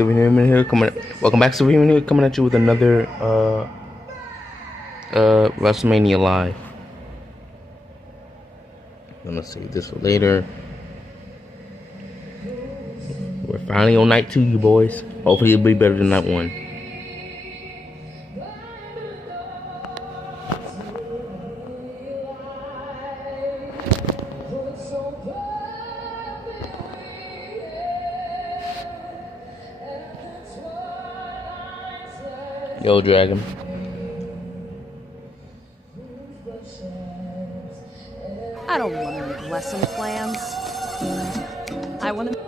Superhuman here. Welcome back, Superhuman here, coming at you with another WrestleMania live. I'm gonna save this for later. We're finally on night 2, you boys. Hopefully it'll be better than night 1. Yo, Dragon. I don't want to make lesson plans. I want to...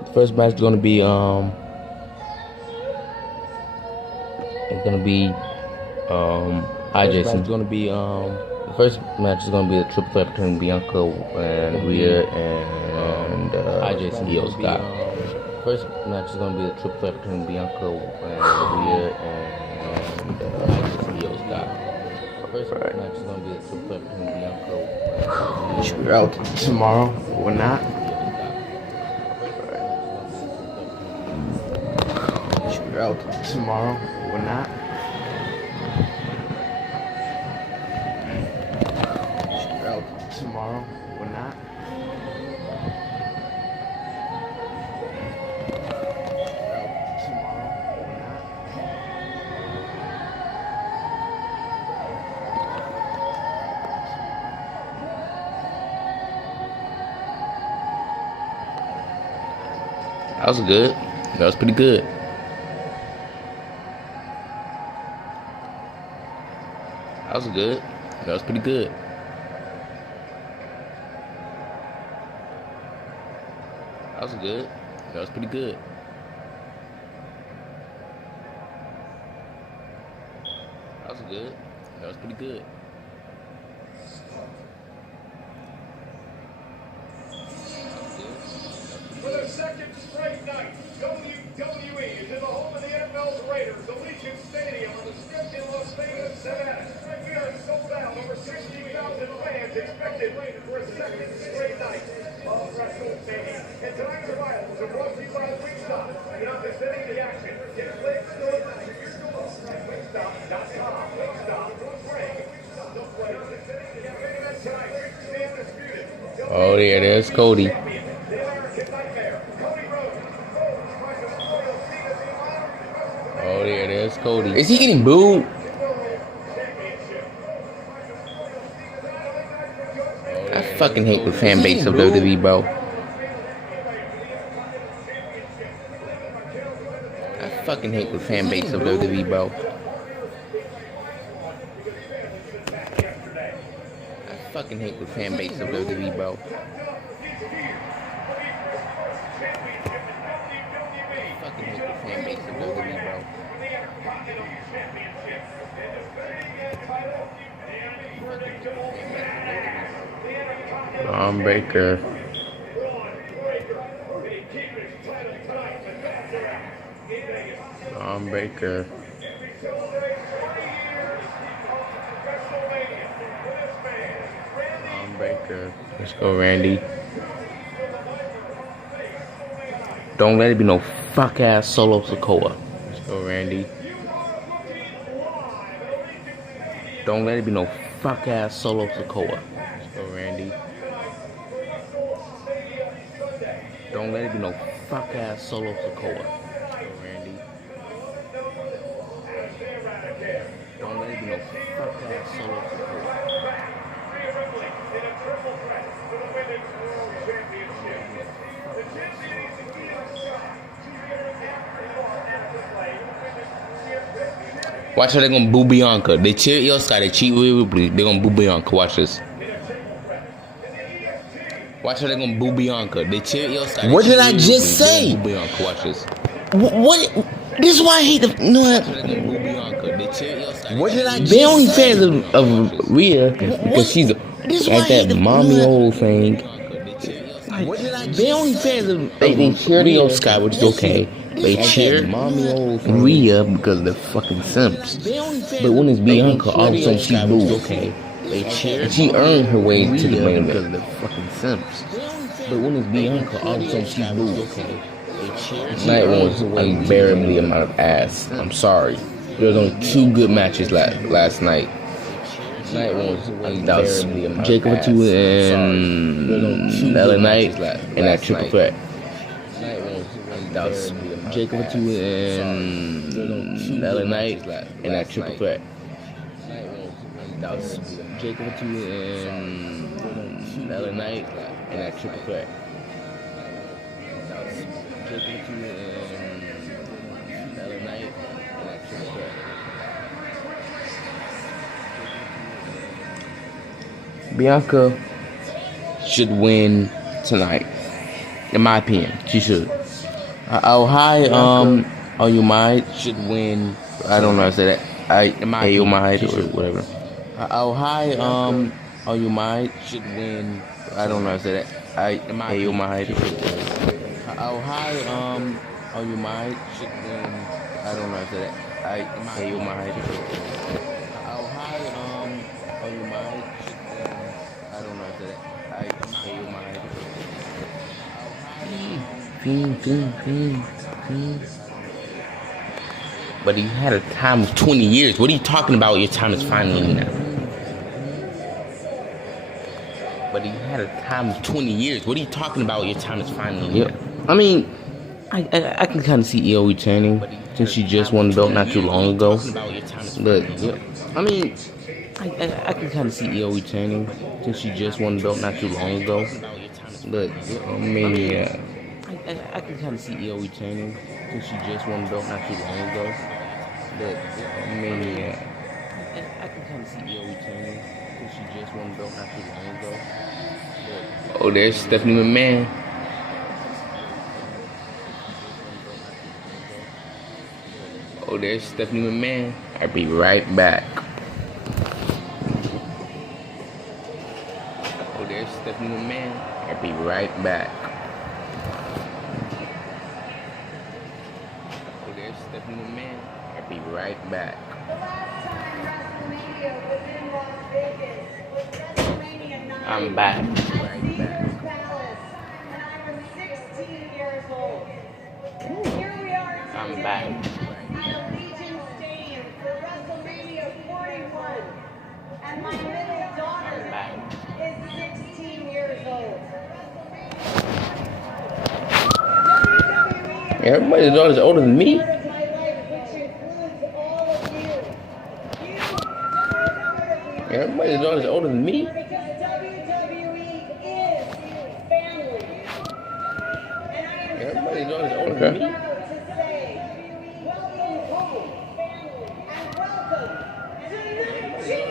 The first match is gonna be Hi Jason. It's gonna be the first match is gonna be a triple threat between Bianca and Rhea and Hi Jason. Io Scott. First match is gonna be a triple threat between Bianca and Rhea and Hi Jason. Io Scott. First match is gonna be a triple threat between Bianca and You're out tomorrow or not? You're out tomorrow or not? Tomorrow or not? Tomorrow or not? That was good. That was pretty good. That was good. That was pretty good. That was good. That was pretty good. That was good. That was pretty good. For the second straight night, WWE is in the home of the NFL's Raiders, Allegiant Stadium on the Strip in Las Vegas, Nevada. We are sold out. Over 60,000 fans expected for a second straight night of WrestleMania. And tonight's arrivals are brought to you by Wingstop. You're not missing the action. Get clicks to it. Wingstop.com. Wingstop. Oh, yeah, there's Cody. Oh, yeah, there's Cody. Is he getting booed? I fucking hate the fan base of WWE, bro. I fucking hate the fan base of WWE, bro. I fucking hate the fan base of WWE, bro. I fucking hate the fan base of WWE, bro. Baker. Baker. Baker. Let's go, Randy. Don't let it be no fuck ass Solo Sikoa. Let's go, Randy. Don't let it be no fuck ass Solo Sikoa. Let's go, Randy. Don't let it be no fuck ass Solo Sikoa. Let's go, Randy. Don't let it be no fuck ass Solo Sikoa. Watch how they're gonna boo Bianca. They cheer Io Scott, they cheat Ripley. They're gonna boo Bianca. Watch this. Watch how they're gonna boo Bianca. They cheer Io Scott. What did I just say? Boo Bianca. Watch this. What? This is why I hate the. No, Watch how they're gonna boo Bianca. They cheer Io Scott. what did I just They only say? fans of Rhea because she's like that mommy old thing. What did I just They only say? fans of they cheer Io Scott, which is okay. They cheer Rhea because they're fucking simps. But when it's Bianca, all of a sudden she booed. Okay. They cheer. She earned her way to the main event because they're fucking simps. But when it's Bianca, all of a sudden she booed. Okay. Night one was unbearably amount of ass. I'm sorry. There was only 2 good matches last night. Night one was unbearably amount of ass. Jacob and LA Knight and that triple threat. That was Jacob and LA Knight and that triple threat. That was Jacob and LA Knight and that triple threat. That was Jacob and LA Knight and that triple threat. Bianca should win tonight. In my opinion, she should. Oh hi, oh you might should win. I don't know how to say that. You might or whatever. Oh hi, oh you might should win. I don't know how to say that. You might. Oh hi, oh you might should win. I don't know how to say that. You might. Oh hi, oh you might should win. I don't know how to say that. You might. But he had a time of 20 years. What are you talking about? Your time is finally now. But he had a time of 20 years. What are you talking about? Your time is finally now. I mean, I can kind of see EO returning since she just won the belt not too long ago. But I mean, I can kind of see EO returning since she just won the belt not too long ago. But I mean, I can kind of see EO returning since she just won the belt not too long ago. But I mean, I can kind of see EO returning since she just won the belt not too long ago. Oh, there's Stephanie McMahon. Oh, there's Stephanie McMahon. I'll be right back. Oh, there's Stephanie McMahon. I'll be right back. Oh, there's Stephanie McMahon. I'll be right back. The last time WrestleMania was in Las Vegas was WrestleMania 9. I'm back. At Caesar's Palace, and I was 16 years old. Here we are today I'm back. at Allegiant Stadium for WrestleMania 41, and my middle daughter is 16 years old. Everybody's daughter's older than me. Part of my life, which includes all of you. Everybody's daughter's older than me. Because WWE is family. And I am Everybody's daughter's older proud than me. to say, welcome home, family, and welcome to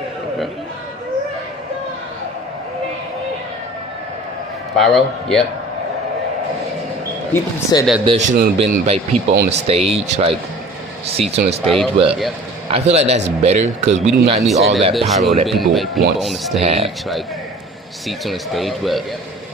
Pyro? Yep. People said that there shouldn't have been like people on the stage, like seats on the stage, but I feel like that's better because we do not need all that pyro that people want to have, like seats on the stage. But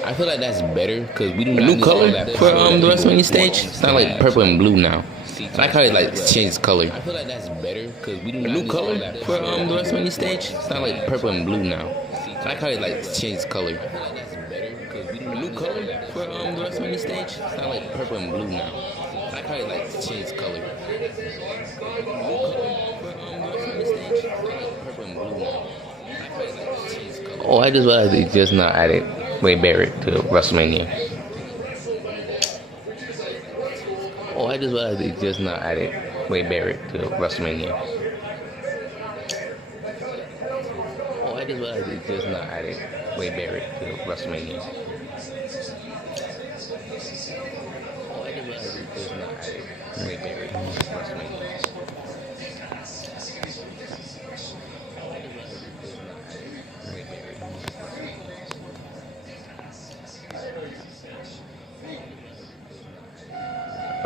I feel like that's better because we do not need all that for the WrestleMania stage. It's not like purple and blue now. I like how it like changes color. I feel like that's better because we do not need color for the WrestleMania stage. It's not like purple and blue now. I like how it like changes color. I feel like that's better because we do not need color for the WrestleMania stage. It's not like purple and blue now. I like how it like changes color. Oh, I just realized they just not added Wade Barrett to WrestleMania. Oh, I just realized they just not added Wade Barrett to WrestleMania. Oh, I just realized they just not added Wade Barrett to WrestleMania. Oh, I just realized they just not added Wade Barrett to WrestleMania.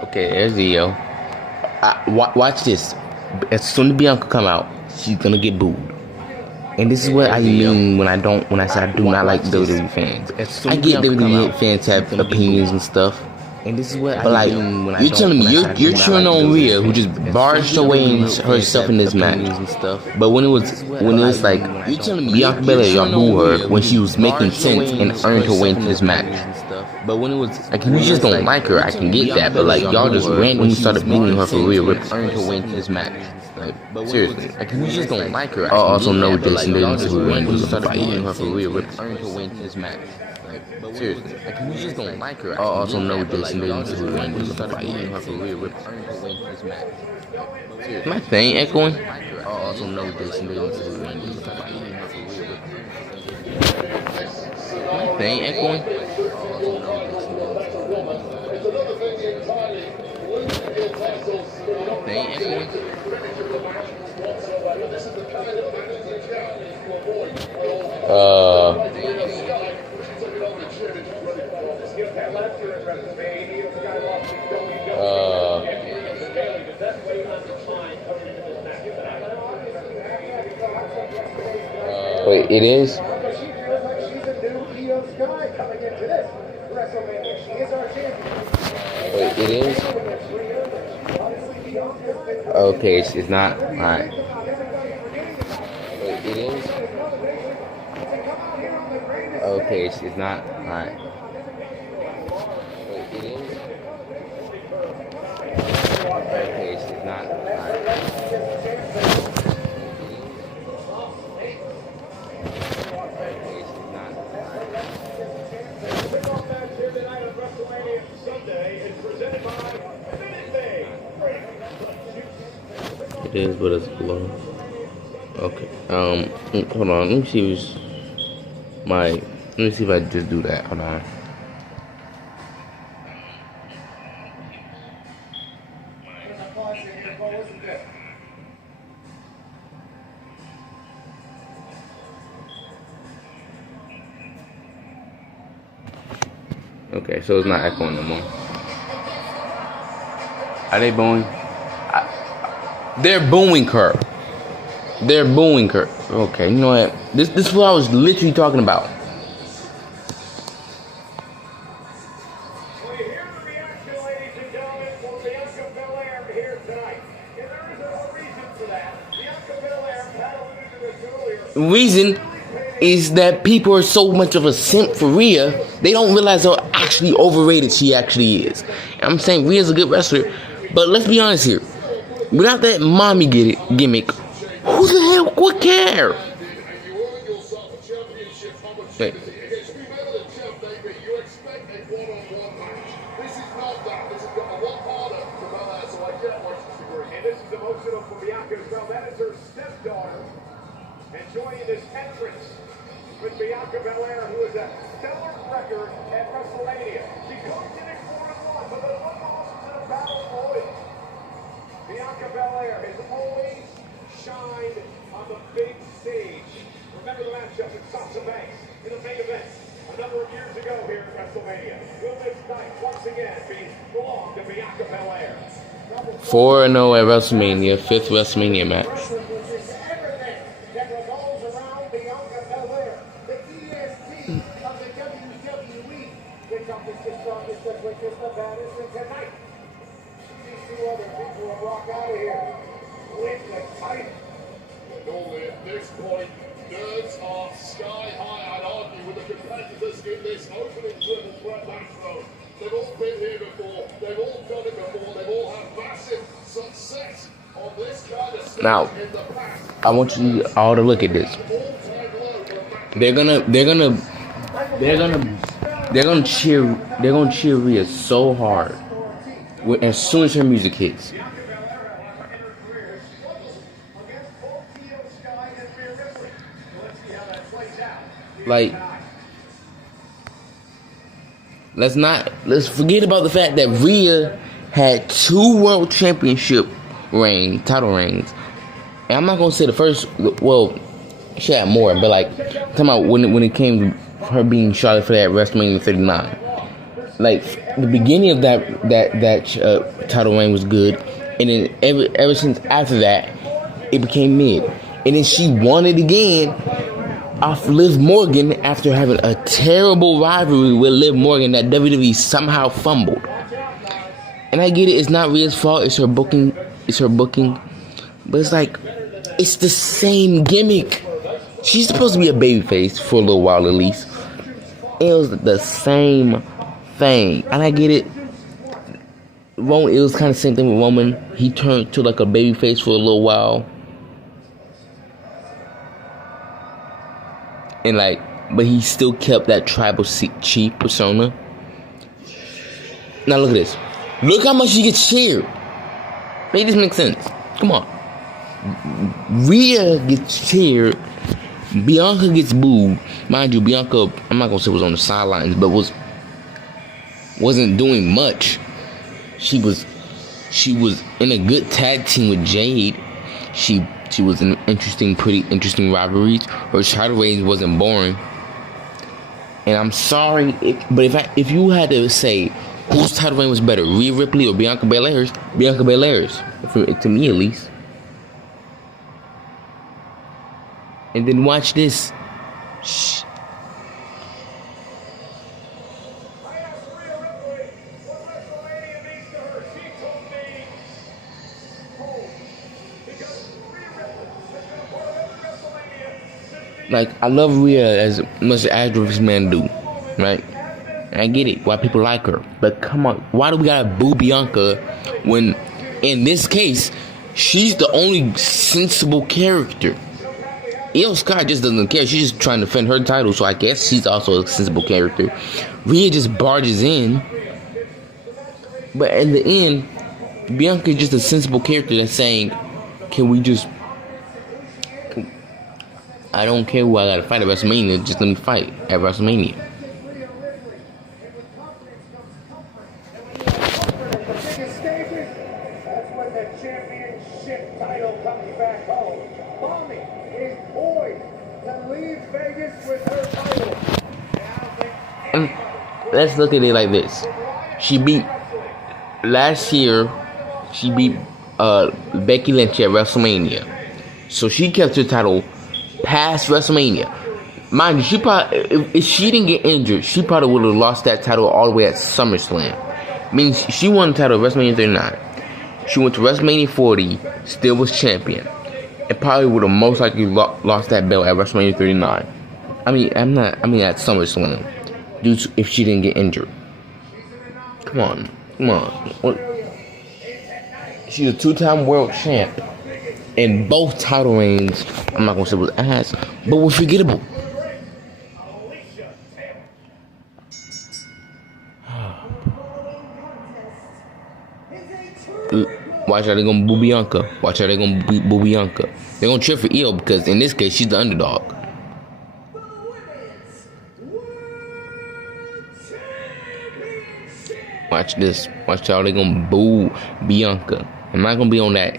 Okay, there's EO. Watch this. As soon as Bianca come out, she's gonna get booed. And this is what I mean when I say I do not like WWE fans. I get WWE fans have opinions and stuff, And this is what But like, you're telling me you're cheering on Rhea, who just barged away herself in this match. But when it's like Bianca Belair, y'all boo her when she was making sense and earned her way into this match. But when it was like, you just don't like her, I can get that. But like, y'all just randomly started booing her for Rhea Ripley, earned her way into this match. Like, seriously, like, you just don't like her. I also know Jason Davis who randomly started booing her for Rhea Ripley, earned her way into this match. Seriously, like, you just don't like her. I also know Jason Davis who randomly started booing her for Rhea Ripley, earned her way into this match. My thing echoing. I also know Jason Davis who randomly started booing her for Rhea Ripley. My thing echoing. Wait, it is? Wait, it is? Okay, it's not. Alright. Wait, it is? Okay, it's not. Alright. Wait, it is? Okay, it's not. Alright. It is, but it's low. Okay. Hold on. Let me see if let me see if I just do that. Hold on. Okay, so it's not echoing no more. Are they booing? They're booing her. They're booing her. Okay, you know what? This is what I was literally talking about. Well, you hear the reaction, ladies and gentlemen, for Bianca Belair here tonight. And there is a reason for that. Bianca Belair had alluded to this earlier. Reason is that people are so much of a simp for Rhea, they don't realize how actually overrated she actually is. And I'm saying Rhea's a good wrestler, but let's be honest here. Without that mommy gimmick, who the hell would care? Wait. And this is emotional for Bianca as well. That is her stepdaughter. And joining this entrance with Bianca Belair, who is a stellar record at WrestleMania. She comes in at 4-1, but the one loss is in a battle royal. Bianca Belair has always shined on the big stage. Remember the matchup with Sasha Banks in the main event a number of years ago here at WrestleMania. Will this night once again belong to Bianca Belair? 4-0 at WrestleMania, 5th WrestleMania match. Everything that revolves around Bianca Belair, the EST of the WWE. Here comes the strongest, the quickest, the baddest, and tonight these two other people will walk out of here with the title. Normally at this point, nerves are sky high, I'd argue, with the competitors in this opening triple threat match though. They've all been here before, they've all done it before, they've all had massive success on this kind of stage Now, in the past. I want you all to look at this. They're gonna cheer Rhea so hard as soon as her music hits. Like, let's forget about the fact that Rhea had 2 world championship title reigns. And I'm not gonna say the first, well, she had more, but like, I'm talking about when it came to her being Charlotte for that WrestleMania 39. Like, the beginning of that title reign was good, and then ever since after that, it became mid. And then she won it again off Liv Morgan after having a terrible rivalry with Liv Morgan that WWE somehow fumbled. And I get it, it's not Rhea's fault, it's her booking. But it's like, it's the same gimmick. She's supposed to be a babyface for a little while at least. It was the same thing. And I get it. Roman, it was kind of the same thing with Roman. He turned to like a babyface for a little while. And like, but he still kept that tribal chief persona. Now look at this. Look how much he gets cheered. Make this make sense. Come on. Rhea gets cheered. Bianca gets booed. Mind you, Bianca, I'm not gonna say was on the sidelines, but wasn't doing much. She was in a good tag team with Jade. She was in pretty interesting rivalries. Her title reign wasn't boring. And I'm sorry, but if you had to say whose title reign was better, Rhea Ripley or Bianca Belair's? Bianca Belair's, to me at least. And then watch this. Shh. I asked Rhea Ripley what WrestleMania means to her. She told me home. Because Rhea Ripley has been a part of every WrestleMania since the Like, I love Rhea as much as Average Man do, right? I get it, why people like her. But come on, why do we gotta boo Bianca when, in this case, she's the only sensible character? Io Sky just doesn't care. She's just trying to defend her title, so I guess she's also a sensible character. Rhea just barges in. But in the end, Bianca is just a sensible character that's saying, I don't care who I gotta fight at WrestleMania, just let me fight at WrestleMania. That's when the championship title comes back home. Mommy is poised to leave Vegas with her title. Let's look at it like this. Last year, she beat Becky Lynch at WrestleMania. So she kept her title past WrestleMania. Mind you, if she didn't get injured, she probably would have lost that title all the way at SummerSlam. Means she won the title at WrestleMania 39. She went to WrestleMania 40, still was champion. And probably would have most likely lost that belt at WrestleMania 39. at SummerSlam. Due to if she didn't get injured. Come on. What? She's a 2-time world champ. And both title reigns, I'm not gonna say was ass, but was forgettable. Watch how they're gonna boo Bianca. They're gonna cheer for Io because in this case she's the underdog. Watch this. Watch how they're gonna boo Bianca. I'm not gonna be on that.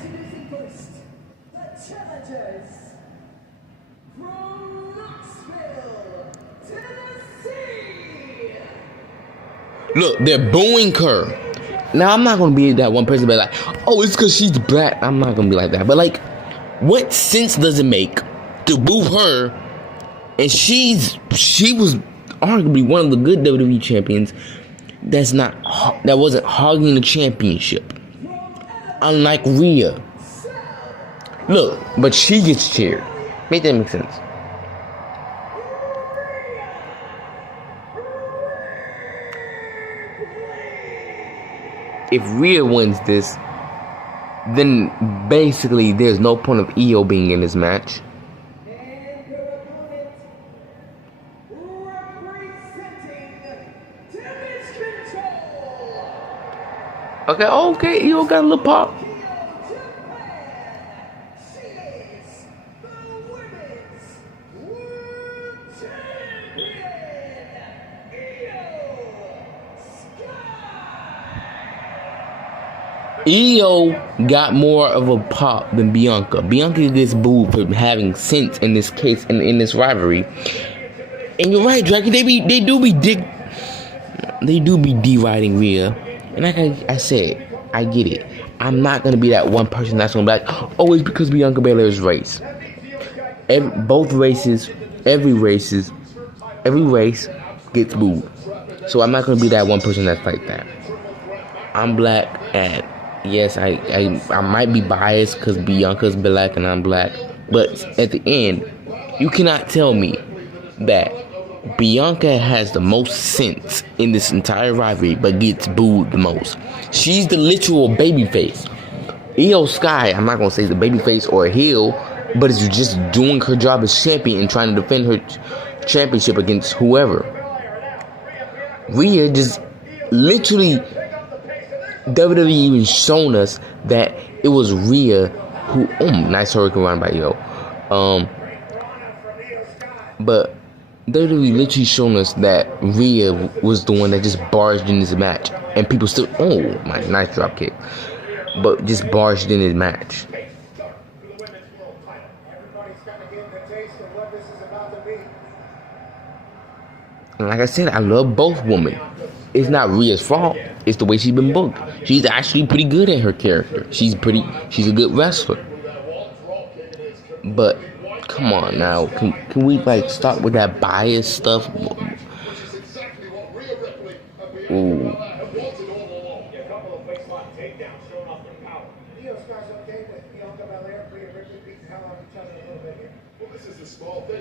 Look, they're booing her. Now, I'm not going to be that one person be like, oh, it's because she's black. I'm not going to be like that. But, like, what sense does it make to boo her? And she was arguably one of the good WWE champions that wasn't hogging the championship. Unlike Rhea. Look, but she gets cheered. Make that make sense. If Rhea wins this, then basically there's no point of Io being in this match. Okay, Io got a little pop. Io got more of a pop than Bianca. Bianca gets booed for having sense in this case and in this rivalry. And you're right, Drake. They do be deriding Rhea. And like I said, I get it. I'm not gonna be that one person that's gonna be like, oh, it's because Bianca Belair's race. Every race gets booed. So I'm not gonna be that one person that's like that. I'm black. And yes, I might be biased because Bianca's black and I'm black, but at the end, you cannot tell me that Bianca has the most sense in this entire rivalry, but gets booed the most. She's the literal babyface. Io Sky, I'm not gonna say the babyface or a heel, but is just doing her job as champion and trying to defend her championship against whoever. Rhea just literally, WWE even shown us that it was Rhea who, nice hurricane run by Io. But WWE literally shown us that Rhea was the one that just barged in this match, and people still, my nice drop kick, but just barged in his match. And like I said, I love both women. It's not Rhea's fault. It's the way she's been booked. She's actually pretty good at her character. She's a good wrestler. But come on now, can we like start with that bias stuff? Ooh.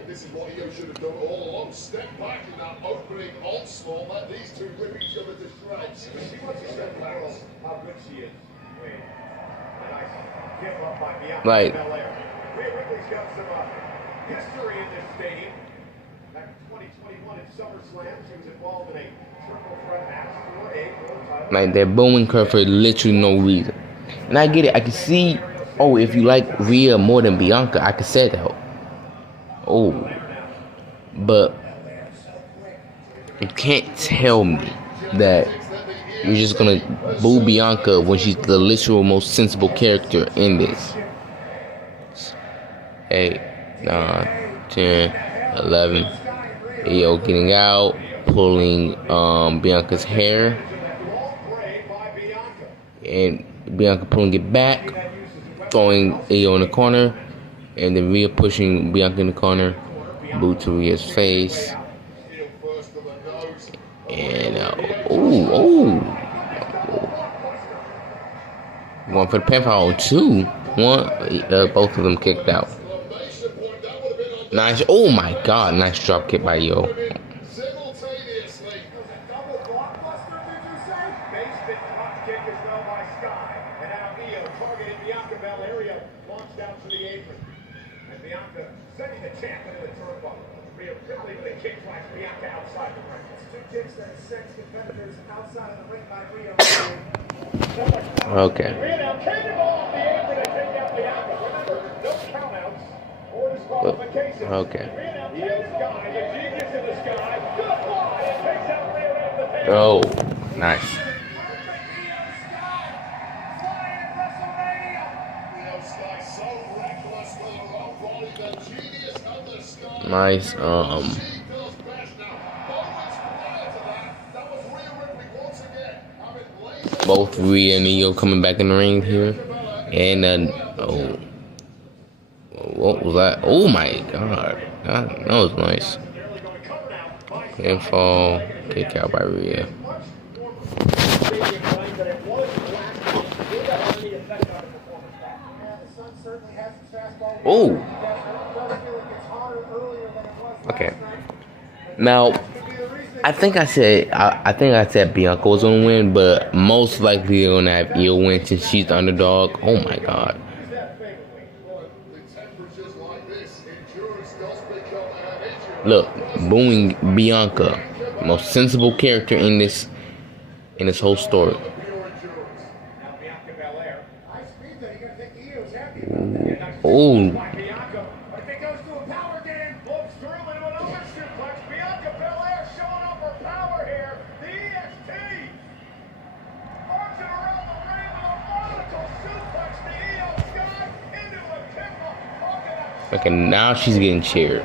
This is what Io should have done all along. Step back in that opening on small. Let these two rip each other to shreds. She wants to step back. How good she is. Nice give up by Bianca. Right. Rhea Ripley's got some history in this stadium. Back in 2021 at SummerSlam, she was involved in a triple threat match for a world title. Like they're booing her for literally no reason. And I get it. I can see, if you like Rhea more than Bianca, I could say that. But you can't tell me that you're just gonna boo Bianca when she's the literal most sensible character in this. 8, 9, 10, 11. Io getting out, pulling Bianca's hair, and Bianca pulling it back, throwing Io in the corner. And then Rhea pushing Bianca in the corner, boot to Rhea's face, and one for the pinfall, 2, 1, both of them kicked out. Nice, oh my God, nice drop kick by Io. Okay. Okay. Oh, nice. Nice. Both Rhea and Io coming back in the ring here. And what was that? Oh my God. That was nice. Pinfall, kick out by Rhea. Oh. Okay. Now, I think I said Bianca was gonna win, but most likely they're gonna have Io win since she's the underdog. Oh my God. Look, booing Bianca, most sensible character in this whole story. Ooh. Okay, now she's getting cheered.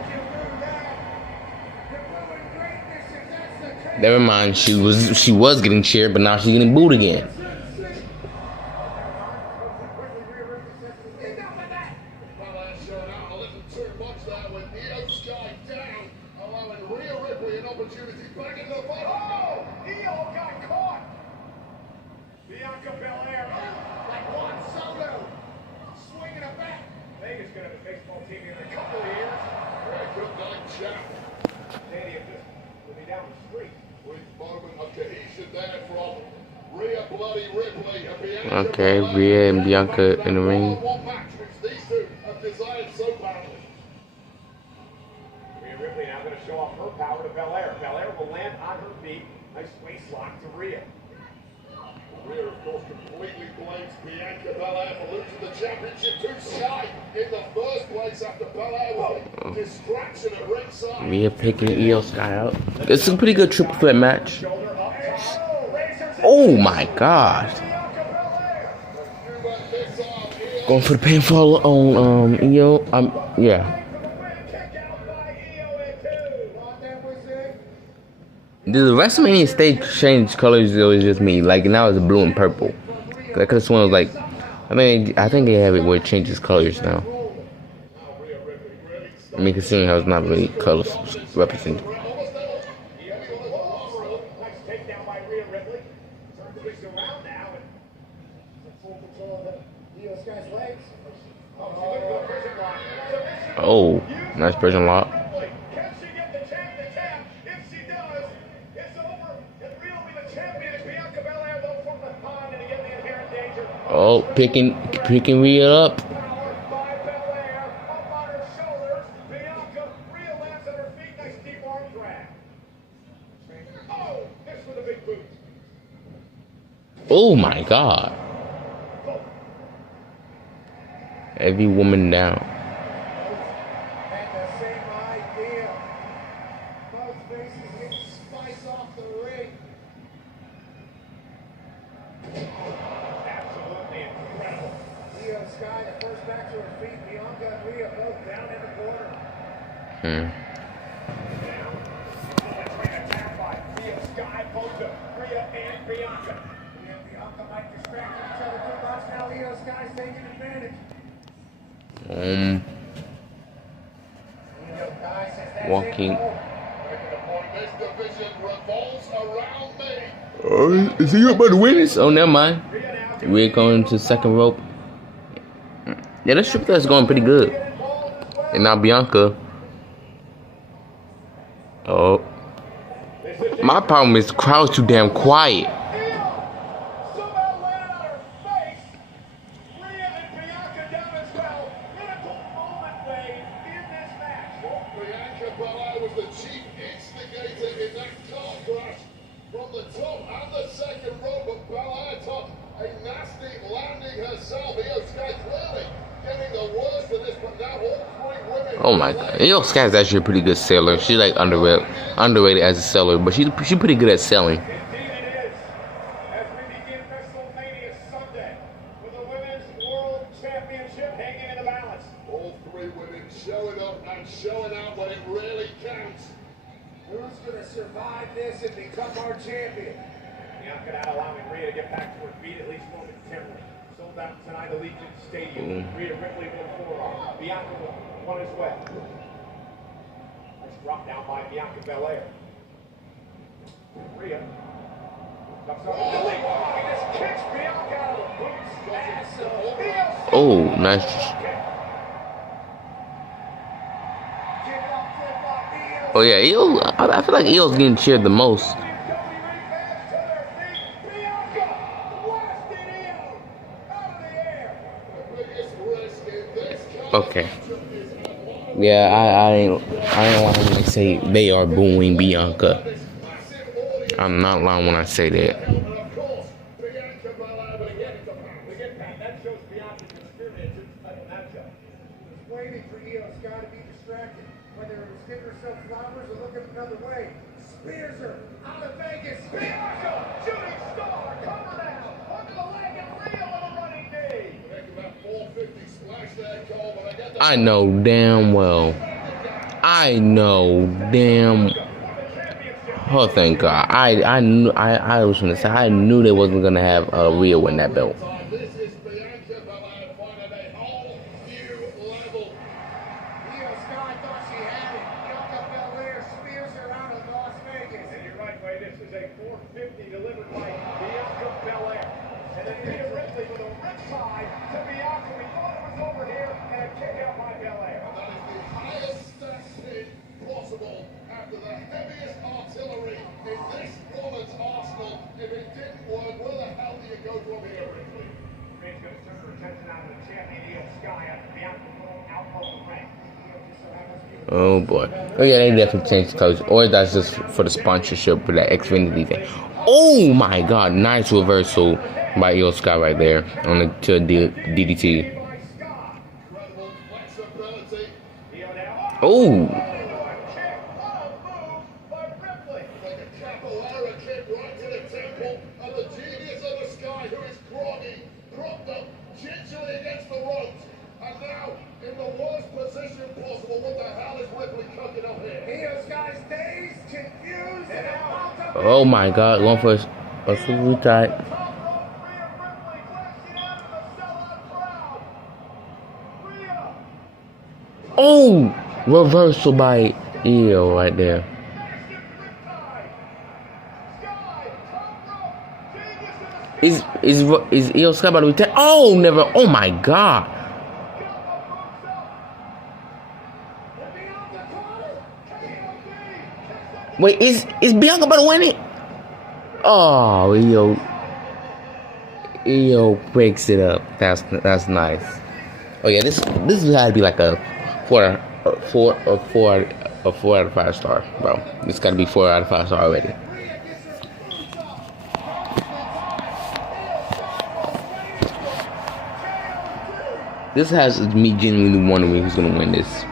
Never mind, she was getting cheered, but now she's getting booed again. Bianca Belair. Like Juan Soto. Swinging it back. Vegas gonna have a baseball team here in a couple of years. Very good night, Jack. Stadium just will be down the street. With moment of cohesion there from Rhea Bloody Ripley and Bianca. Okay, Rhea and Bianca in the ring. One match which these two have desired so badly. Rhea Ripley now going to show off her power to Belair. Belair will land on her feet. Nice waist lock to Rhea. Rhea, of course, completely blames Bianca Belair for losing the championship to Sky in the first place after Belair was a distraction at ringside. Rhea picking Io Sky out. It's a pretty good triple threat match. Oh my gosh. Going for the pinfall on Io. Yeah. Did the WrestleMania stage change colors or was it just me? Like now it's blue and purple. Cause this one was like, I think they have it where it changes colors now. I mean, considering how it's not really colors represented. Oh, nice prison lock. Oh, picking Rhea up. Oh my God. Every woman down. Walking. Is he about to win this? Oh, never mind. We're going to the second rope. Yeah, this triple threat is going pretty good. And now Bianca. Oh. My problem is the crowd's too damn quiet. Oh my God, Io Sky is actually a pretty good seller. She's like underrated as a seller, but she's pretty good at selling. Indeed it is. As we begin WrestleMania Sunday with the Women's World Championship hanging in the balance. All three women showing up and showing out when it really counts. Who's going to survive this and become our champion? Bianca not allowing Rhea to get back to her feet at least momentarily. Sold out tonight at Allegiant Stadium. Rhea Ripley will forearm. Bianca will one as well. Nice drop down by Bianca Belair. Rhea comes up with the lead. He just kicks Bianca out of the boots. Ass of Rhea. Oh, nice. Oh yeah, Io. I feel like Io's getting cheered the most. Okay. Yeah, I ain't lying when I say they are booing Bianca. I'm not lying when I say that. Waiting for Io Sky to be distracted, whether it was giving herself flowers or looking another way. Spears her out of Vegas. Bianca, shooting star, cover down, under the leg and Rhea with a running knee. I know damn well. Oh, thank God. I was gonna say I knew they wasn't gonna have Rhea win that belt. And then Rhea Ripley with a riptide to Bianca. We thought it was over here, and a kick out by Belair. That is the highest stats hit possible after the heaviest artillery in this woman's arsenal. If it didn't work, where the hell do you go from here, Ripley? Rhea's going to turn her attention out of the champion, Io Sky, after Bianca going out of the ring. Oh boy. Oh yeah, they definitely changed colors. Or that's just for the sponsorship for that Xfinity thing. Oh my god, nice reversal by Io Sky right there on the to DDT. Incredible flexibility. Oh. Like a capoeira kick right to the temple of the genius of the Sky, who is groggy, propped up gingerly against the ropes, and now in the worst position possible. What the hell is Ripley cooking up here? Io Sky's dazed, confused, and about to Oh my god, going for a super tight. Oh, reversal by Io right there. Is Io Sky about to be Oh, never. Oh my god. Wait, is Bianca about to win it? Oh, Io breaks it up. That's nice. Oh yeah, this had to be like a 4 out of 5 star, bro. This got to be 4 out of 5 star already. This has me genuinely wondering who's gonna win this.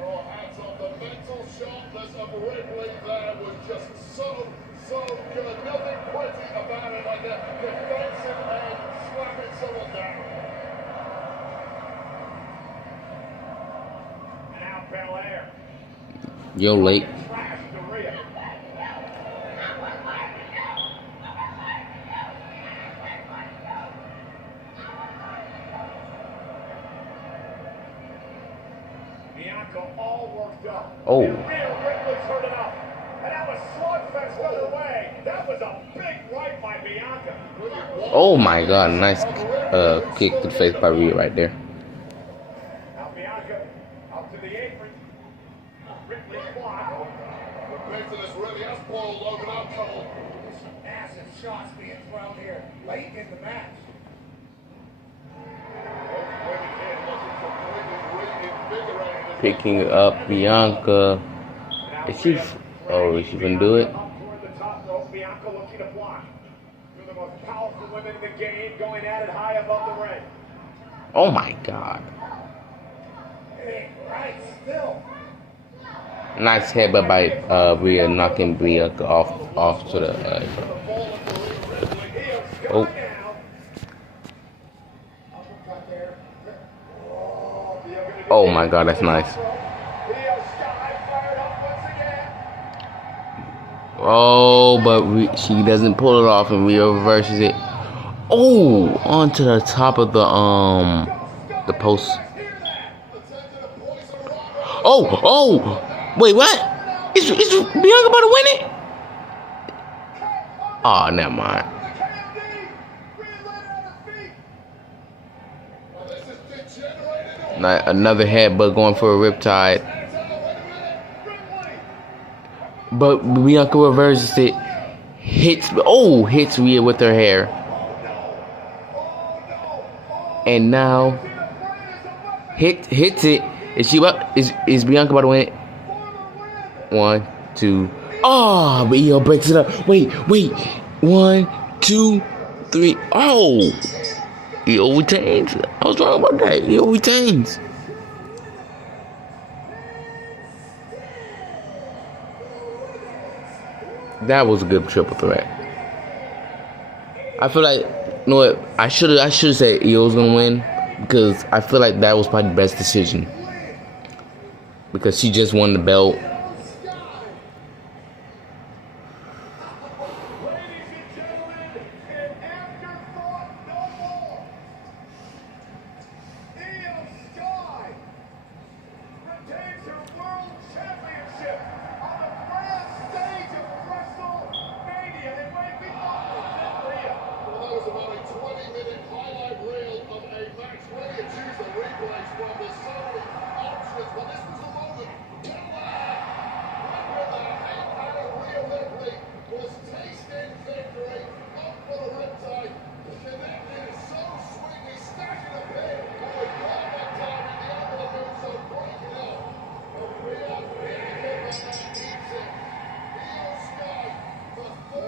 Oh, hands on the mental sharpness of Ripley there was just so good. Nothing pretty about it, like a defensive end slapping someone down. And now Belair. Yo, late. Trash to Rhea. Bianca all worked up. Oh. And Rhea Ripley's hurt enough. And now a slugfest underway. That was a big right by Bianca. Oh my god, nice kick to the face by Rhea right there. Now Bianca up to the apron. Ripley blocked. The pace of this really has boiled Logan out cold. Some massive shots being thrown here late in the match. Women here looking completely reinvigorated. Picking up Bianca. Is she? Oh, is she gonna do it? Up toward the top rope, Bianca looking to block. Two of the most powerful women in the game going at it high above the ring. Oh my god. Right, still. Nice headbutt by Rhea, knocking Bianca off to the. Oh. Oh my god, that's nice. Oh, but she doesn't pull it off and Rhea reverses it. Oh, onto the top of the post. Oh, wait, what? Is Bianca about to win it? Oh, never mind. Another headbutt going for a riptide. But Bianca reverses it. Hits Rhea with her hair. And now hits it. Is Bianca about to win it? 1, 2. Oh, but Io breaks it up. Wait. 1, 2, 3. Oh, Io retains. I was wrong about that. Io retains. That was a good triple threat. I feel like, you know what? I should have said Io's gonna win because I feel like that was probably the best decision because she just won the belt.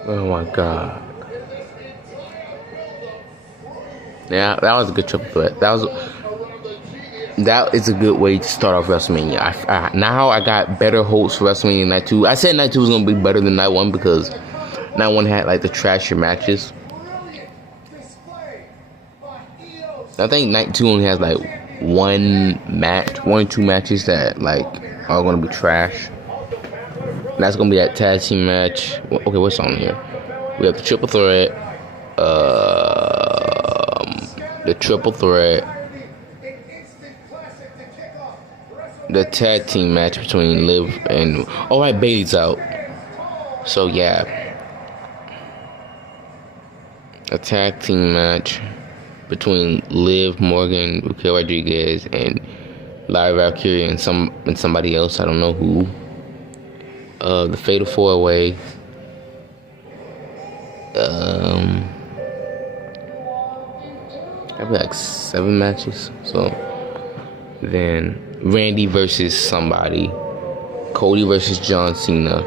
Oh my god. Yeah, that was a good triple threat. That is a good way to start off WrestleMania. Now I got better hopes for WrestleMania Night 2. I said Night 2 was going to be better than Night 1 because Night 1 had like the trashier matches. I think Night 2 only has like one or two matches that like are going to be trash. And that's going to be that tag team match. Okay, what's on here? We have the triple threat. The tag team match between Liv and Bailey's out. So yeah, a tag team match between Liv Morgan, Raquel Rodriguez, and Lyra Valkyria and somebody else. I don't know who. The Fatal 4-Way. Probably like 7 matches. So then Randy versus somebody. Cody versus John Cena.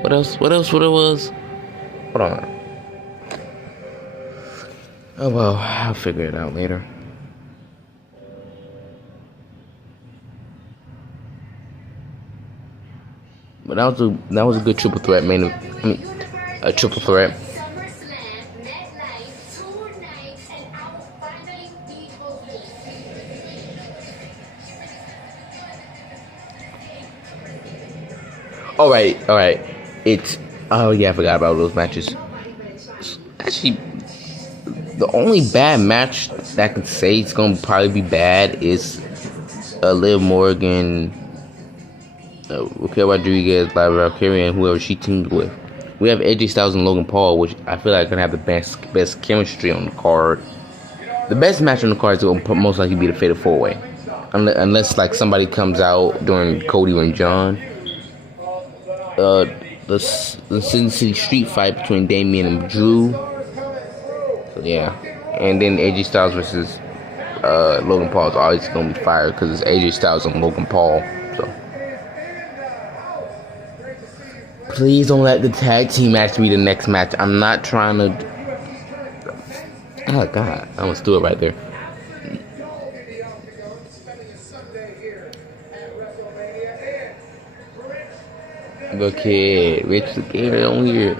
What else? What it was? Hold on. Oh well, I'll figure it out later. But that was a good triple threat, man. A triple threat. All right. I forgot about those matches. Actually, the only bad match that I can say it's gonna probably be bad is Liv Morgan, Raquel Rodriguez, Lyra Valkyria, and whoever she teamed with. We have AJ Styles and Logan Paul, which I feel like are gonna have the best chemistry on the card. The best match on the card will most likely be the Fatal 4-Way, unless like somebody comes out during Cody and John. The Sin City Street fight between Damian and Drew. So, yeah, and then AJ Styles versus Logan Paul is always gonna be fire because it's AJ Styles and Logan Paul. So please don't let the tag team match be the next match. I'm not trying to. Oh God, I almost threw it right there. Look here, Rich the Gamer on here.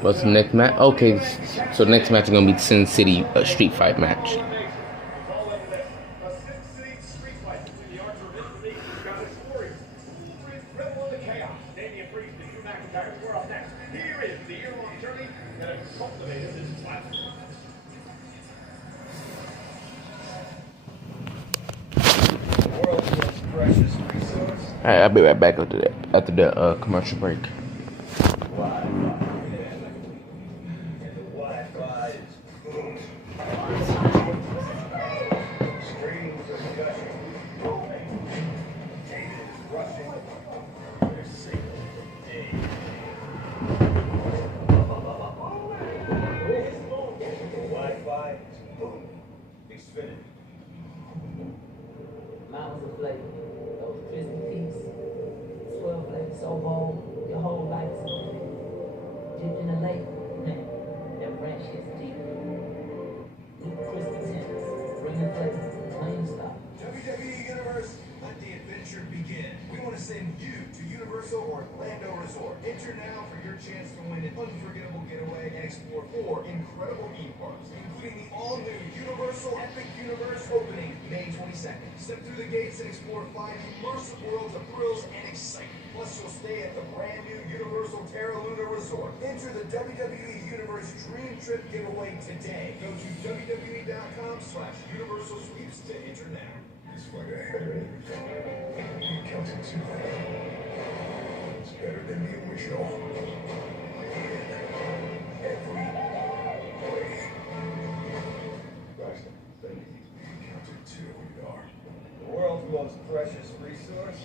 What's the next match? Okay, so the next match is going to be the Sin City Street Fight match. Alright, I'll be right back after the commercial break. Mountains of flavor, those crispy peaks, 12 flakes so bold, your whole life's dipped in the lake, that ranch is deep. New crispy tenders, bringing flavor, clean style. WWE Universe, let the adventure begin. We want to send you to Universal Orlando Resort. Enter now for your chance to win an unforgettable getaway and explore 4 incredible theme parks, including the all-new Universal Epic Universe opening May 22nd. Step through the gates and explore 5 immersive worlds of thrills and excitement. Plus, you'll stay at the brand new Universal Terra Luna Resort. Enter the WWE Universe Dream Trip giveaway today. Go to WWE.com/Universal Sweeps to enter now. It's like a headache. You counted too late. better than the original. In every way. Guys, they need to be encountered too. We are. The world's most precious resource?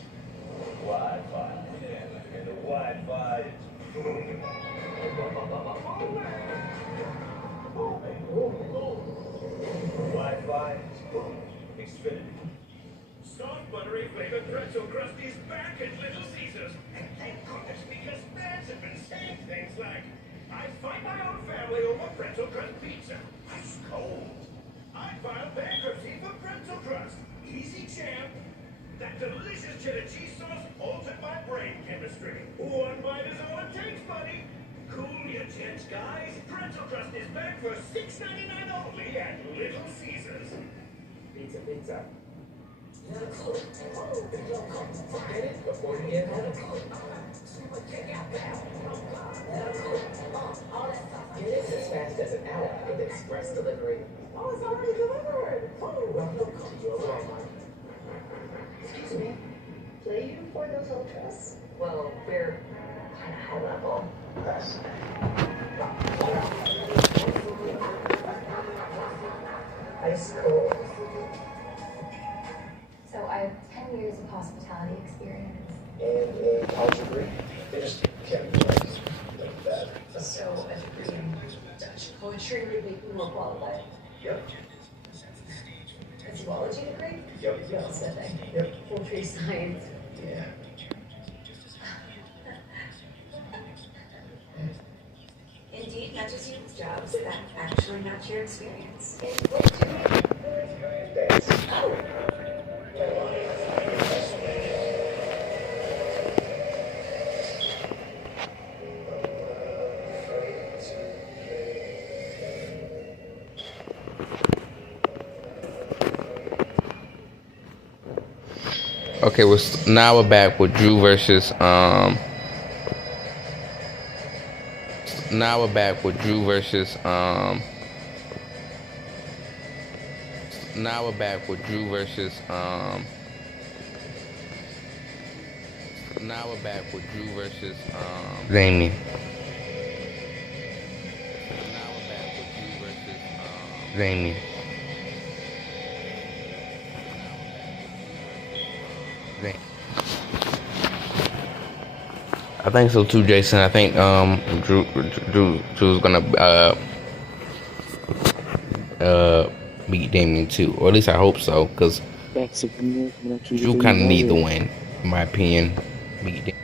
Wi-Fi. Yeah, and the Wi-Fi is booming. Wi-Fi is booming. Xfinity. Soft, buttery flavored pretzel crust is back at Little Caesars. And thank goodness, because fans have been saying things like, I find my own family over pretzel crust pizza. Ice cold. I filed bankruptcy for pretzel crust. Easy champ. That delicious cheddar cheese sauce altered my brain chemistry. One bite is all it takes, buddy. Cool your jets, guys. Pretzel crust is back for $6.99 only at Little Caesars. Pizza, pizza. Get it before you get home. Get it as fast as an hour with express delivery. Oh, it's already delivered. Welcome to your Walmart. Excuse me. Do you afford those ultras? Well, we're kind of high level. Pass. Ice cold. So I have 10 years of hospitality experience. And a college degree. They just can't be like that. So a degree in Dutch poetry would make me more qualified. Yep. A zoology degree? Yep. Well said, I Yep. poultry science. Yeah. Indeed, not just you jobs that actually match your experience. Dance. Okay, now we're back with Drew versus Now we're back with Drew versus Now we're back with Drew versus Now we're back with Drew versus Damien. Now we're back with Drew versus Damien. I think so too, Jason. I think Drew's gonna beat Damien too, or at least I hope so, because Drew kind of need the win, in my opinion. Beat Damien.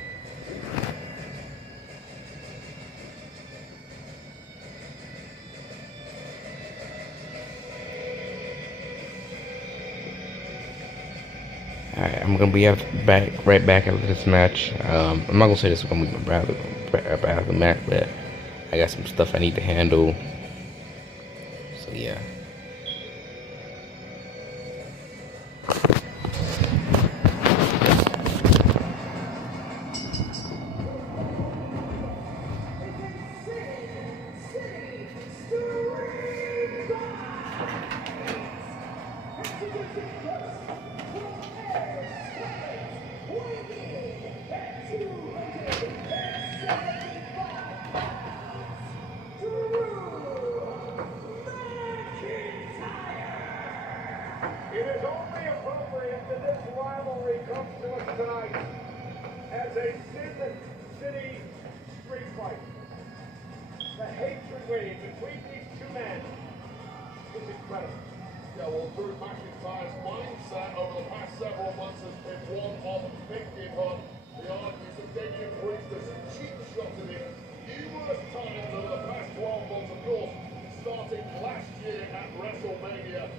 Alright, I'm gonna be right back after this match. I'm not gonna say this is gonna be about the match, but I got some stuff I need to handle. So yeah. It is only appropriate that this rivalry comes to us tonight as a Sin City street fight. The hatred wave between these two men is incredible. Yeah, well, Drew McIntyre's mindset over the past several months has been one of thinking on the arguments of Damien Priest as cheap shots at him numerous times over the past 12 months, of course, starting last year at WrestleMania,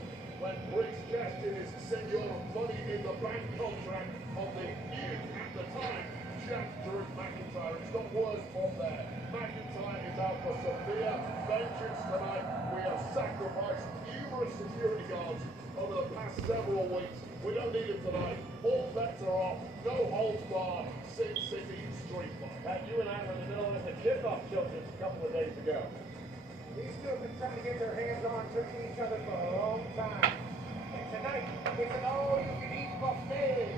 when Priest cashed in his senior money in the bank contract on the new, at the time, Jack Drew McIntyre. It's got worse from there. McIntyre is out for severe vengeance tonight. We have sacrificed numerous security guards over the past several weeks. We don't need it tonight. All bets are off. No holds barred. Sin City street fight. Pat, you and I were in the middle of the kickoff tilted a couple of days ago. These two have been trying to get their hands on tricking each other for a long time. And tonight, it's an all-you-can-eat buffet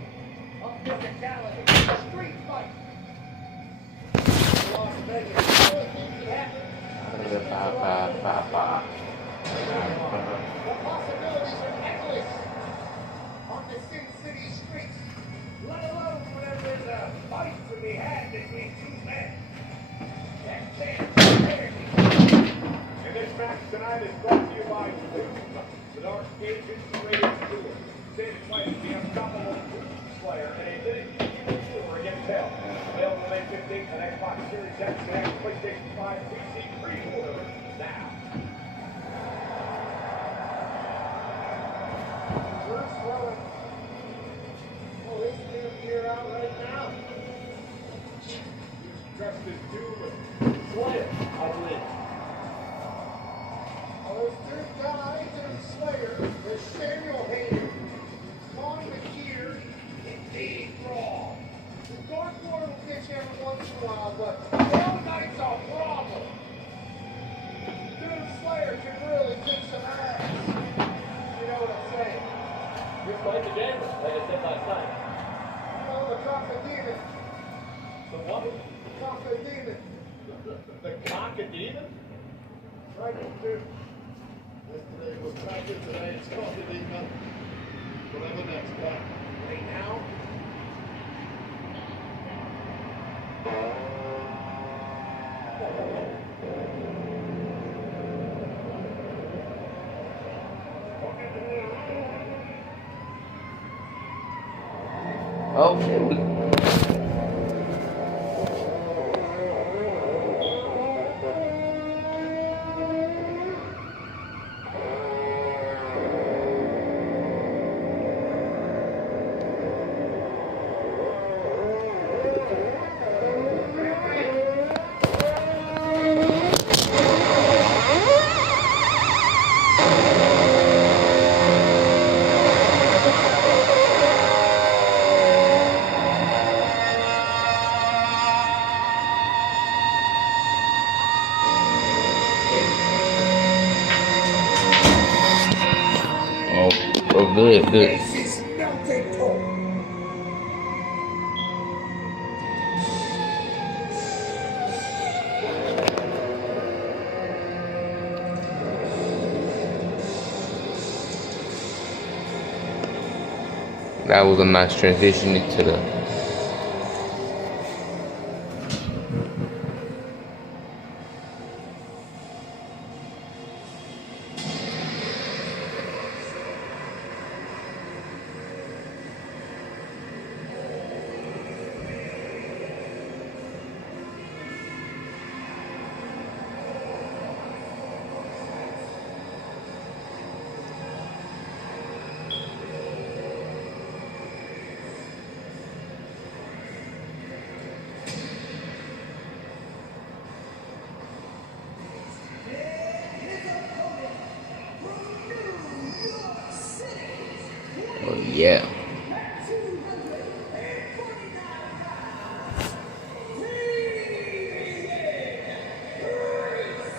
of physicality. Street fight. Possibilities are endless on the Sin City streets, let alone whenever there's a fight to be had between two men. That can't stand. And this match tonight is brought to you by the Dark Gate Inspirated Tour. David White is the unstoppable player and a living tour against hell. Available May 15th on Xbox Series X and PlayStation 5 PC pre-order now. Bruce Rowan. Oh, this new gear out right now. He's dressed as Doom and Slayer, I believe. Oh, there's two guys in Slayer. There's Samuel Hayden, Con McIntyre, and Dave Raw. The Dark Lord will get you every once in a while, but all night's a problem. Doom Slayer can really kick some ass. You know what I'm saying? You're playing the game, like I said last night. Oh, the Cockademon. The what? Cockademon. The Cockademon? Right, dude. Yesterday was practice, today it's coffee, whatever next time. Right now. Okay. Oh, good. This is melting cold. That was a nice transition into the. Oh, yeah.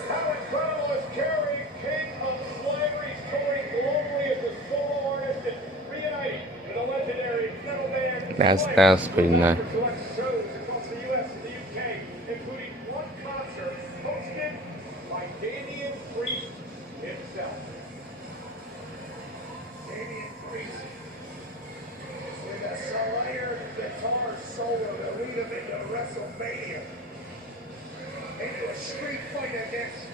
How incredible is Kerry, king of slavery, touring globally as a solo artist and reuniting with the legendary metal band. That's pretty nice. Select shows across the U.S. and the U.K., including one concert hosted by Damian Priest himself. Damian Priest with a Slayer guitar solo to lead him into WrestleMania. Into a street fight against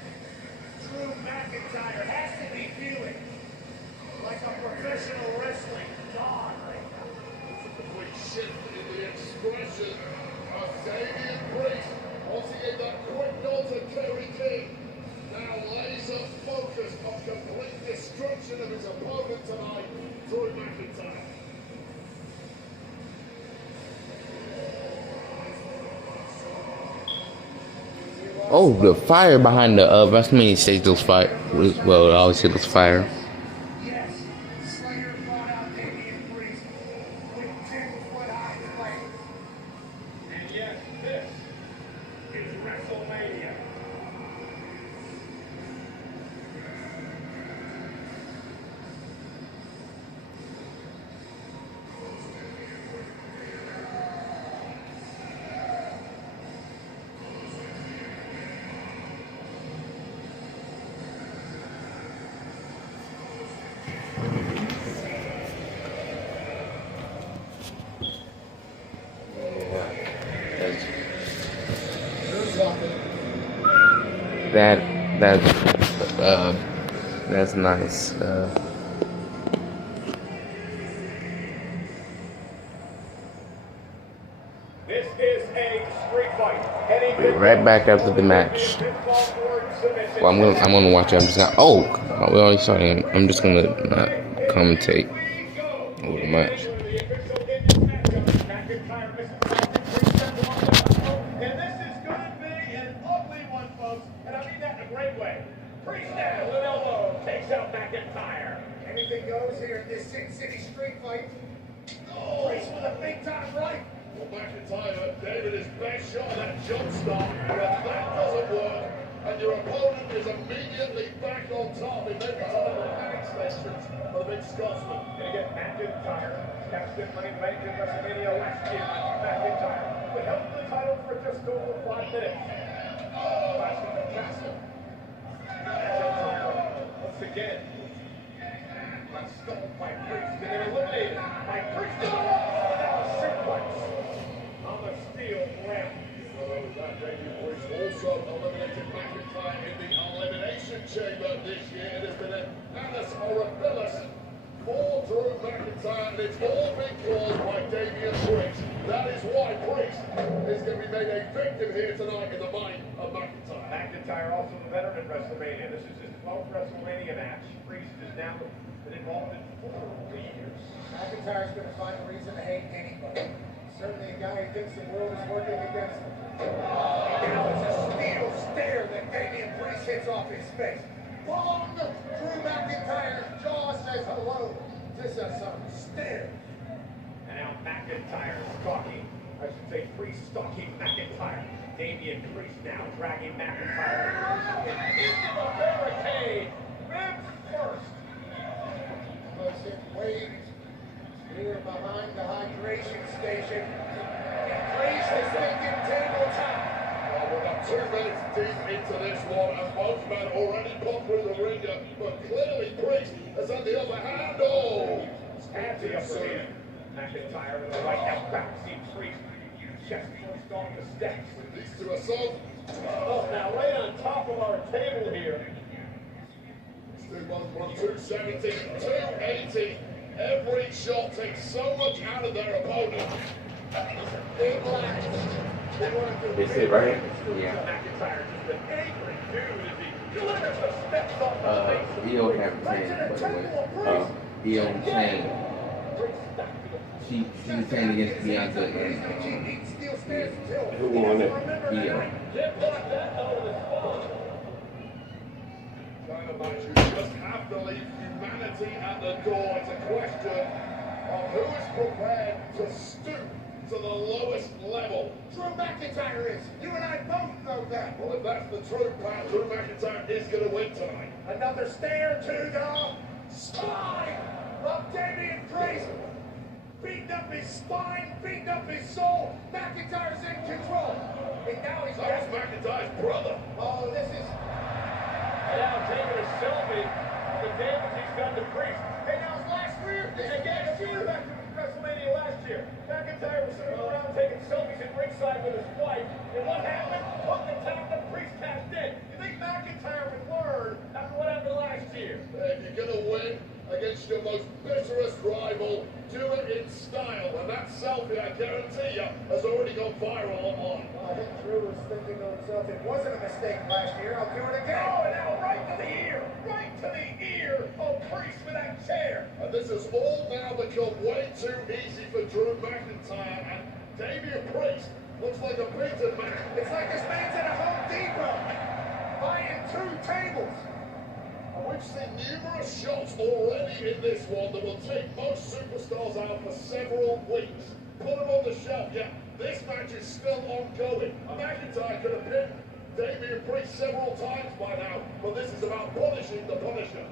Drew McIntyre. Has to be feeling like a professional wrestling god right now. A quick shift in the expression of Damian Priest. Once he gave that quick nod to Kerry King. Now laser focused on complete destruction of his opponent tonight, Drew McIntyre. Oh, the fire behind the WrestleMania stage looks fire. Well, I always say looks fire. Yes, Slayer brought out Damian Priest with 10-foot-high flames. And yes, this is WrestleMania. That's nice. This is a street fight. Be right back after the match. Well, I'm gonna watch it. I'm just gonna. Oh, we already started. I'm just gonna not commentate over the match. And this is going to be an ugly one, folks. And I mean that in a great way. Priest now with an elbow takes out McIntyre. Anything goes here in this Sin City street fight. Oh, Priest with a big time right. Well, McIntyre, David, his best shot at that jump start. But if that doesn't work, and your opponent is immediately back on top, it may be time for back extensions for the big Scotsman. Gonna get McIntyre. Captain Money Bank in WrestleMania last year. McIntyre would help the title for just over 5 minutes. Flashing the castle. McIntyre once again. Got stolen by Priest and then eliminated by Priest in the wall. Now a suplex on the steel ramp. Also eliminated McIntyre in the Elimination Chamber this year. It has been an annus horribilis for Drew McIntyre, and it's all been caused by Damian Priest. That is why Priest is going to be made a victim here tonight in the mind of McIntyre. McIntyre also the veteran in WrestleMania. This is his 12th WrestleMania match. Priest is now been involved in 4 years. McIntyre's going to find a reason to hate anybody. Certainly a guy who thinks the world is working against him. Now it's a steel stare that Damian Priest hits off his face. Bong! Drew McIntyre's jaw says hello. This is some stare. And now McIntyre stalking, I should say Priest stalking McIntyre. Damian Priest now dragging McIntyre into the barricade. Ribs first. Listen, wait. Here behind the hydration station. Priest is thinking table time. Well, we're about 2 minutes deep into this one, and both men already put through the ringer, but clearly Priest has had the upper hand. Oh! At the upper hand. McIntyre with a right now bouncing Priest. Chest first off the steps. These two are so. Oh, now right on top of our table here. 270, 280. Every shot takes so much out of their opponent. Big left. They sit right? Yeah. McIntyre just an angry dude as he delivers the steps off the face. EO have 10, by the way. EO 10. She was 10 against Bianca and Who won it? EO. Dynamite, you just have to leave humanity at the door. It's a question of who is prepared to stoop to the lowest level. Drew McIntyre is. You and I both know that. Well, if that's the truth, Pat, Drew McIntyre is going to win tonight. Another stare to the spine of Damian Priest. Beating up his spine, beating up his soul. McIntyre's in control. And now he's That was McIntyre's brother. Oh, this is. And now taking a selfie of the damage he's done to Priest. Hey, now it's last year. Against you back to WrestleMania last year. McIntyre was sitting around taking selfies at ringside with his wife. And what happened? Hook the top that Priest cashed in. You think McIntyre would learn after what happened last year? If you're going to win against your most bitterest rival, do it in style. And that selfie, I guarantee you, has already gone viral online. I think Drew was thinking to himself, it wasn't a mistake last year, I'll do it again. Oh, and now right to the ear of Priest with that chair. And this has all now become way too easy for Drew McIntyre, and Damian Priest looks like a beaten man. It's like this man's at a Home Depot, buying 2 tables. We've seen numerous shots already in this one that will take most superstars out for several weeks. Put them on the shelf, yeah. This match is still ongoing. McIntyre could have pinned Damian Priest several times by now, but this is about punishing the Punisher.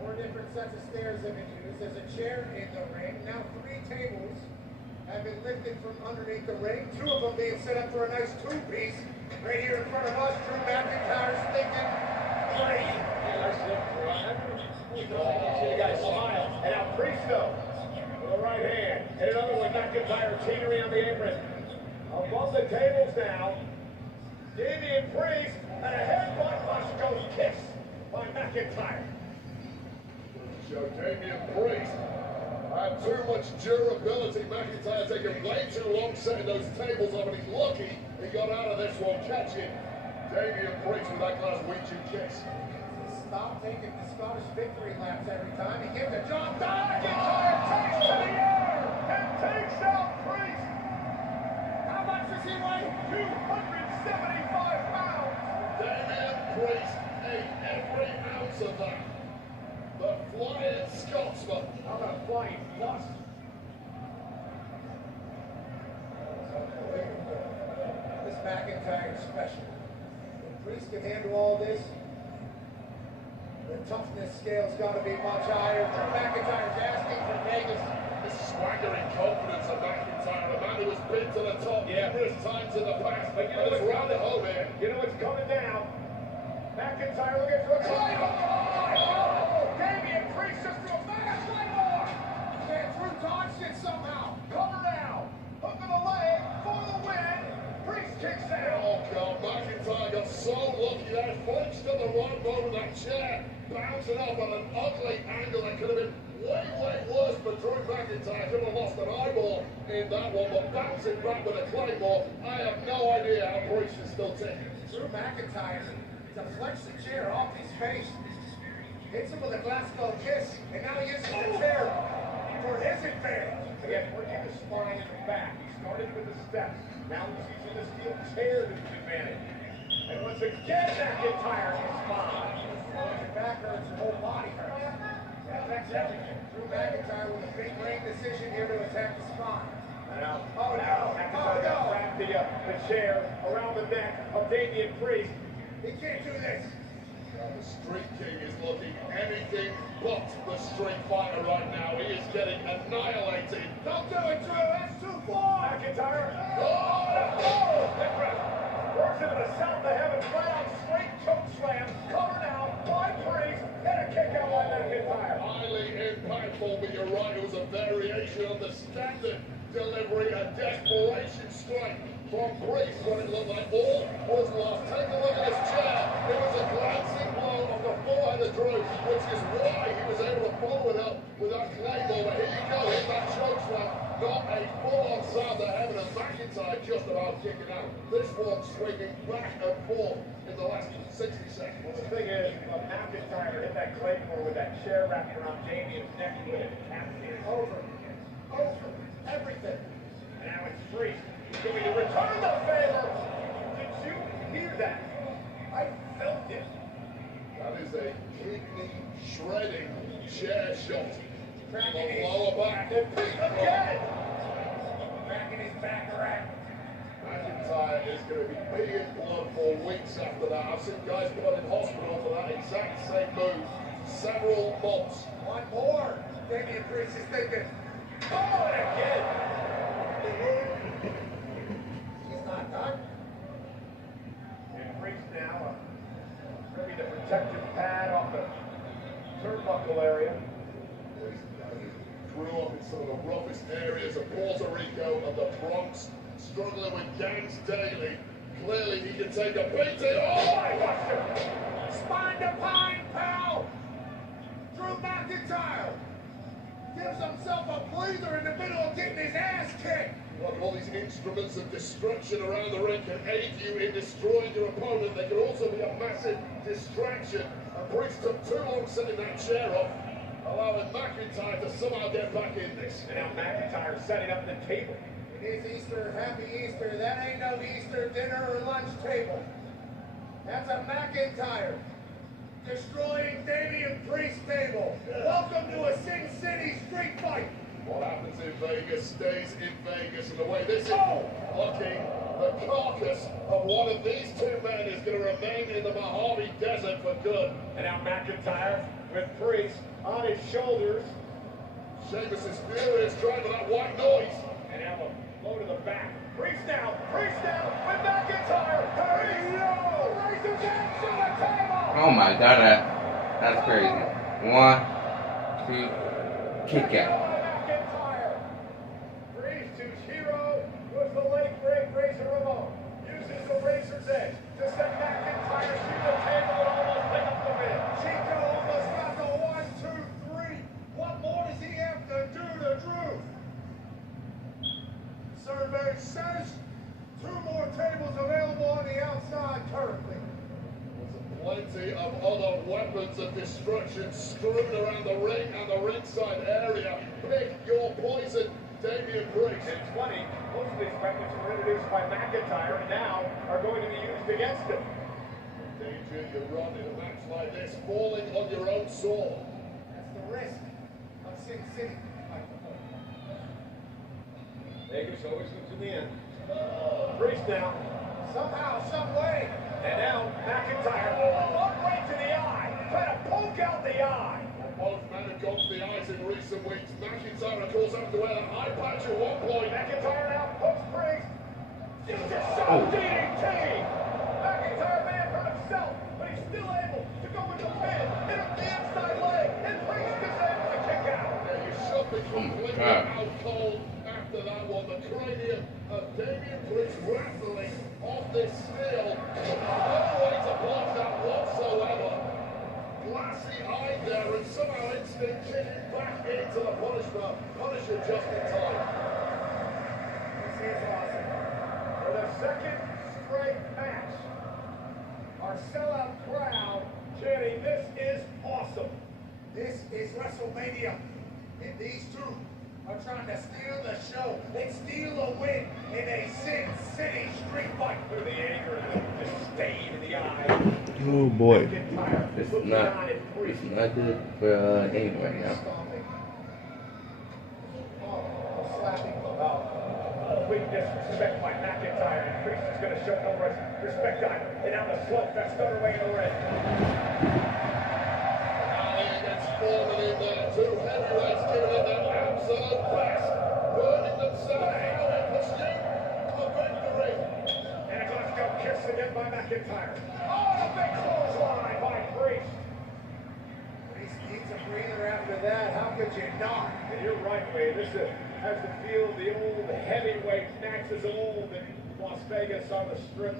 4 different sets of stairs have been used. There's a chair in the ring. Now 3 tables have been lifted from underneath the ring. 2 of them being set up for a nice 2-piece. Right here in front of us, Drew McIntyre's thinking, great. You guys smile. And now Pristo with the right hand. And another one, McIntyre teetering on the apron. Above the tables now, Damian Priest And a headbutt must go kiss by McIntyre. So Damian Priest had too much durability. McIntyre taking way too long setting those tables up, and he's lucky he got out of this one, catching Damian Priest with that glass Ouija kiss. Stop taking the Scottish victory laps every time. He gives a jump. McIntyre takes to the air and takes out Priest. How much does he weigh? 275 pounds. Damian Priest ate every ounce of that. The Flying Scotsman. How about Flying Plus? This McIntyre is special. If Priest can handle all this, the toughness scale's got to be much higher. Drew McIntyre's asking for Vegas. The swaggering confidence of McIntyre, a man who has been to the top numerous times in the past, but you know it's round the home here. You know it's coming down. McIntyre looking for a Claymore. Oh, Damian Priest just threw a back Claymore. Man, Drew dodged it somehow. Cover now. Hook of the leg for the win. Priest kicks out. Oh God, McIntyre got so lucky there, flinched at the right moment, that chair bouncing off at an ugly angle that could have been way worse for Drew McIntyre. Could have lost an eyeball in that one, but bouncing back with a Claymore, I have no idea how Priest is still ticking. Drew McIntyre deflects the chair off his face, hits him with a Glasgow kiss, and now he uses the chair for his advantage. Again, working the spine and the back. He started with the steps. Now he's using the steel chair to his advantage. And once again, McIntyre is fine. Your back hurts, your whole body hurts. That affects everything. Drew McIntyre with a big brain decision here to attack the spine. Now, McIntyre wrapped the chair around the neck of Damian Priest. He can't do this. The Street King is looking anything but the Street Fighter right now. He is getting annihilated. Don't do it, Drew. That's too far. McIntyre. Works into the south of heaven, right on straight choke slam. Cover now by Priest. And a kick out by McIntyre. Highly impactful, but you're right. It was a variation of the standard delivery, a desperation strike from Priest when it looked like all was lost. Take a look at this chair. It was a glancing blow of the forehead of Drew, which is why he was able to follow it up with that Claymore. But here you go, hit that choke slam. Not a full-on sound to heaven, and McIntyre just about kicking out. This one swinging back and forth in the last 60 seconds. Well, the thing is, McIntyre hit that Claymore with that chair wrapped around Damian's neck. He would have decapitated. Over. Everything. And now it's Priest. He's going to return the favor. Did you hear that? I felt it. That is a kidney shredding chair shot. Cracking The lower back. And Priest again. Cracking his back around. McIntyre is going to be big in blood for weeks after that. I've seen guys put in hospital for that exact same move several months. One more. Damian Priest is thinking, oh, and again. He's not done. And Priest now, really the protective pad off the turnbuckle area. Grew up in some of the roughest areas of Puerto Rico and the Bronx, struggling with gangs daily. Clearly he can take a beating. Oh, I watched him! Spine to pine, pal! Drew McIntyre gives himself a breather in the middle of getting his ass kicked. Look, all these instruments of destruction around the ring can aid you in destroying your opponent. They can also be a massive distraction. And Priest took too long setting that chair up, allowing McIntyre to somehow get back in this. And now McIntyre setting up the table. It is Easter, happy Easter. That ain't no Easter dinner or lunch table. That's a McIntyre destroying Damian Priest table. Welcome to a Sin City street fight. What happens in Vegas stays in Vegas, and the way this is looking, the carcass of one of these two men is going to remain in the Mojave Desert for good. And now McIntyre with Priest on his shoulders. Sheamus is furious, trying for that white noise. And now a blow to the back. Priest down with McIntyre. Priest, raise him down to the table. Oh my god, that's crazy. 1, 2, kick out. McIntyre. Priest, whose hero was the late great Razor Ramon, uses the razor's edge to send McIntyre McIntyre see the table and almost pick up the win. Chico almost got the 1, 2, 3. What more does he have to do to Drew? Survey says 2 more tables available on the outside currently. Plenty of other weapons of destruction strewn around the ring and the ringside area. Pick your poison, Damian Priest. In 20, most of these weapons were introduced by McIntyre and now are going to be used against him. Danger you run in a match like this, falling on your own sword. That's the risk of Sin City. Vegas always looks in the end. Priest now, somehow, some way. And now McIntyre, right to the eye, trying to poke out the eye. Both men have gone to the eyes in recent weeks. McIntyre, of course, having to wear that eye patch at one point. McIntyre now hooks Priest. It's a shot DDT. McIntyre may have hurt himself, but he's still able to go with the pin, hit up the inside leg, and Priest is able to kick out. Yeah, you should be completely out cold after that one. The cranium of Damian Priest rattling off this steel. No way to block that whatsoever. Glassy eye there, and somehow instant kicking back into the Punisher just in time. This is awesome. For the second straight match, our sellout crowd chanting, "This is awesome." This is WrestleMania, and these two are trying to steal the show and steal a win in a Sin City street fight. Through the anger and the disdain in the eye. Oh boy. It's not good for anyone right now. Slapping about complete disrespect by McIntyre, and Priest is going to show no respect either. And down the slope, that's third away in the ring. Ali gets fallen in there. 2 heavyweights giving it their absolute best, burning themselves out in pursuit of victory. And a Glasgow kiss again by McIntyre. Oh, a big clothesline by Priest. Priest needs a breather after that. How could you not? And you're right, Wade. This has the feel of the old heavyweight matches old in Las Vegas on the Strip.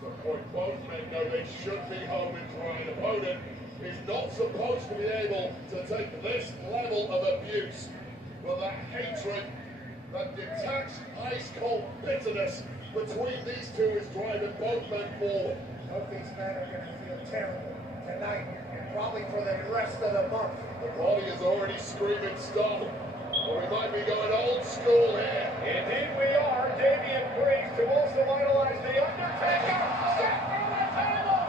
The point both men know they should be home and dry. An opponent is not supposed to be able to take this level of abuse. But that hatred, that detached, ice-cold bitterness between these two is driving both men forward. Both these men are going to feel terrible tonight and probably for the rest of the month. The body is already screaming stop. Or we might be going old school here. Indeed we are. Damian Priest, who also idolized The Undertaker. Set through the tables!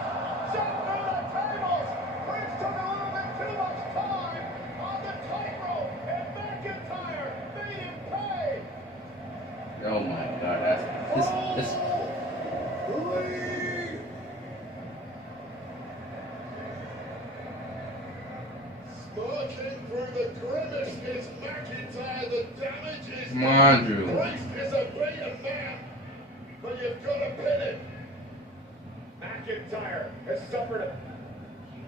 Set through the tables! Priest took a little bit too much time on the tightrope, and McIntyre made him pay. Oh my god, that's this. Smirking through the grimace is McIntyre. The damage is Come on, Drew. Priest is a beaten man, but you've got to pin him. McIntyre has suffered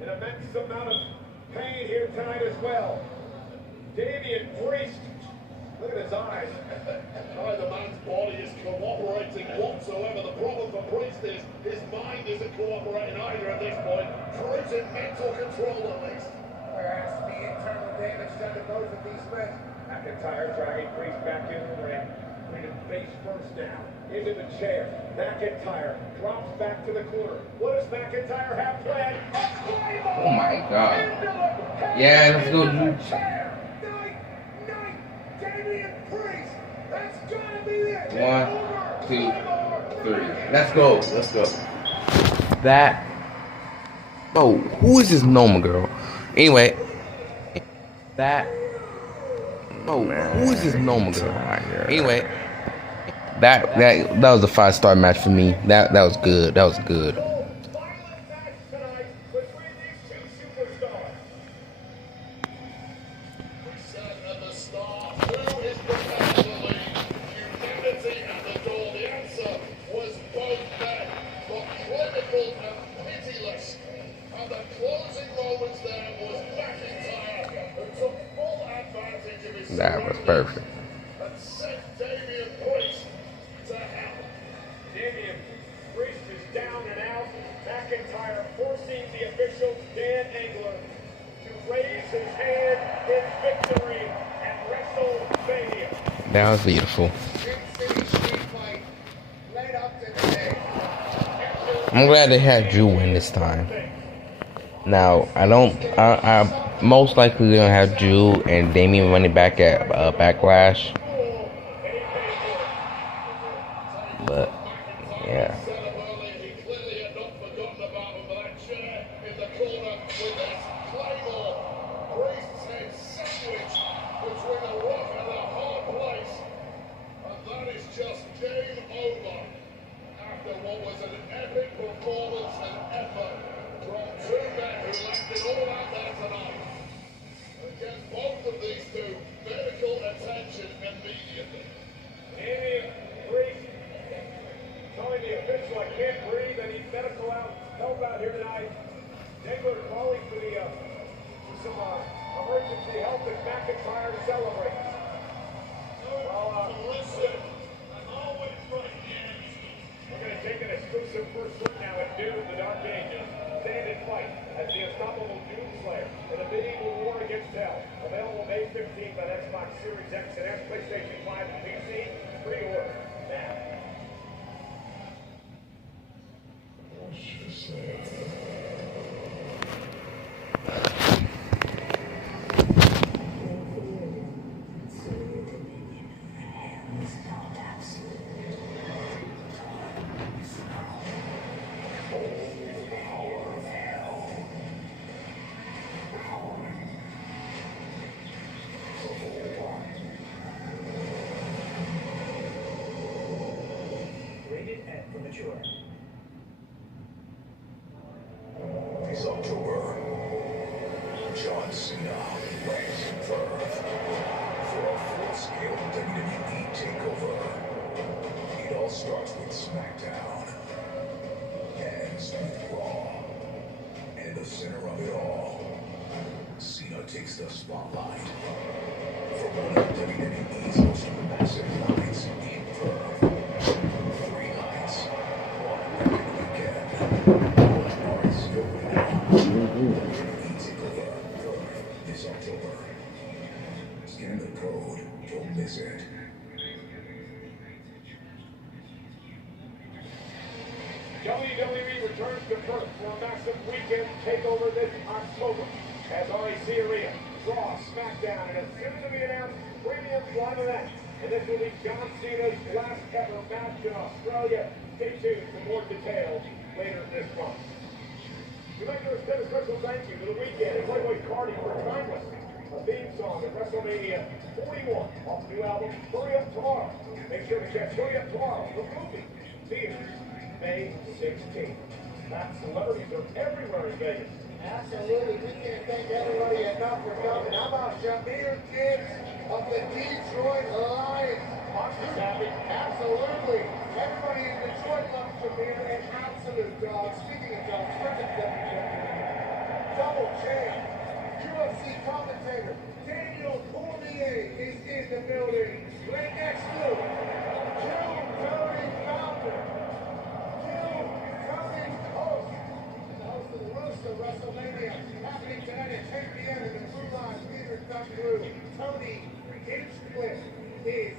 an immense amount of pain here tonight as well. Damian Priest, look at his eyes. Neither man's body is cooperating whatsoever. The problem for Priest is his mind isn't cooperating either at this point. Drew's in mental control at least. There has to be internal damage done to both of these men. McIntyre dragging Priest back in the ring. Putting him face first down into the chair. McIntyre drops back to the corner. What does McIntyre have planned? Oh my god. Yeah, let's go, Drew. Damian Priest. That's gotta be it. 1, 2, 3. Let's go. Let's go. That. Oh, who is this Noma girl? Anyway, that. Oh, who is this Noma girl? Anyway, that was a 5-star match for me. That was good. That was good. That was perfect. Damian Priest is down and out. his hand in victory at WrestleMania. That was beautiful. I'm glad they had Drew win this time. Now, I most likely gonna have Drew and Damian running back at Backlash. But, yeah. Emergency help as McIntyre celebrates. Well, listen, I'm always right here. We're going to take an exclusive first look now at Doom, the Dark Ages. Stand and fight as the unstoppable Doom Slayer in a medieval war against hell. Available May 15th on Xbox Series X and S, PlayStation 5 and PC. Pre-order now. It's October. John Cena ranks third for a full-scale WWE takeover. It all starts with SmackDown, ends with Raw, and the center of it all, Cena takes the spotlight for one of WWE's most massive nights in Perth. 3 nights, 1 weekend. This October. Scan the code. Don't miss it. WWE returns to Perth for a massive weekend takeover this October as REC Arena, Raw, SmackDown, and a soon-to-be-announced premium live event. And this will be John Cena's last ever match in Australia. Stay tuned for more details later this month. We'd like to extend a special thank you to The Weeknd and Playboy Cardi for Timeless, a theme song at WrestleMania 41 off the new album Hurry Up Tomorrow. Make sure to catch Hurry Up Tomorrow, the movie, theaters, May 16th. That celebrities are everywhere in Vegas. Absolutely. We can't thank everybody enough for coming. How about Shamir Gibbs of the Detroit Lions? Monsters happy. Absolutely. Everybody in Detroit loves Shamir and absolute dogs. Speaking of dogs, perfect WWE. Double champ. UFC commentator Daniel Cormier is in the building. Right next to June Cody founder. June Cody host. The host of the roast of WrestleMania. Happening tonight at 10 p.m. in the Blue Line Theater come through. Tony Hinchcliffe is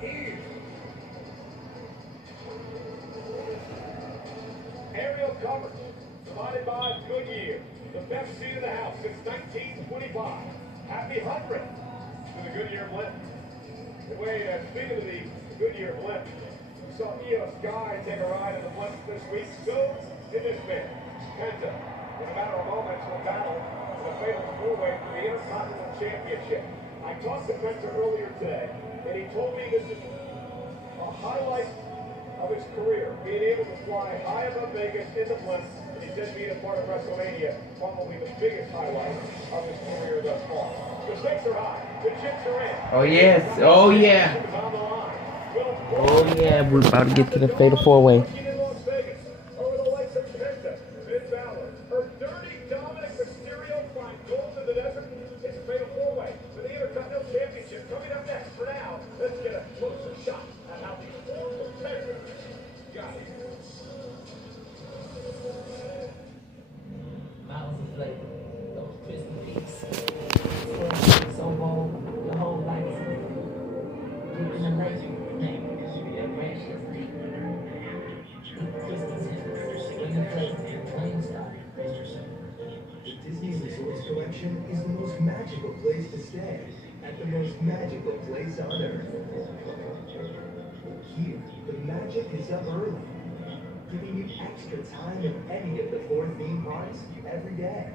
here. Aerial cover provided by Goodyear, the best seat in the house since 1925. Happy 100th to the Goodyear blimp. Anyway, speaking of the Goodyear blimp, we saw Io Sky take a ride in the blimp this week. So did this man, Penta. In a matter of moments, will battle in a fatal four-way for the Intercontinental Championship. I talked to Penta earlier today, and he told me this is a highlight of his career, being able to fly high above Vegas in the blimp, and he said being a part of WrestleMania, probably the biggest highlight of his career thus far. The stakes are high, the chips are in. Oh yes, oh yeah. Oh yeah, we're about to get to the fatal four-way. Mountains of flavor, those crispy peaks. late. Their friendship's deep. Twisted sense. When you play Flame Star. The Disney Resorts Collection is the most magical place to stay at the most magical place on earth. Here, the magic is up early, giving you extra time in any of the 4 theme parks every day.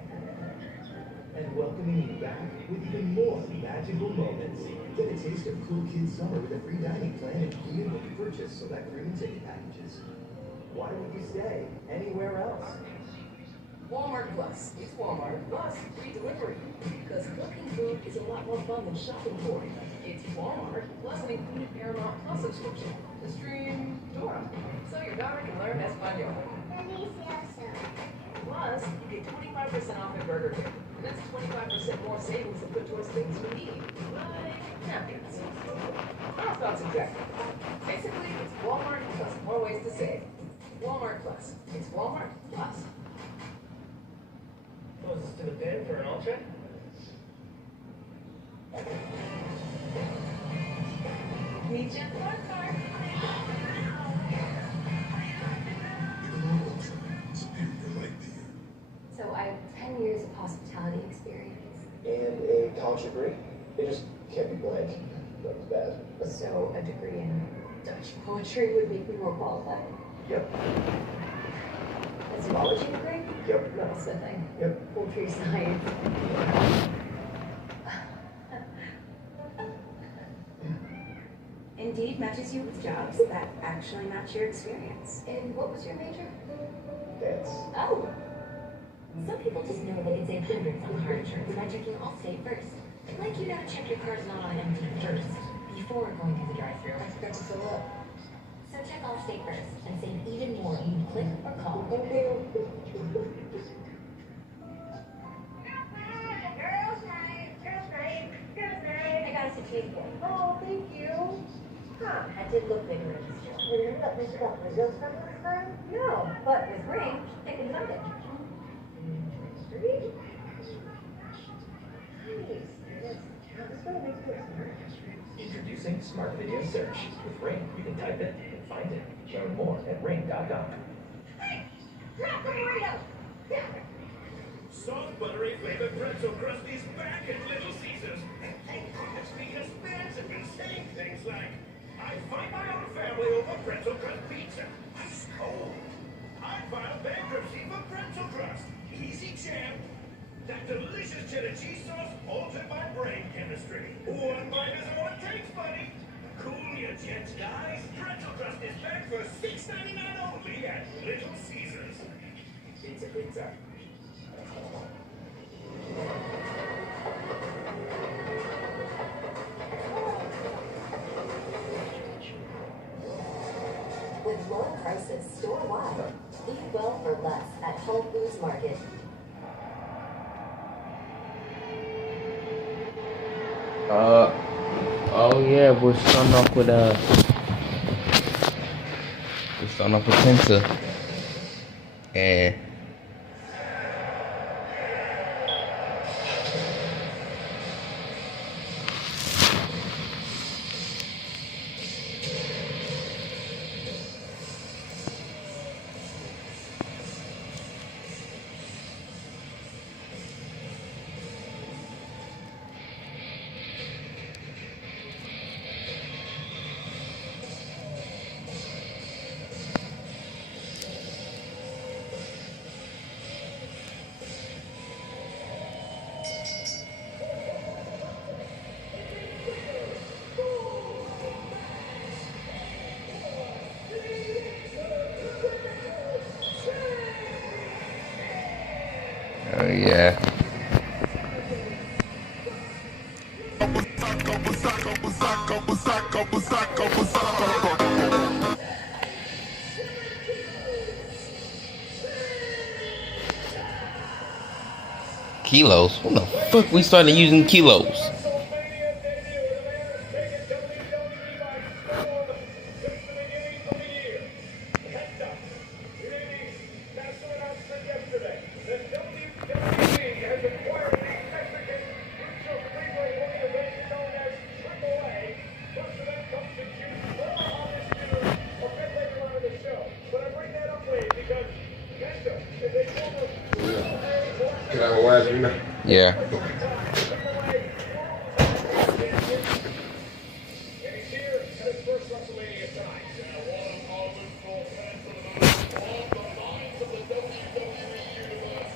And welcoming you back with even more magical moments. Get a taste of cool kids summer with a free dining plan included when you purchase select room and ticket packages. Why would you stay anywhere else? Walmart Plus. It's Walmart Plus free delivery. Because cooking food is a lot more fun than shopping for it. It's Walmart Plus an included Paramount Plus subscription to stream Dora. So your daughter can learn Espanol. Plus, you get 25% off at Burger King. And that's 25% more savings to put towards things you need. Like napkins. How about subjective? Basically, it's Walmart Plus more ways to save. Walmart Plus. It's Walmart Plus. Closest to the pin for an entree? Meet you at the bar card. So I have 10 years of hospitality experience. And a college degree. It just can't be blank. That was bad. So a degree in Dutch poetry would make me more qualified. Yep. A zoology degree? Yep. Metal smithing. Yep. Poultry science. Indeed matches you with jobs that actually match your experience. And what was your major? Dance. Oh. Some people just know they can save hundreds on car insurance by checking Allstate first. Like you gotta check your car's not on empty first, before going through the drive-thru. I forgot to fill up. So check Allstate first and save even more when you click or call. Okay. I got us a cheesecake. Oh, thank you. Huh. I did look bigger in the store. Wait a minute, we got Brazil stuff this time? No, but with Ring, they can find it. Nice. This really makes it smart. Introducing Smart Video Search. With Ring, you can type it and find it. Learn more at ring.com. Hey! Drop the burrito! Soft, buttery flavored pretzel crust is back at Little Caesars. And thank goodness, because fans have been saying things like, I find my own family over pretzel crust pizza. Ice cold. I filed bankruptcy for pretzel crust. Easy champ. That delicious cheddar cheese sauce altered by brain chemistry. One bite is all it takes, buddy. Cool your jets, guys. Pretzel crust is back for $6.99 only at Little Caesars. Pizza, pizza. With low prices store-wide, eat well for less at Whole Foods Market. Oh yeah, we're starting off with Penta. And oh yeah. Kilos? When the fuck we started using kilos? Plus, the event comes to Yeah. And he's here at his first WrestleMania tonight. What a moment for fans of the minds of the WWE Universe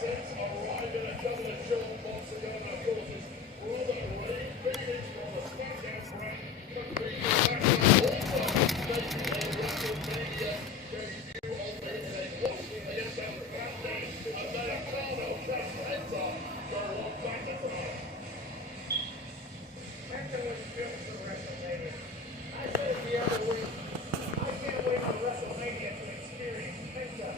since arriving at Double Show months ago. And of course, his brother Ray Phoenix from the SmackDown brand could be the WrestleMania debut on Thursday. Watching the NFL Saturday, and then a Carmel Test Penta go on back to tonight. Penta was built for WrestleMania. I said it the other week. I can't wait for WrestleMania to experience Penta.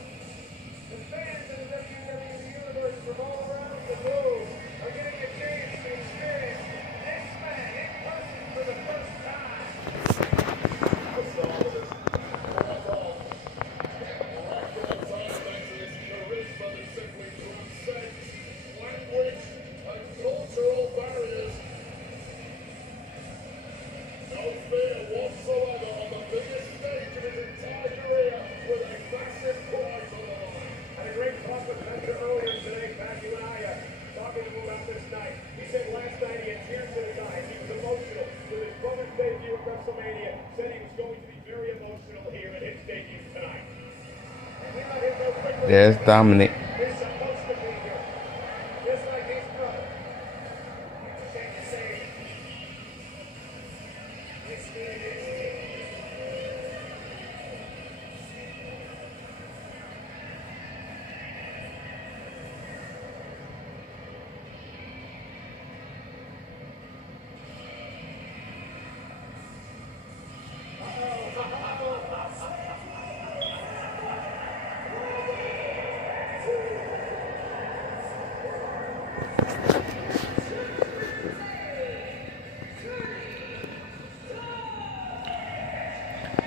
The fans of the WWE Universe from all around the globe are getting a chance to experience this man in person for the first time. I saw this. Charisma that simply transcends language and cultural barriers. No fear whatsoever on the biggest stage of his entire career with a massive prize on the line. Had a great talk with Hunter earlier today, Pat, you and I talking to him about this night. He said last night he had tears in his eyes. He was emotional with his brother's debut at WrestleMania. Said he was going to be very emotional here at his debut tonight. And we let him know quickly. There's Dominic. He's supposed to be here. Just like his brother. Can you say this is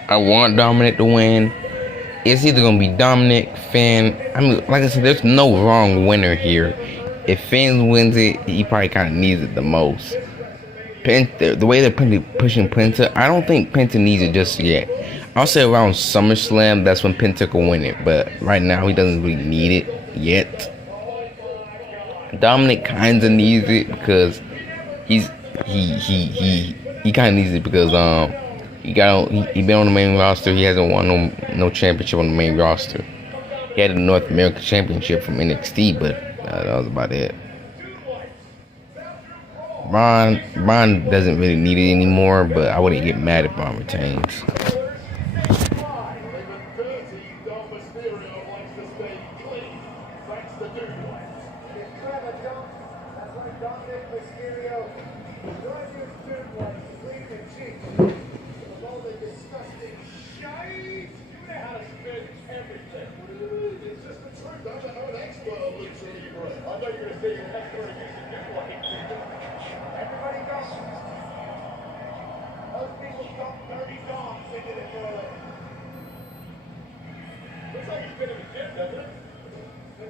I want Dominic to win. It's either gonna be Dominic, Finn. I mean, like I said, there's no wrong winner here. If Finn wins it, he probably kind of needs it the most. Penta, the way they're pushing Penta, I don't think Penta needs it just yet. I'll say around SummerSlam, that's when Penta can win it. But right now, he doesn't really need it yet. Dominic kind of needs it because he kind of needs it because he been on the main roster. He hasn't won no championship on the main roster. He had a North American Championship from NXT, but that was about it. Braun doesn't really need it anymore, but I wouldn't get mad if Braun retains.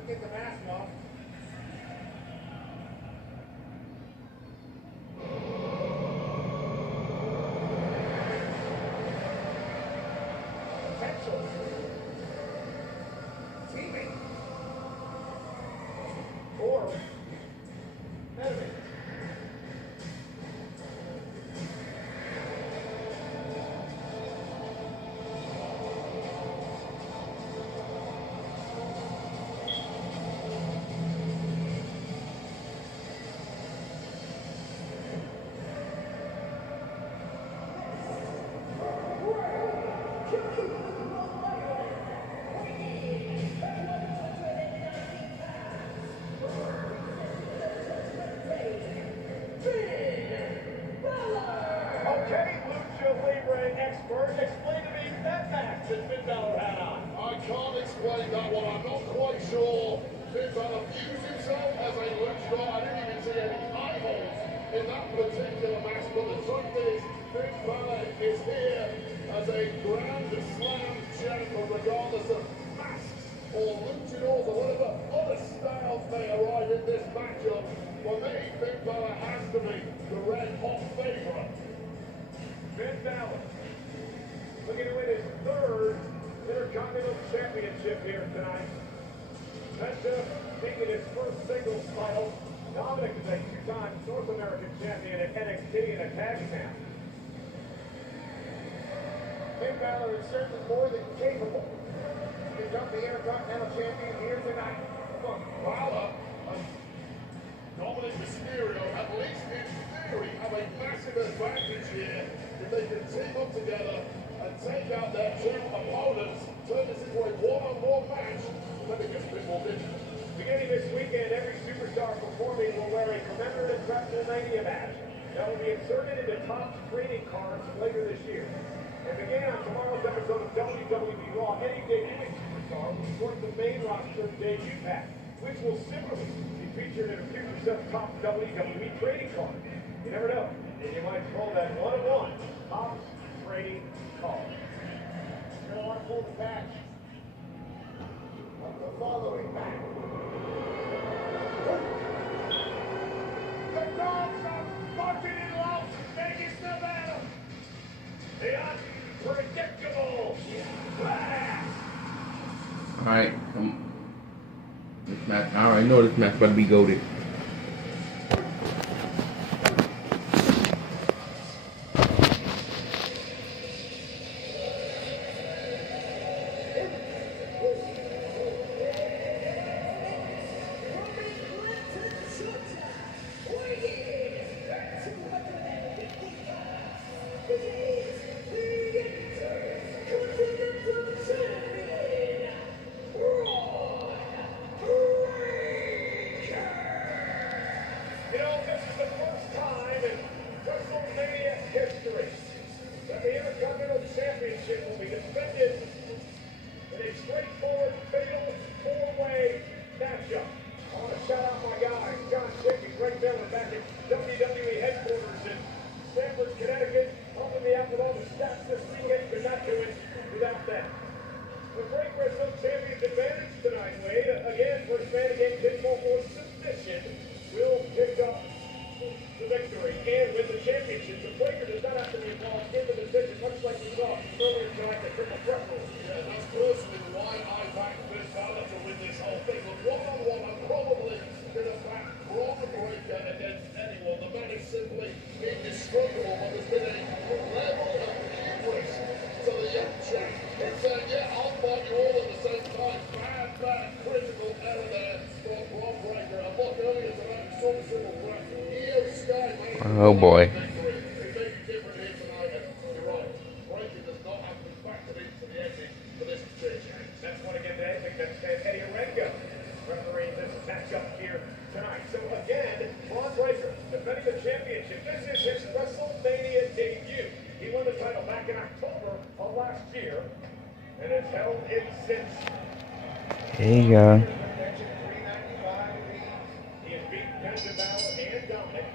Get the mask off. Potential. Teaming. Or enemy. Explain to me that match that Finn Balor had on. I can't explain that one. I'm not quite sure. Finn Balor views himself as a luchador. I didn't even see any eyeballs in that particular match. But the truth is, Finn Balor is here as a Grand Slam champion, regardless of masks or luchadors or whatever other styles may arrive in this matchup. For me, Finn Balor has to be the red-hot favorite. Finn Balor looking to win his third Intercontinental Championship here tonight. Penta taking his first singles title Dominic is a two-time North American champion at NXT and a tag champ. Finn Balor is certainly more than capable to become the Intercontinental Champion here tonight. Look, Balor and Dominic Mysterio, at least in theory, have a massive advantage here if they can team up together and take out their two opponents, turn this into a one-on-one match, and then it gets a bit more difficult. Beginning this weekend, every superstar performing will wear a commemorative WrestleMania badge that will be inserted into top trading cards later this year. And beginning on tomorrow's episode of WWE Raw, any debuting superstar will sport the main roster debut pack, which will similarly be featured in a future set of top WWE trading cards. You never know, and you might call that one-on-one top trading card. You're going to want to pull the patch of the following match. The dogs are barking in Las Vegas, Nevada. The unpredictable. Alright, this match, I already know this match about to be goated. You know, this is the first time in WrestleMania history that the Intercontinental Championship will be defended in a straightforward, fatal, four-way matchup. I want to shout out my guys, John Chick and Greg Miller back at WWE headquarters in Stamford, Connecticut, helping me out with all the stats this weekend. Could not do it without them. The Great Wrestling Champion's advantage tonight, Wade. Again, first man to get pinfall or submission will pick up the victory and win the championship. The Breaker does not have to be involved in the decision, much like we saw earlier tonight at Triple Threat Rules. Yeah, that's personally why I backed Finn Balor to win this whole thing. But one-on-one, I'm probably going to back Braun Breaker against anyone. The man is simply indestructible, but there's been a level of hubris to the young chap. He's saying, yeah, I'll fight you all at the same time. Bad, critical error there from Braun Breaker. And look, earlier tonight, we saw the simple breath. Oh boy. That's one again today. I think that's Eddie Orengo refereeing this matchup here tonight. So again, Braun Breaker defending the championship. This is his WrestleMania debut. He won the title back in October of last year and has held it since. There you go. He has beaten Penta Balor and Dominic.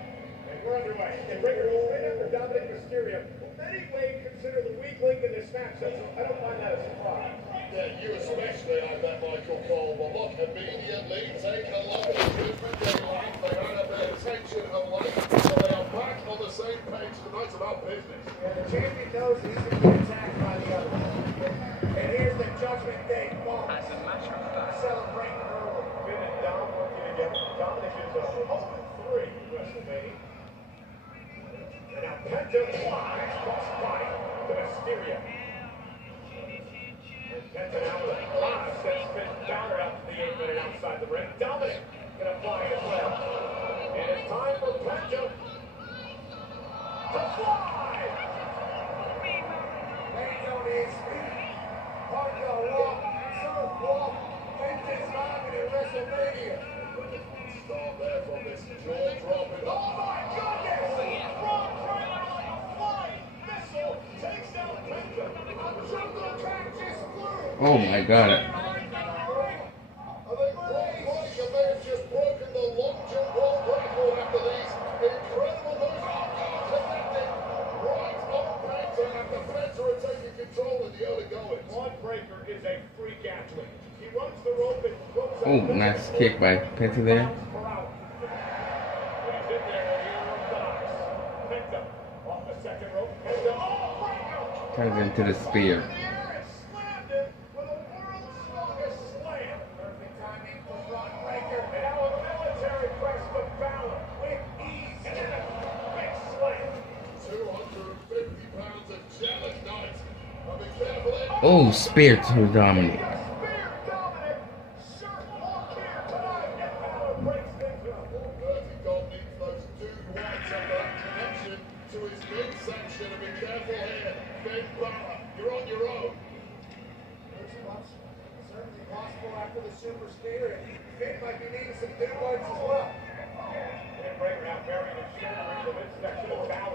We're underway. And Breaker is right after Dominic Mysterio. Many may consider the weak link in this match, so I don't find that a surprise. Yeah, you especially, I bet, Michael Cole. But look, immediately take a look at the different daylight. They had a bit of tension of late, so they are back on the same page tonight about business. Yeah, the champion knows he's going to be attacked by the other. And here's the Judgment Day moment. As a matter of fact, Celebrating early. Finn and Dom working together. Dominic is 0-3 in WrestleMania. And now Penta flies cross body to Mysterio. And Penta now with a drive sends Finn Balor out to the 8-minute outside the ring. Dominic gonna fly as well. And it's time for Penta to fly! Laying on his feet. Parker walk, surf walk, Penta's live in WrestleMania. Start there from this jaw-dropping. Oh my goodness! Braun Breaker like a flying missile takes down Penta. A jungle attack just flew. Oh my god. I think Braun Breaker may have just broken the long jump world record after these incredible moves. Connected right on Penta, and the Penta are taking control in the early going. Braun Breaker is a freak athlete. He runs the rope and goes Oh, nice kick by Penta there. per hour. When he's in there, he orthodox. Penta off the second rope. Penta, oh, Breaker! Turns into the spear. In the air and slammed him with a world's strongest slam. Perfect timing for Braun Breaker. And now a military press to Balor. Oh, spear to Dominic.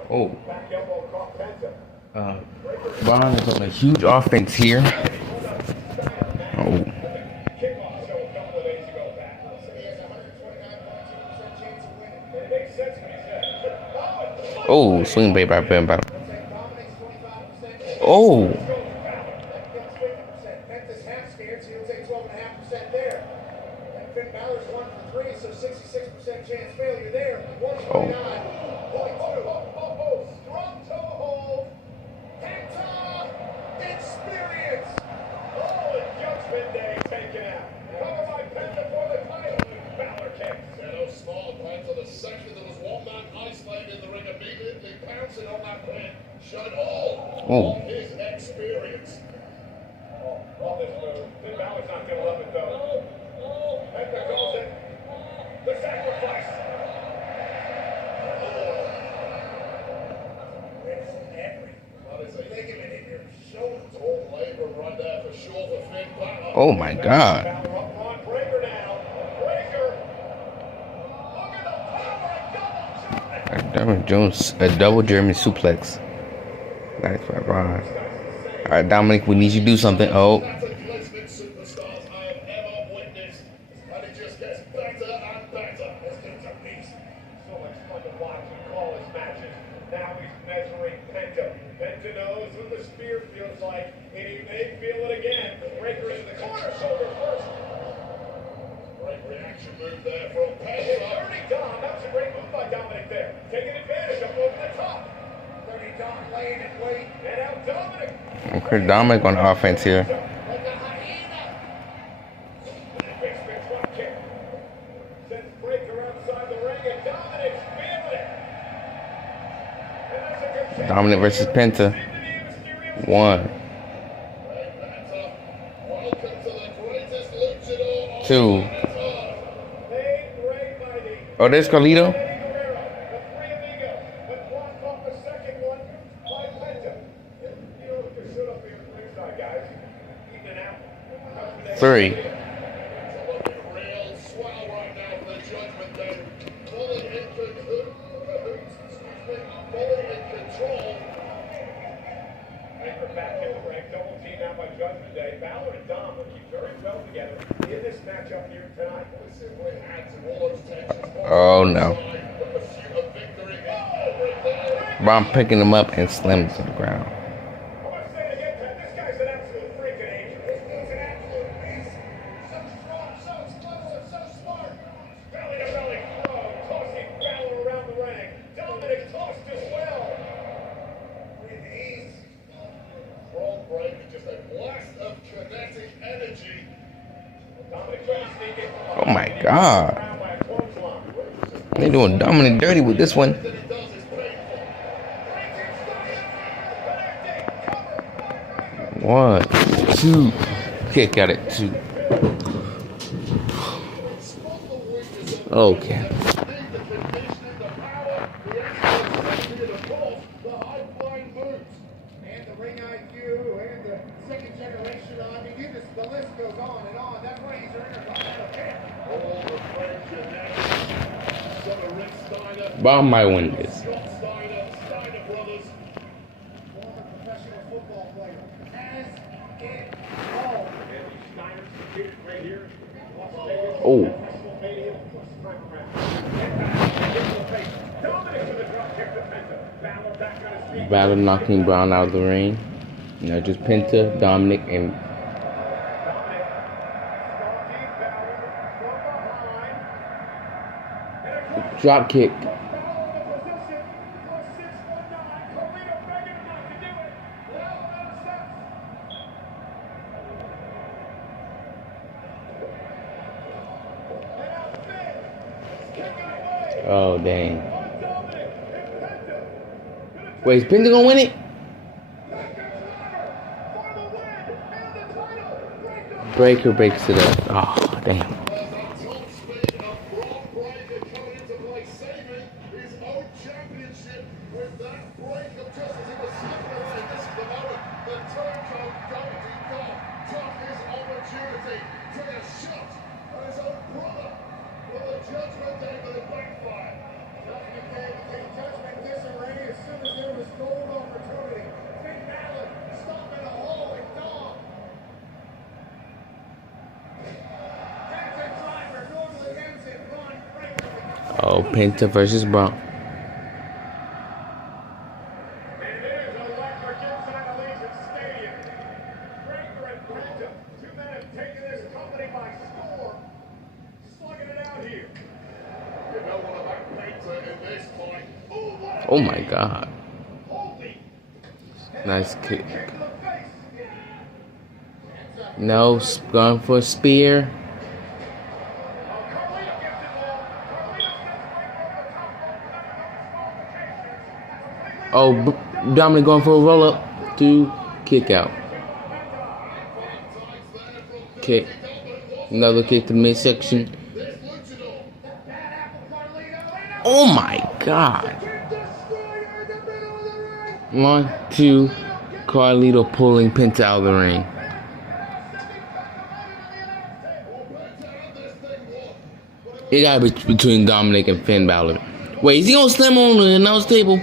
Oh. Braun is on a huge offense here. Oh. Oh, swing bait by Ben. Oh. Oh. Oh. His experience. Love this move. Finn Balor's not going to love it, though. Hector calls it the sacrifice. It's Henry. Well, there's a ligament in your shoulder. It's all labor right there for sure for Finn Balor. Oh, my God. Balor up on Breaker now. Breaker. Look at the power. Dominic Jones, a double German suplex. Nice by Braun. Alright, Dominic, we need you to do something. Oh. Okay, Dominic on offense here. Dominic versus Penta. 1, 2. Oh, there's Carlito. 3. Oh no. Braun picking him up and slamming him to the ground. Oh my God. They're doing Dominic dirty with this one. 1, 2. Kick at it. 2. Okay. Braun might win this. Oh. Balor knocking Braun out of the ring. Now just Penta, Dominic, and drop kick. Oh, dang. Wait, is Penta gonna win it? Breaker breaks it up. Oh, damn. Oh, Penta versus Braun. Oh my God. Nice kick. No, going for a spear. Oh, Dominic going for a roll up to kick out. Kick. Another kick to the midsection. Oh my God. 1, 2. Carlito pulling Penta out of the ring. It gotta be between Dominic and Finn Balor. Wait, is he gonna slam on the announce table?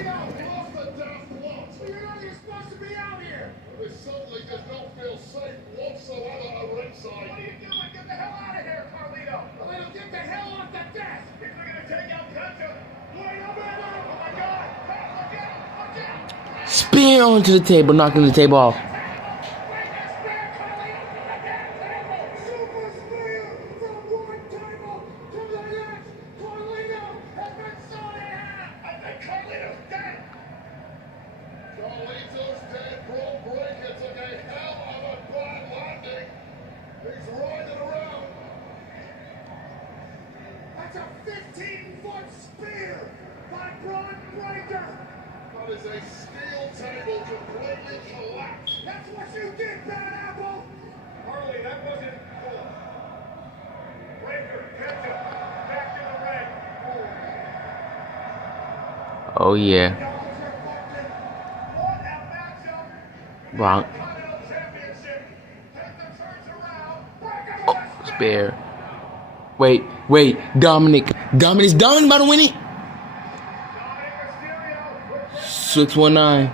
Spear onto the table, knocking the table off. That's a 15-foot spear by Braun Breaker. That is a steel table completely collapsed. That's what you did, Bad Apple. Harley, that wasn't cool. Breaker, catch him. Back in the ring. Oh yeah. Braun. Oh, spear. Wait. Dominic about to win it. 619.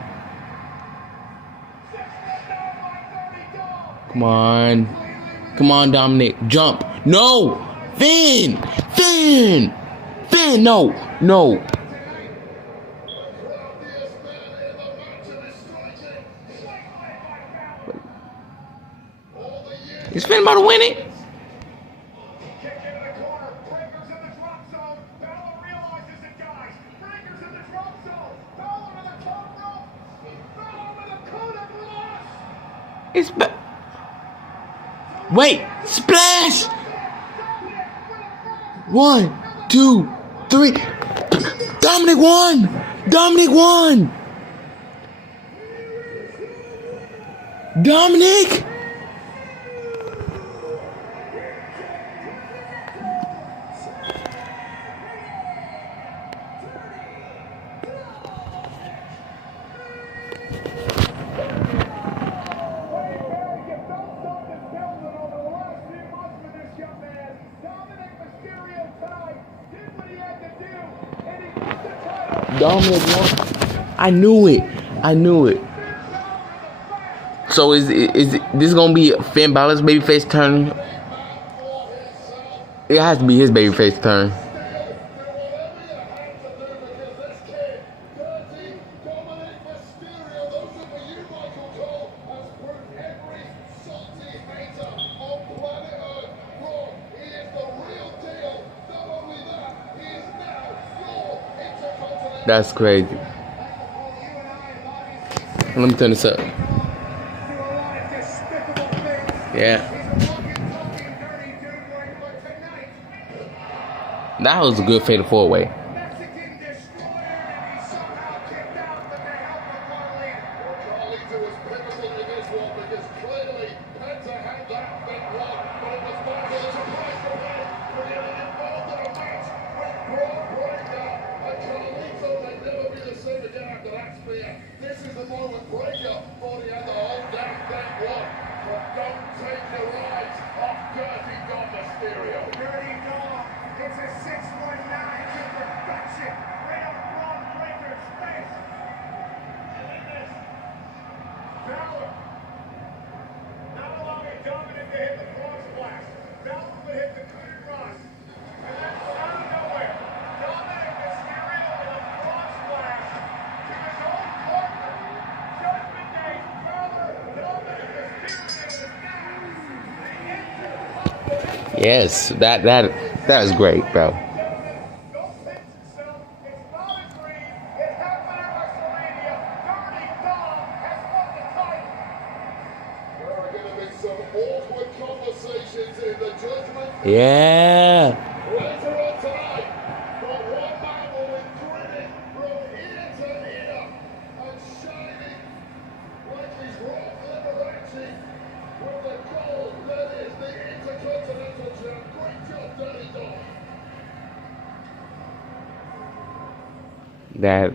Come on, Dominic. Jump. No. Finn, no. Is Finn about to win it? Wait, splash! 1, 2, 3. Dominic won! Dominic! Dominic won. I knew it. So is this gonna be Finn Balor's babyface turn? It has to be his babyface turn. That's crazy. Let me turn this up. Yeah. That was a good fatal four-way. was pivotal in this one because clearly Penta had that thing won, but it was more than a surprise to win. We're getting involved in a match with Braun Breaker and Carlito. They'd never be the same again after that spear. This is the moment Breaker thought he had the whole damn thing won. But don't take your eyes off Dirty Dom Mysterio. Dirty Dom. It's a 619 to perfection. Right up Braun Breaker's face. And this. Balor. Not allowing Dominic to hit the cross blast. Balor would hit the coup de grace. And then out of nowhere, Dominic Mysterio with a cross blast to his own partner. Judgment Day, Balor, Dominic Mysterio is now. Yes, that was great, bro. Yeah. Later on tonight, but one man will be grinning from ear to ear and shining like he's Rock Liberace with the gold that is the Intercontinental Champ. Great job, Dirty Dom.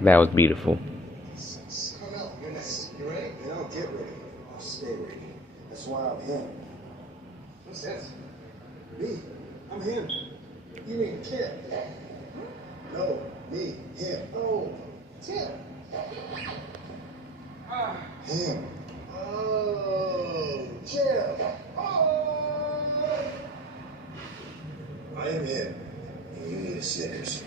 That was beautiful. Carmel, you're next. You ready? Yeah, I'll get ready. I'll stay ready. That's why I'm him. What's this? Me. I'm him. You mean Tim? No, me, him. Oh, Tim. Him. Oh, Tim. Oh. I am him. And you need a sinners.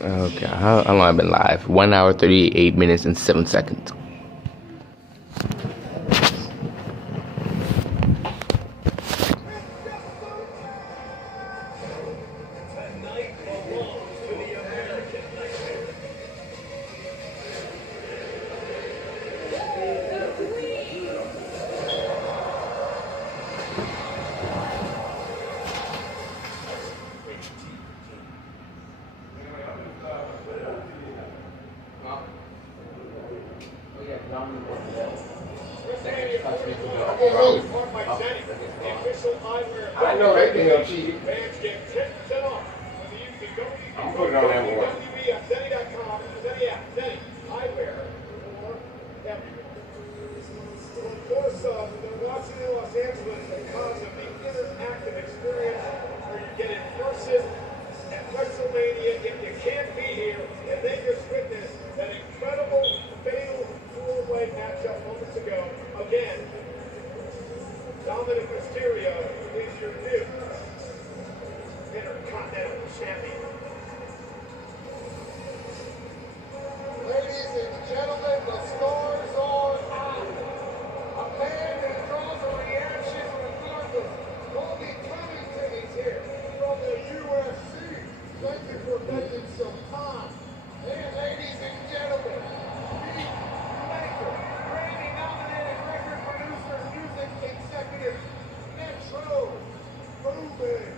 Okay, how long have I been live? 1 hour, 38 minutes, and 7 seconds. I know they think I'm cheating. I'm putting on that one. Of course, they're watching in Los Angeles because of the interactive experience where you get immersive at WrestleMania. If you can't be here, and they just witnessed that incredible, fatal four-way matchup moments ago. Again, Dominic Mysterio is your new Intercontinental Champion. Ladies and gentlemen, the stars are out. A man that draws a reaction regardless. Cody Covington is here from the UFC. Thank you for making some time. And ladies and gentlemen, Beat Maker, Grammy-nominated record producer, music executive, Metro Boomin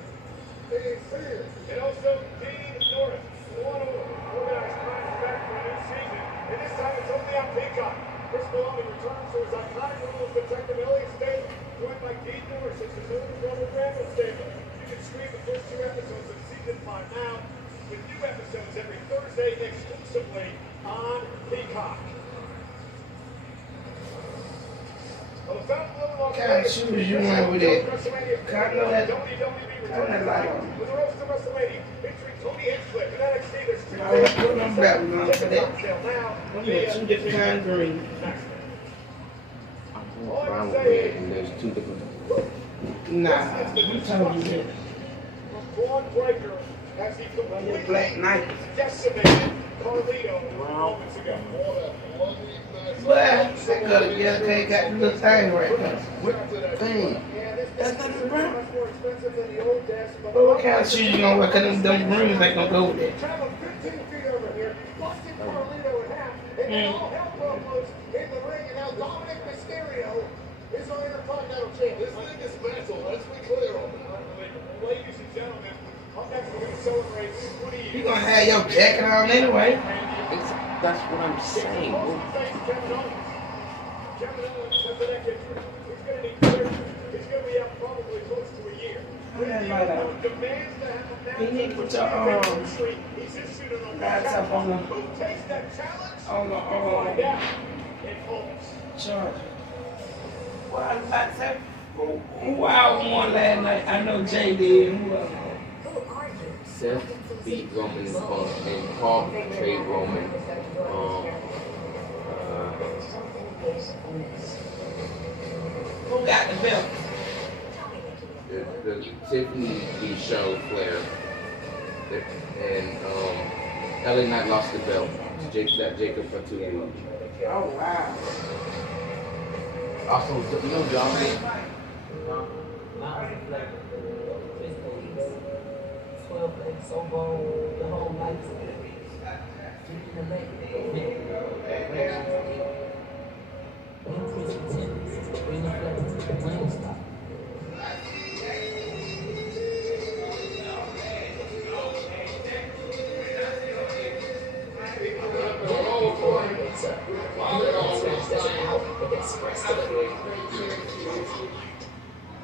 is here. And also Dean Norris, one of organized crime back for a new season. And this time it's only on Peacock. Chris Maloney returns to his iconic role as Detective Elliot State, joined by Dean Norris as his older brother Randall Stable. You can stream the first 2 episodes of season 5 now, with new episodes every Thursday exclusively on Peacock. Well, the Fountain of Las What kind of shoes you want with it? Can I know that? Turn that light on. With the Rhodes to WrestleMania, featuring Tony Hinchcliffe and NXT, there's 2 Alright, put them back on for that. I'm getting 2 different kinds of green. Brown with red, and there's 2 different. Nah, who told you that? Braun Breaker as he completely Black Knight. decimated Carlito moments ago. Well, they got it. Yeah, they got the little thing right there. What thing? That's not the brown. Well, what kind of shoes you gonna wear? Because them rings ain't gonna go with it. Traveled 15 feet over here, busted Carlito in half, and then all hell broke loose in the ring, and now Dominic Mysterio is our Intercontinental Champion. This thing is mental, let's be clear on that. Ladies and gentlemen, up next we're going to celebrate 20 years. You gonna have your jacket on anyway. That's what I'm saying. Kevin Owens has the neck injury. He's going to need therapy. He's going to be out probably close to a year. Demands to have a match. You need to put your He's issued an guys up on the Who takes that challenge? on the Find out. It holds. charge. Well, I was about to say, who I won last night? I know Jay did. Who else? Seth beat Roman and Paul betrayed Roman. Who got the belt? The Tiffany beat Charlotte Flair. And LA Knight lost the belt to Jacob Fatu. Oh, wow. Also, you know John Cena? Mountains of flavor, physical eats, 12 legs, so bold, the whole life. Deep in the lake, increase tennis, bring the flavor, wing stop.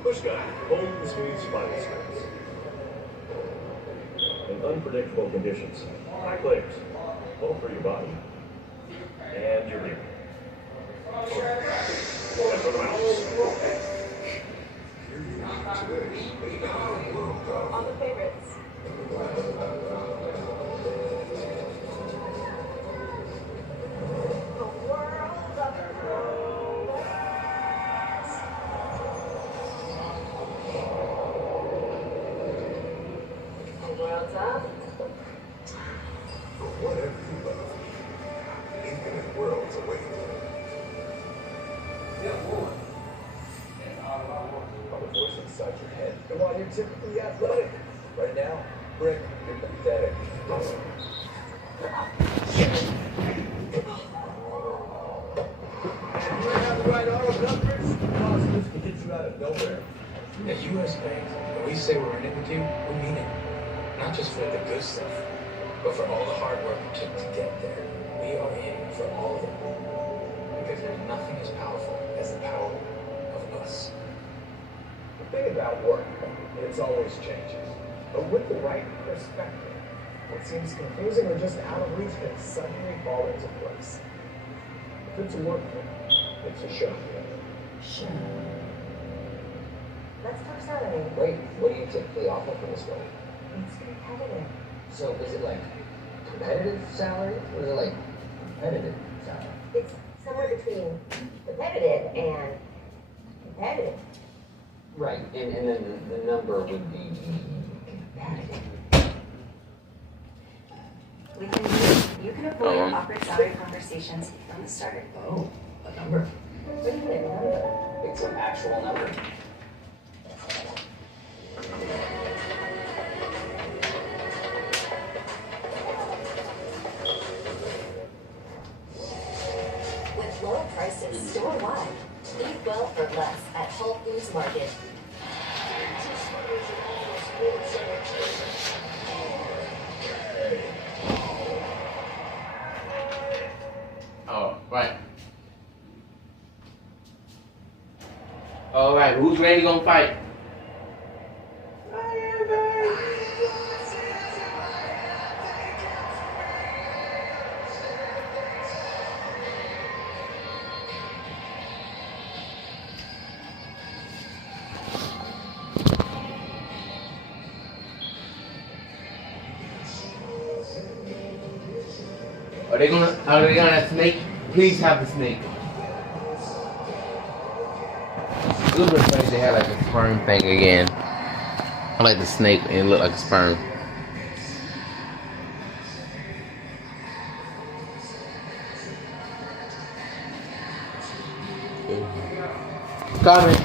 Push guy, home sweet spinal straps. In unpredictable conditions, back legs, both for your body and your rear. And for the mouse. All the favorites. World's up. For whatever you love, infinite worlds await. I'm the voice inside your head. And while you're typically athletic, right now, Brick, you're pathetic. You have the right auto coverage? Positives can get you out of nowhere. At U.S. Bank, when we say we're in it with you, we mean it. Not just for the good stuff, but for all the hard work it took to get there. We are in for all of it. Because there's nothing as powerful as the power of us. The thing about work, it's always changing. But with the right perspective, what seems confusing or just out of reach can suddenly fall into place. If it's a work thing, it's a show. Sure. Let's talk salary. Wait, what do you typically offer for this role? It's competitive. So is it like competitive salary, or is it like competitive salary? It's somewhere between competitive and competitive. Right, and then the number would be competitive. You can avoid awkward salary conversations from the start. Oh, a number. What do you mean, a number? It's an actual number. With low prices store-wide, eat well for less at Whole Foods Market. Oh, right. All right, who's ready gonna fight? Are they gonna have snake? Please have the snake. It would have been funny if they had like a sperm thing again. I like the snake and it looked like a sperm. Coming.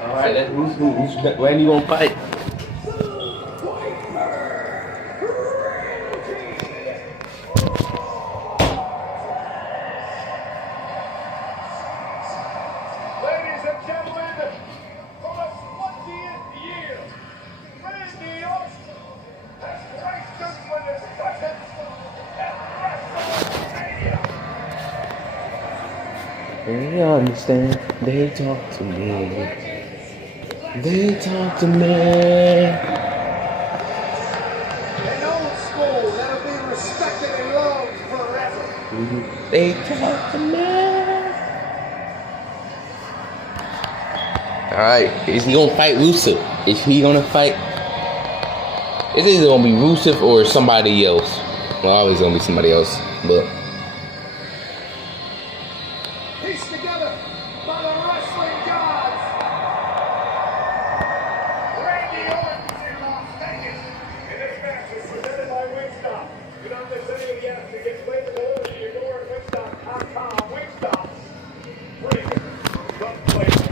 Alright, that's who's Randy gonna fight? Ladies and gentlemen, for the 20th year, Randy Orton has graced us with his presence at WrestleMania. They understand. They talk to me. They talk to me. An old school that'll be respected and loved forever. They talk to me. Alright, is he gonna fight Rusev? Is he gonna fight? It's either gonna be Rusev or somebody else. Well, always gonna be somebody else, but. Pieced together by the wrestling gods. Randy Orton in Las Vegas. And this match is presented by Wingstop. You don't have to say it yet to get favorable to your door at Wingstop.com. Wingstop. Bring the flavor.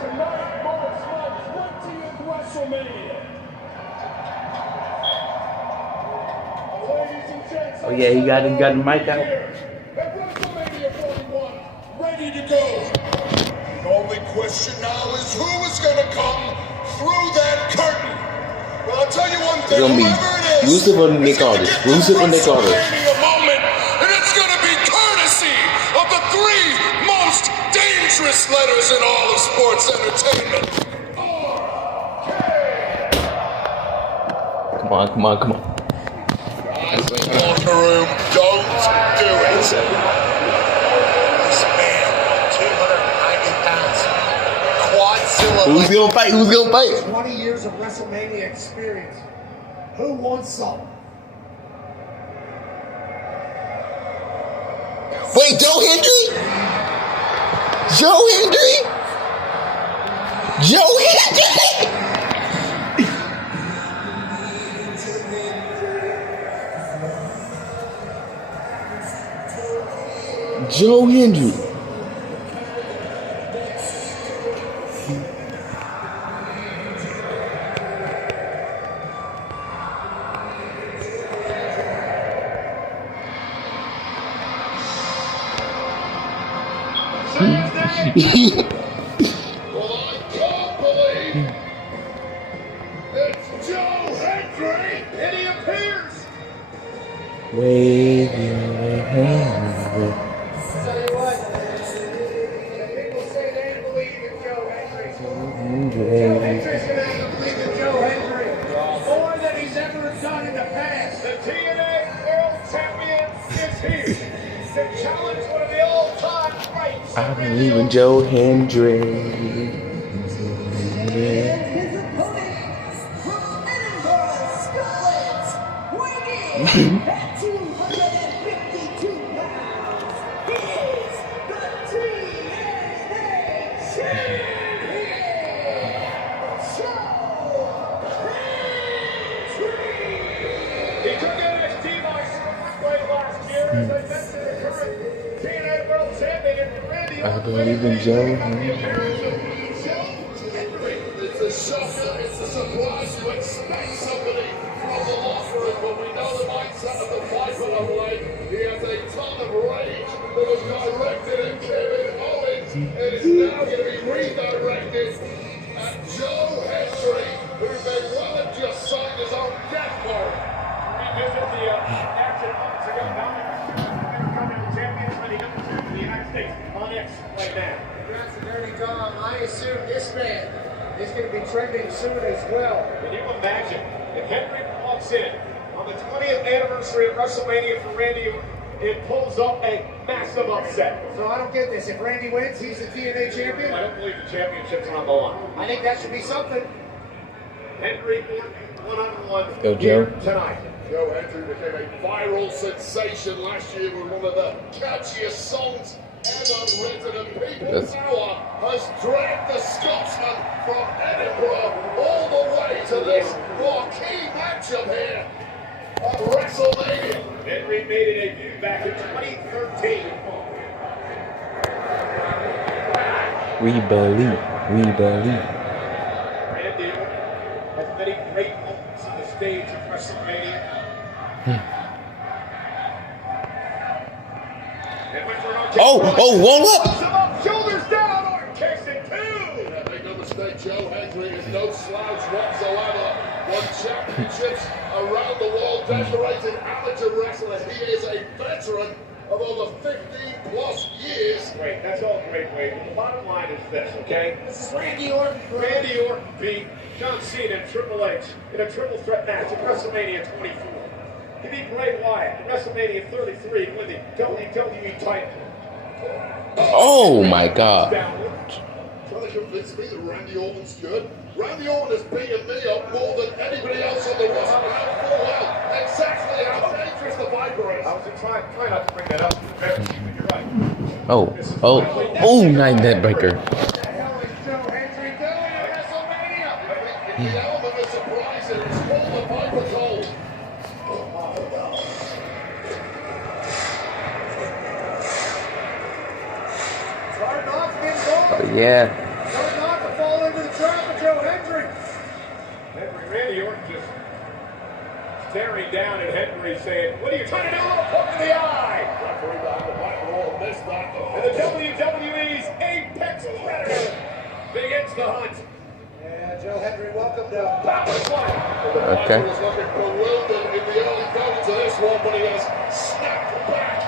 Tonight marks my 20th WrestleMania. Ladies and gents, Oh yeah, he got the mic out. at WrestleMania 41, ready to go. The only question now is who is going to come through that curtain. Well, I'll tell you one It's thing, gonna be whoever it is, Rusev or Nick Aldis. Rusev or Nick Aldis. WrestleMania moment, and it's going to be courtesy of the three most dangerous letters in all of sports entertainment. Come on, come on, come on. Locker room, don't do it. This man, 290 pounds, quadzilla. Who's gonna fight? Who's gonna fight? 20 years of WrestleMania experience. Who wants some? Wait, Joe Hendry? Joe Hendry? Joe Hendry? Joe Hendry. Well, I can't believe it's Joe Hendry, and he appears. Wave your hand. Tell you what, people say they believe in Joe Hendry. Joe Hendry's gonna have to believe in Joe Hendry. More than he's ever done in the past. The TNA World Champion is here to challenge one of the all-time greats. I believe in Joe Hendry. His opponent from Edinburgh, Scotland, weighing in at 252 pounds, he is the TNA Champion, Joe Hendry. He took NXT by surprise last year as they met the current TNA World Champion Randy I Orton. believe in Joe It's Hendry. a shocker, it's a surprise to expect somebody from the locker room, but we know the mindset of the Viper of late. He has a ton of rage that was directed at Kevin Owens, and is now going to be redirected at Joe Hendry, who may well have just signed his own death warrant. Revisit the action months ago. Intercontinental Champion running up to the United States on X right now. That's a dirty dog. I assume this man is going to be trending soon as well. Can you imagine if Hendry walks in on the 20th anniversary of WrestleMania for Randy Orton, it pulls up a massive upset. So I don't get this. If Randy wins, he's the TNA champion? I don't believe the championship's on the line. I think that should be something. Hendry one-on-one Go, here Joe. tonight. Joe Hendry became a viral sensation last year with one of the catchiest songs ever written, and People Power has dragged the Scotsman from Edinburgh all the way to this marquee matchup here at WrestleMania. Henry made a debut back in 2013. We believe. We believe. Randy has many great moments on the stage of WrestleMania. Oh, roll up! Shoulders down, Orton kicks it too. Yeah, make no mistake, Joe Hendry is no slouch whatsoever. Won championships around the world, decorated amateur wrestler. He is a veteran of over 15 plus years. Great, that's all great, Wade. The bottom line is this, okay? This is Randy Orton. Randy Orton beat John Cena and Triple H in a triple threat match at WrestleMania 24. He beat Bray Wyatt at WrestleMania 33 to win the WWE title. Oh my God. Trying to convince me that Randy Orton's good? Randy Orton has beaten me up more than anybody else on the roster. I know full well exactly how dangerous the Viper is. I was trying not to bring that up, but you're right. Oh, night net breaker. The element of surprise is all the Viper's hold. Yeah. Hard not to fall into the trap of Joe Hendry. Randy Orton just staring down at Hendry saying, what are you trying to do? A little poke in the eye. Referee behind the Viper all missed that. And the WWE's Apex Predator begins the hunt. Yeah, Joe Hendry, welcome to Power Slam. Okay. He was looking bewildered in the early going to this one, but he has snapped back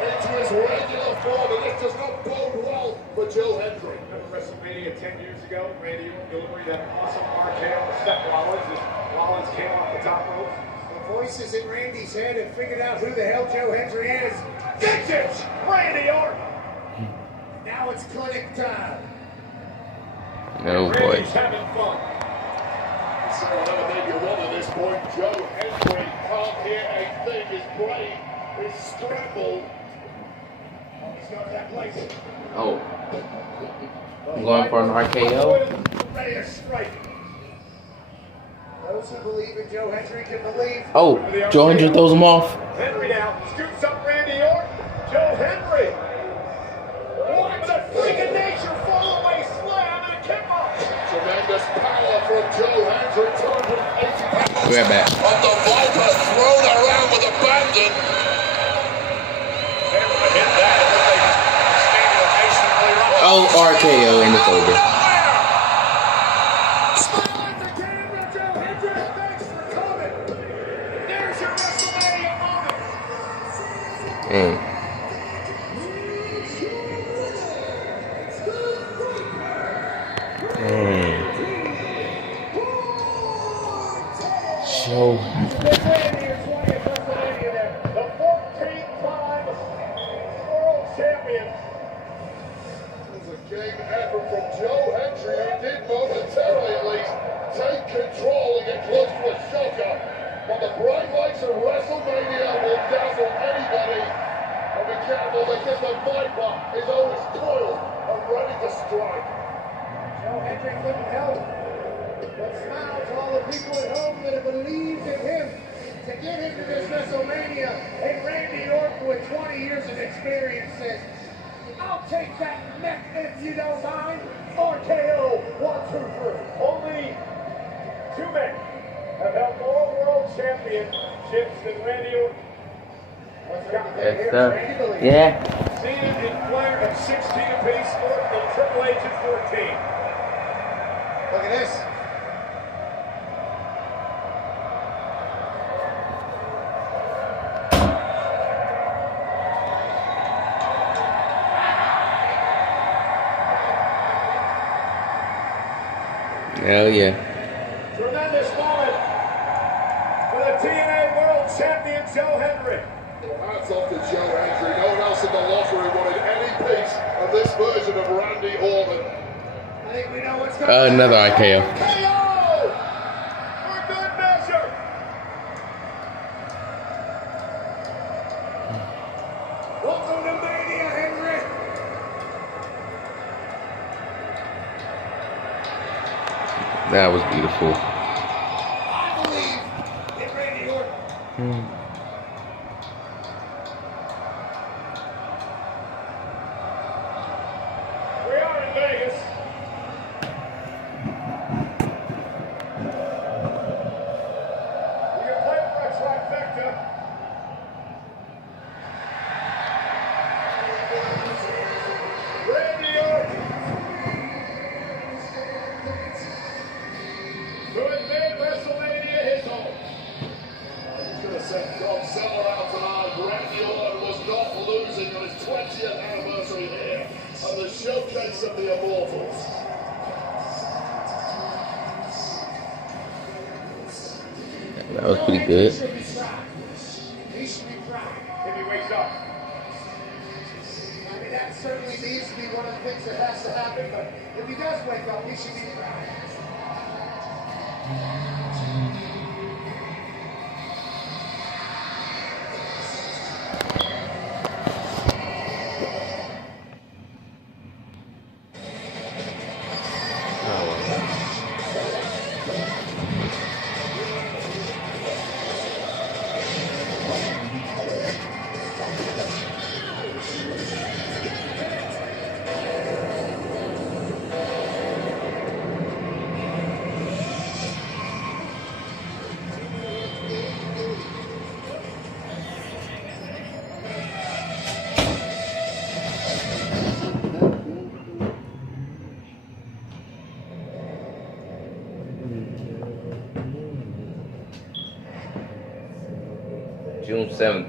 into his regular form, and this does not bode well for Joe Hendry. Remember WrestleMania 10 years ago? Randy Orton delivering that awesome RKO to Seth Rollins as Rollins came off the top rope. the voices in Randy's head and figured out who the hell Joe Hendry is. Vintage Randy Orton. Now it's clinic time. Oh boy. Randy's having fun. So whatever name you want at this point, Joe Hendry can't hear a thing. His brain is scrambled. He's got that place. Oh. I'm going for an RKO. Ready to strike. Those who believe in Joe Hendry can believe. Oh, Joe Hendry throws him off. Henry now scoops up Randy Orton. Joe Hendry. What a freak of nature fall-away slam and a kick-off. Tremendous power from Joe Hendry. 280 pounds Grab back. of the Viper thrown around with abandon. Oh, RKO and it's over. There's your WrestleMania moment. Dang. Joe. The 14th-time world champion. It was a game effort from Joe Hendry, who did momentarily at least take control and get close to a shocker. But the bright lights of WrestleMania will dazzle anybody. And be careful because the Viper is always coiled and ready to strike. Joe Hendry couldn't help but smile to all the people at home that have believed in him to get him to this WrestleMania. And Randy Orton, with 20 years of experience, says, I'll take that neck if you don't mind. RKO, 1, 2, 3. Only two men have held more world championships than Randy Orton. What's got That's yeah. Cena and Flair at 16 apiece, Orton and Triple H at 14. Look at this. Hell yeah. Tremendous moment for the TNA World Champion Joe Hendry. Well, hats off to Joe Hendry. No one else in the locker room wanted any piece of this version of Randy Orton. I think we know what's going on. Another RKO. KO for good measure. Welcome to Mania, Hendry. That was beautiful. I believe We are in Vegas. We can play for a trifecta. Randy Orton, who has made WrestleMania his home. He's going to send Tom Seller out tonight. Randy Orton was not losing on his 20th anniversary here at the showcase of the Immortals. That was pretty good. He should be proud if he wakes up. I mean, that certainly needs to be one of the things that has to happen, but if he does wake up, he should be proud. June 7th.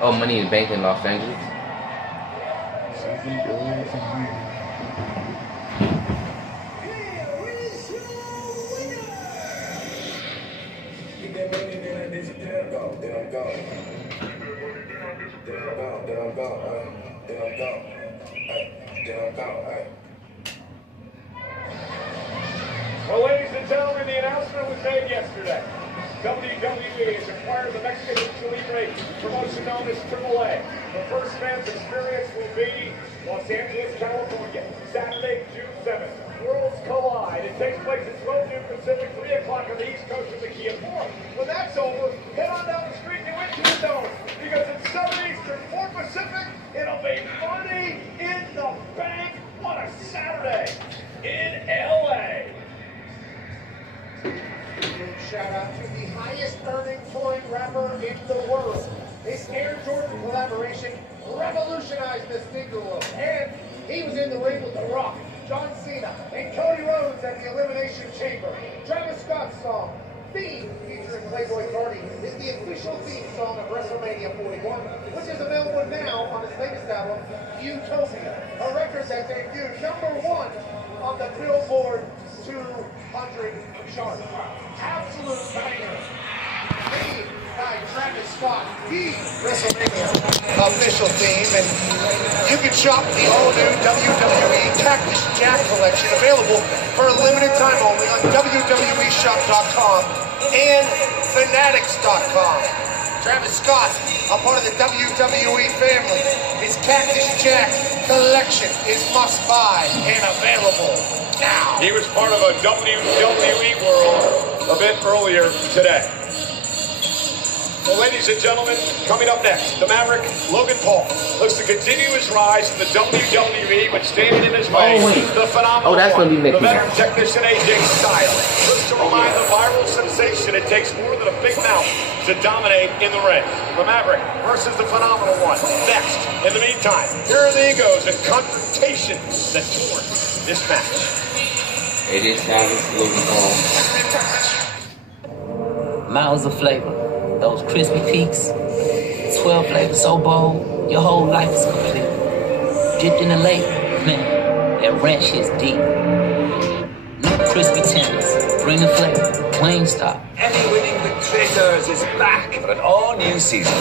Oh, Money in the Bank in Los Angeles. Well, ladies and gentlemen, the announcement was made yesterday. WWE has acquired the Mexican Lucha Libre promotion known as AAA. The first fans experience will be Los Angeles, California, Saturday, June 7th. Worlds collide. It takes place at 12 noon Pacific, 3 o'clock on the East Coast of the Kia Forum. When that's over, head on down the street and into the Dome, because it's 7 Eastern, 4 Pacific. It'll be Money in the Bank. What a Saturday in LA. Shout out to the highest earning touring rapper in the world. This Air Jordan collaboration revolutionized the sneaker world. And he was in the ring with The Rock, John Cena, and Cody Rhodes at the Elimination Chamber. Travis Scott's song, Theme, featuring Playboy Cardi, is the official theme song of WrestleMania 41, which is available now on his latest album, Utopia, a record that debuted #1 on the Billboard 200 chart. Absolute banger. Made by Travis Scott, the WrestleMania official theme, and you can shop the all-new WWE Cactus Jack collection, available for a limited time only on WWEshop.com and Fanatics.com. Travis Scott, a part of the WWE family. His Cactus Jack collection is must-buy and available now. He was part of a WWE World a bit earlier today. Well, ladies and gentlemen, coming up next, the Maverick, Logan Paul, looks to continue his rise in the WWE when standing in his way. The phenomenal that's gonna be Mickey. the veteran technician AJ Styles looks to remind the viral sensation it takes more than a big mouth to dominate in the ring. The Maverick versus the phenomenal one. Next, in the meantime, here are the egos and confrontations that torn this match. It is Travis Logan Paul. Miles of flavor. Those crispy peaks, 12 flavors so bold, your whole life is complete. Dipped in the lake, man, that ranch is deep. New crispy tenders, bring the flavor, Wingstop. Emmy winning The Critters is back for an all new season.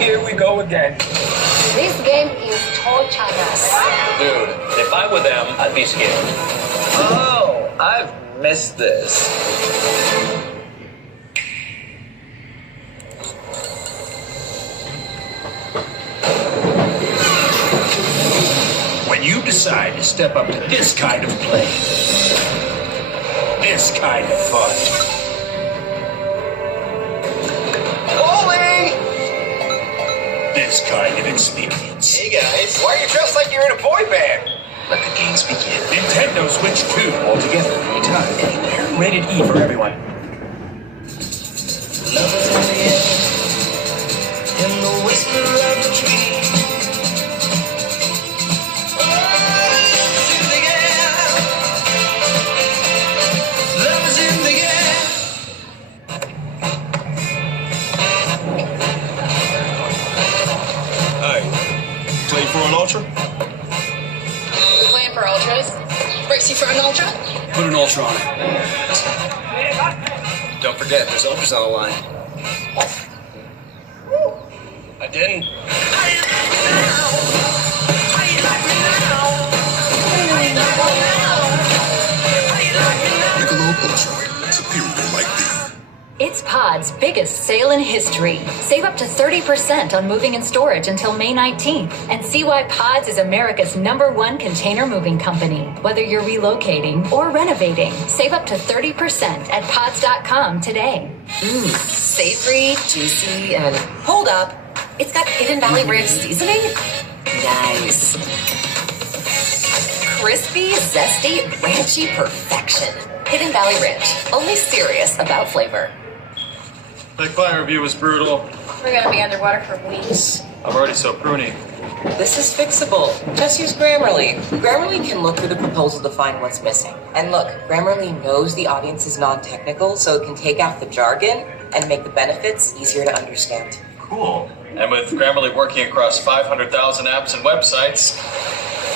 Here we go again. This game is torturous. Dude, if I were them, I'd be scared. Oh, I've missed this. When you decide to step up to this kind of play, this kind of fun, this kind of experience. Hey guys, why are you dressed like you're in a boy band? Let the games begin. Nintendo Switch 2. Altogether, anytime, anywhere. Rated E for everyone. Love is in the air, in the whisper of the tree. Love is in the air. Hey, play for an ultra? We're playing for ultras. Race you for an ultra? Put an ultra on it. Don't forget, there's ultras on the line. I didn't. Michelob Ultra. Superior like thee. It's Pod's biggest sale in history. Save up to 30% on moving and storage until May 19th. And see why Pods is America's #1 container moving company. Whether you're relocating or renovating, save up to 30% at pods.com today. Savory, juicy, and hold up. It's got Hidden Valley Ranch seasoning? Nice. Crispy, zesty, ranchy perfection. Hidden Valley Ranch. Only serious about flavor. That client review was brutal. We're gonna be underwater for weeks. I'm already so pruny. This is fixable. Just use Grammarly. Grammarly can look through the proposal to find what's missing. And look, Grammarly knows the audience is non-technical, so it can take out the jargon and make the benefits easier to understand. Cool. And with Grammarly working across 500,000 apps and websites,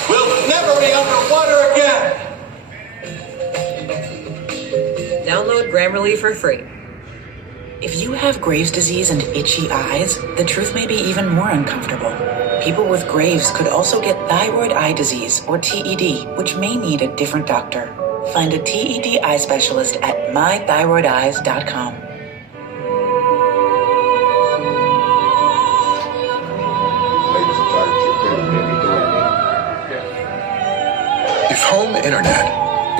we'll never be underwater again! Download Grammarly for free. If you have Graves' disease and itchy eyes, the truth may be even more uncomfortable. People with Graves could also get thyroid eye disease, or TED, which may need a different doctor. Find a TED eye specialist at mythyroideyes.com. If home internet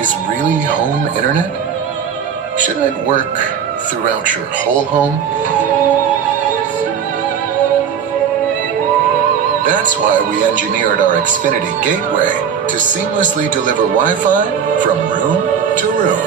is really home internet, shouldn't it work throughout your whole home? That's why we engineered our Xfinity Gateway to seamlessly deliver Wi-Fi from room to room.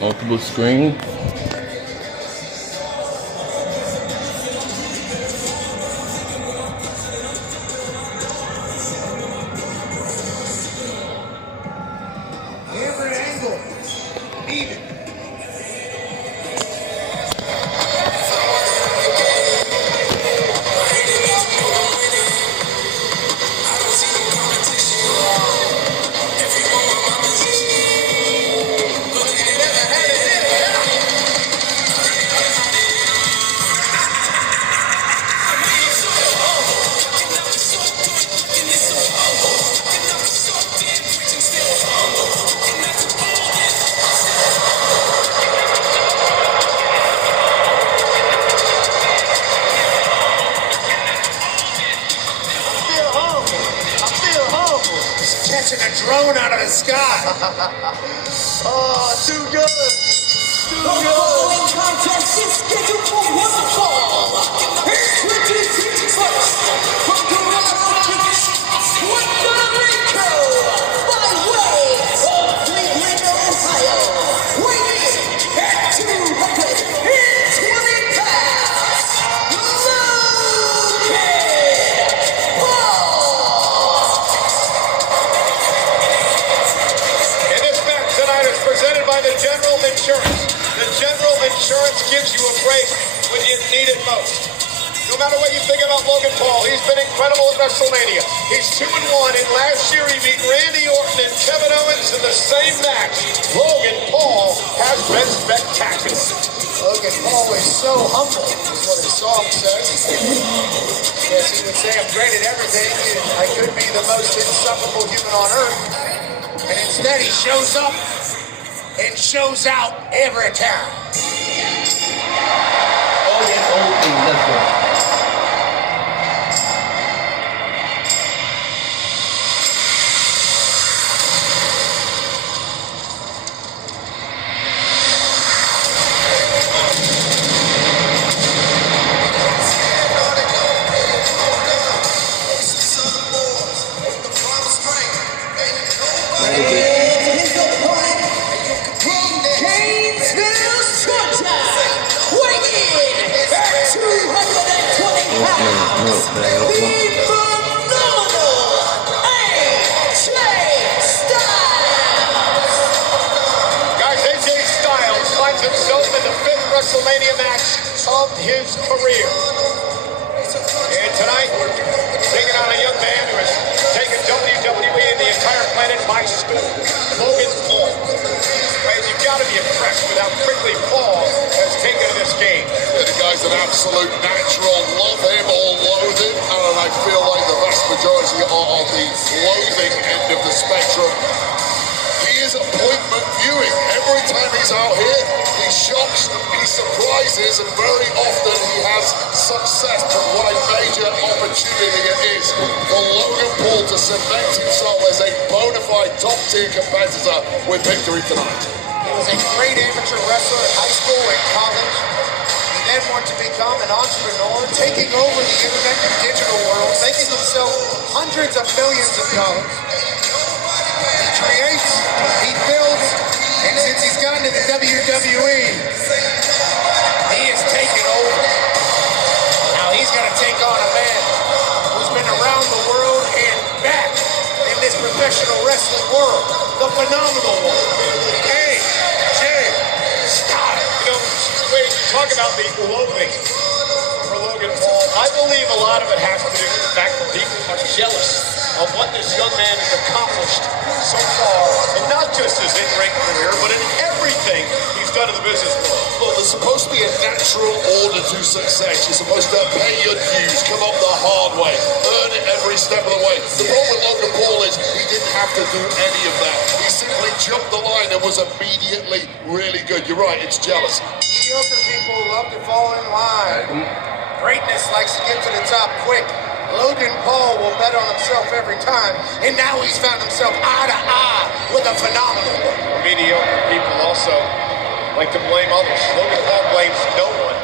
Multiple screen. Every angle. Even. Catching a drone out of the sky. Oh, too good. Too good. The following contest is scheduled for one fall. by the General Insurance. The General Insurance gives you a break when you need it most. No matter what you think about Logan Paul, he's been incredible at WrestleMania. He's 2-1, and last year he beat Randy Orton and Kevin Owens in the same match. Logan Paul has been spectacular. Logan Paul is so humble, is what his song says. Yes, he would say, I'm great at everything, and I could be the most insufferable human on earth. And instead he shows up and shows out every time. Let's go. WrestleMania match of his career. And tonight, taking on a young man who has taken WWE and the entire planet by storm, Logan Paul. And you've got to be impressed with how quickly Paul has taken this game. The guy's an absolute natural. Love him or loathe him. And I feel like the vast majority are on the loathing end of the spectrum. He is appointment viewing. Every time he's out here, he shocks, he surprises, and very often he has success. But what a major opportunity it is for Logan Paul to cement himself as a bona fide top-tier competitor with victory tonight. He was a great amateur wrestler in high school and college. He then went to become an entrepreneur, taking over the internet and digital world, making himself hundreds of millions of dollars. He creates, he builds, and since he's gone to the WWE, he has taken over. Now he's going to take on a man who's been around the world and back in this professional wrestling world, the phenomenal one, AJ Styles. You know, when you talk about the loathing for Logan Paul, I believe a lot of it has to do with the fact that people are jealous of what this young man has accomplished so far, and not just his in-ring career, but in everything he's done in the business world. Well, there's supposed to be a natural order to success. You're supposed to pay your dues, come up the hard way, earn it every step of the way. The problem with Logan Paul is he didn't have to do any of that. He simply jumped the line and was immediately really good. You're right, it's jealous. Mediocre people love to fall in line. Greatness likes to get to the top quick. Logan Paul will bet on himself every time, and now he's found himself eye to eye with a phenomenal one. Mediocre people also like to blame others. Logan Paul blames no one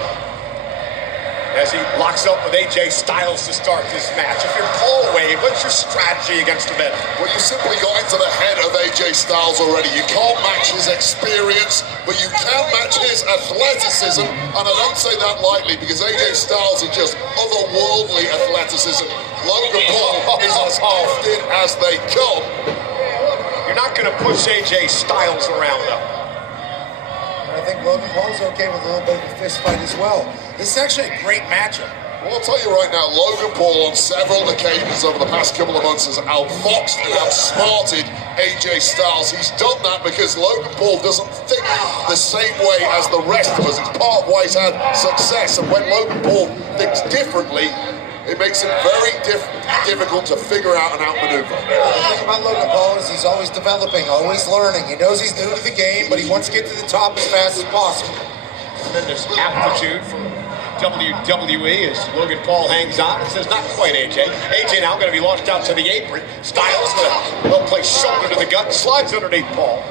as he locks up with AJ Styles to start this match. If you're Paul Wade, what's your strategy against the veteran? Well, you simply got into the head of AJ Styles already. You can't match his experience, but you can match his athleticism, and I don't say that lightly because AJ Styles is just otherworldly athleticism. Logan Paul is as gifted as they come. You're not going to push AJ Styles around, though. I think Logan Paul's okay with a little bit of a fist fight as well. This is actually a great matchup. Well, I'll tell you right now, Logan Paul on several occasions over the past couple of months has outfoxed and outsmarted AJ Styles. He's done that because Logan Paul doesn't think the same way as the rest of us. It's part of why he's had success. And when Logan Paul thinks differently, it makes it very difficult to figure out and outmaneuver. The thing about Logan Paul is he's always developing, always learning. He knows he's new to the game, but he wants to get to the top as fast as possible. Tremendous aptitude from WWE as Logan Paul hangs on and says, not quite AJ. AJ now going to be launched out to the apron. Styles with a well-placed shoulder to the gut, slides underneath Paul.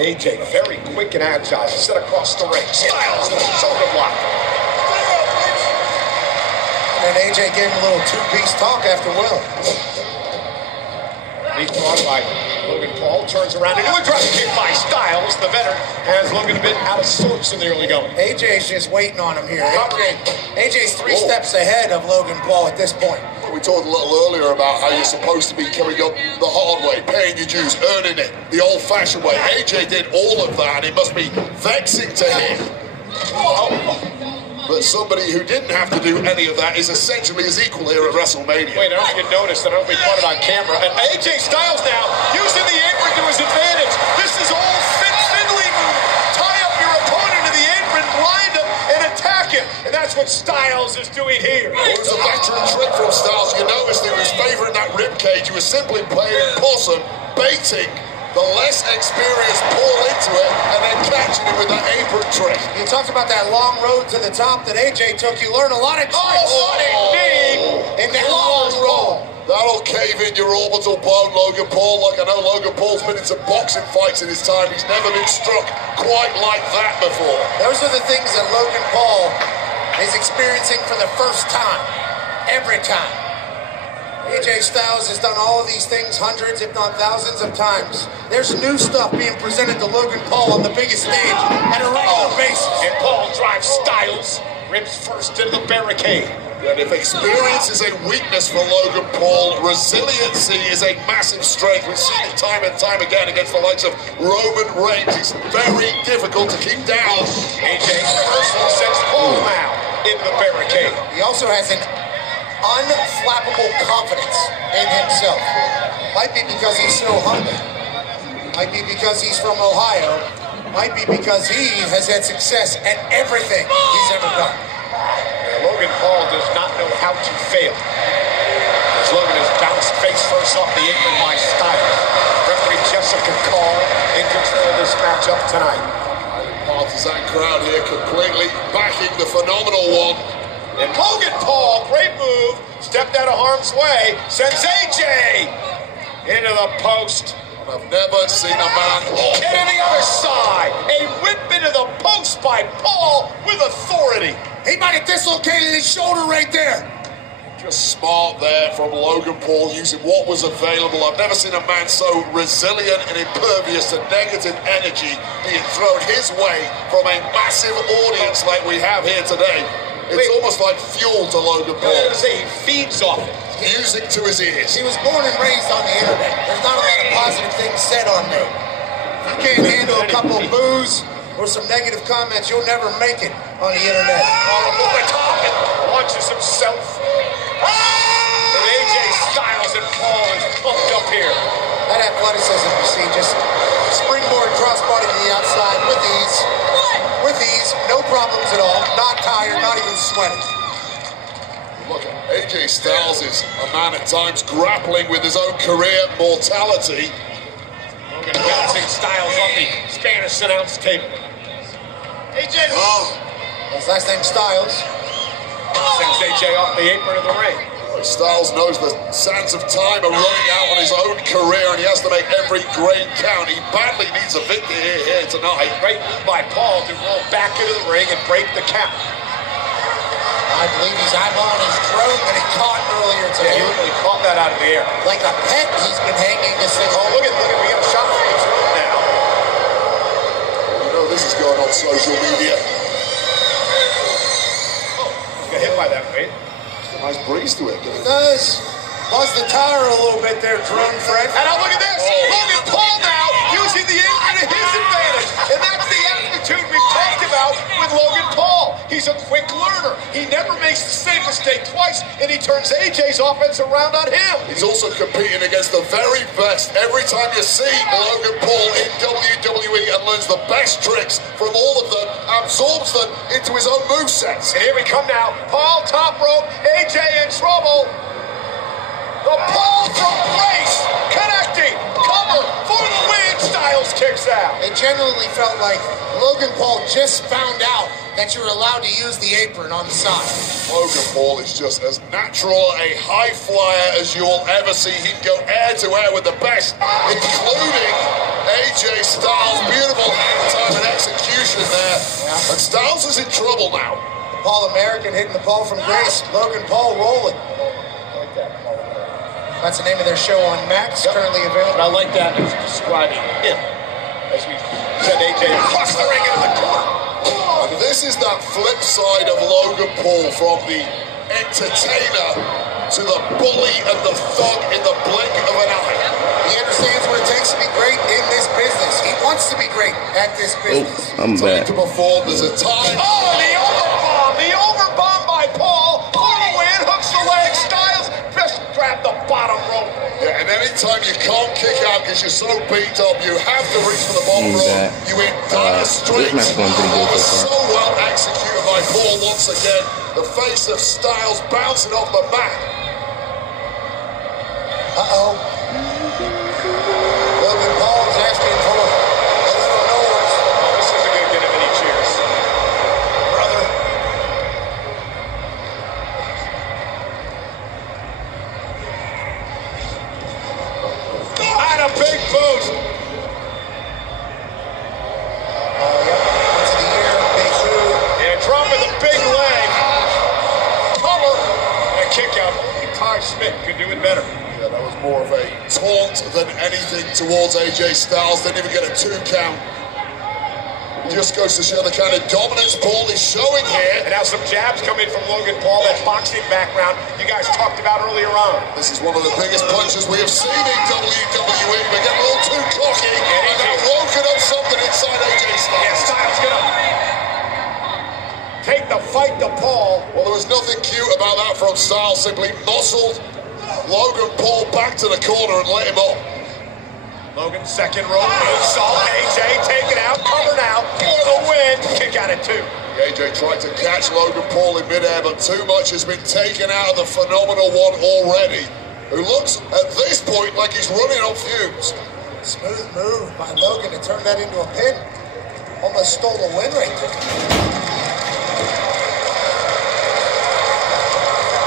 AJ very quick and agile, set across the ring. Styles with a shoulder block. And AJ gave him a little two-piece talk after Will. He's brought by Logan Paul, turns around into a drop kick by Styles. The veteran has Logan a bit out of sorts in the early going. AJ's just waiting on him here. AJ's three steps ahead of Logan Paul at this point. We talked a little earlier about how you're supposed to be coming up the hard way, paying your dues, earning it, the old-fashioned way. AJ did all of that, and it must be vexing to him. But somebody who didn't have to do any of that is essentially his equal here at WrestleMania. Wait, I don't know if you noticed, I don't know if we caught it on camera. And AJ Styles now using the apron to his advantage. This is all fiddly move. Tie up your opponent to the apron, blind him, and attack him. And that's what Styles is doing here. Well, it was a veteran trick from Styles. You noticed he was favoring that rib cage. He was simply playing possum, baiting the less experienced Paul into it, and then catching him with that apron trick. You talked about that long road to the top that AJ took. You learned a lot of tricks. Oh, indeed! In that long roll. That'll cave in your orbital bone, Logan Paul. Like I know Logan Paul's been in some boxing fights in his time. He's never been struck quite like that before. Those are the things that Logan Paul is experiencing for the first time. Every time. AJ Styles has done all of these things hundreds, if not thousands of times. There's new stuff being presented to Logan Paul on the biggest stage at a regular basis. And Paul drives Styles, ribs first into the barricade. And if experience is a weakness for Logan Paul, resiliency is a massive strength. We've seen it time and time again against the likes of Roman Reigns. It's very difficult to keep down. AJ personally sends Paul now into the barricade. He also has an unflappable confidence in himself. Might be because he's so humble. Might be because he's from Ohio. Might be because he has had success at everything he's ever done. Logan Paul does not know how to fail. As Logan is bounced face first off the apron by Styles. Referee Jessica Carr in control of this matchup tonight. Partisan crowd here completely backing the phenomenal one. And Logan Paul, great move, stepped out of harm's way, sends AJ into the post. I've never seen a man. And on the other side, a whip into the post by Paul with authority. He might have dislocated his shoulder right there. Just smart there from Logan Paul, using what was available. I've never seen a man so resilient and impervious to negative energy being thrown his way from a massive audience like we have here today. It's almost like fuel to Logan Paul. I was gonna say, he feeds off it. Music to his ears. He was born and raised on the internet. There's not a lot of positive things said on me. If you can't handle a couple of boos or some negative comments, you'll never make it on the internet. Oh, over top and launches himself. And AJ Styles and Paul is pumped up here. That athleticism, you see, just springboard crossbody to the outside with ease. With ease, no problems at all. Not tired, not even sweating. Look, AJ Styles is a man at times grappling with his own career mortality. Logan bouncing Styles off the Spanish announce table. AJ! His last name Styles. Sends AJ off the apron of the ring. Styles knows the sands of time are running out on his own career, and he has to make every grain count. He badly needs a victory here tonight. Great move by Paul to roll back into the ring and break the count. I believe he's eyeballing his drone that he caught earlier today. Yeah, he really caught that out of the air. Like a pet, he's been hanging this thing. Oh, look at, we got a shot from the drone now. You know this is going on social media. Oh, got hit by that, right? Nice breeze to it. It does. Buzz the tire a little bit there, drone Fred. And now look at this. Logan Paul now using the apron to his advantage. And that's the attitude we've talked about with Logan Paul. He's a quick learner. He never makes the same mistake twice, and he turns AJ's offense around on him. He's also competing against the very best. Every time you see Logan Paul in WWE and learns the best tricks from all of them, absorbs them into his own movesets. And here we come now. Paul top rope, AJ in trouble. The Paul from Grace connecting, cover for the win. Styles kicks out. It genuinely felt like Logan Paul just found out that you're allowed to use the apron on the side. Logan Paul is just as natural a high flyer as you'll ever see. He'd go air to air with the best, including AJ Styles. Beautiful hand time and execution there. Yeah. And Styles is in trouble now. Paul American hitting the Paul from Grace. Logan Paul rolling. That's the name of their show on Max, currently available. But I like that as describing him. As we said, AJ clustering into the corner. And this is that flip side of Logan Paul, from the entertainer to the bully and the thug in the blink of an eye. He understands what it takes to be great in this business. He wants to be great at this business. I'm back. To perform, there's a time. Oh, the overbomb! The overbomb by Paul. For the win, hooks the leg. Styles just grabbed the bottom rope. Yeah, and anytime you can't kick out because you're so beat up, you have to reach for the bottom rope. You in dire straits. This match going pretty good so So far. well executed by Paul once again. The face of Styles bouncing off the mat. Uh-oh. Logan Paul is asking for a little noise. This isn't going to get him any cheers. Brother. And a big boot. Into the air, big boot. And dropping the big leg. Cover. And a kick out. Ty Smith could do it better. Yeah, that was more of a taunt than anything towards AJ Styles. Didn't even get a 2 count. Just goes to show the kind of dominance Paul is showing here. And now some jabs coming from Logan Paul, that boxing background you guys talked about earlier on. This is one of the biggest punches we have seen in WWE. We're getting a little too cocky. And now woken up something inside AJ Styles. Yeah, Styles gonna take the fight to Paul. Well, there was nothing cute about that from Styles. Simply muscled Logan Paul back to the corner and let him up. Logan second rope moonsault. AJ take it out. Cover now for the win. Kick out at 2. AJ tried to catch Logan Paul in midair, but too much has been taken out of the phenomenal one already. Who looks at this point like he's running on fumes. Smooth move by Logan to turn that into a pin. Almost stole the win right there.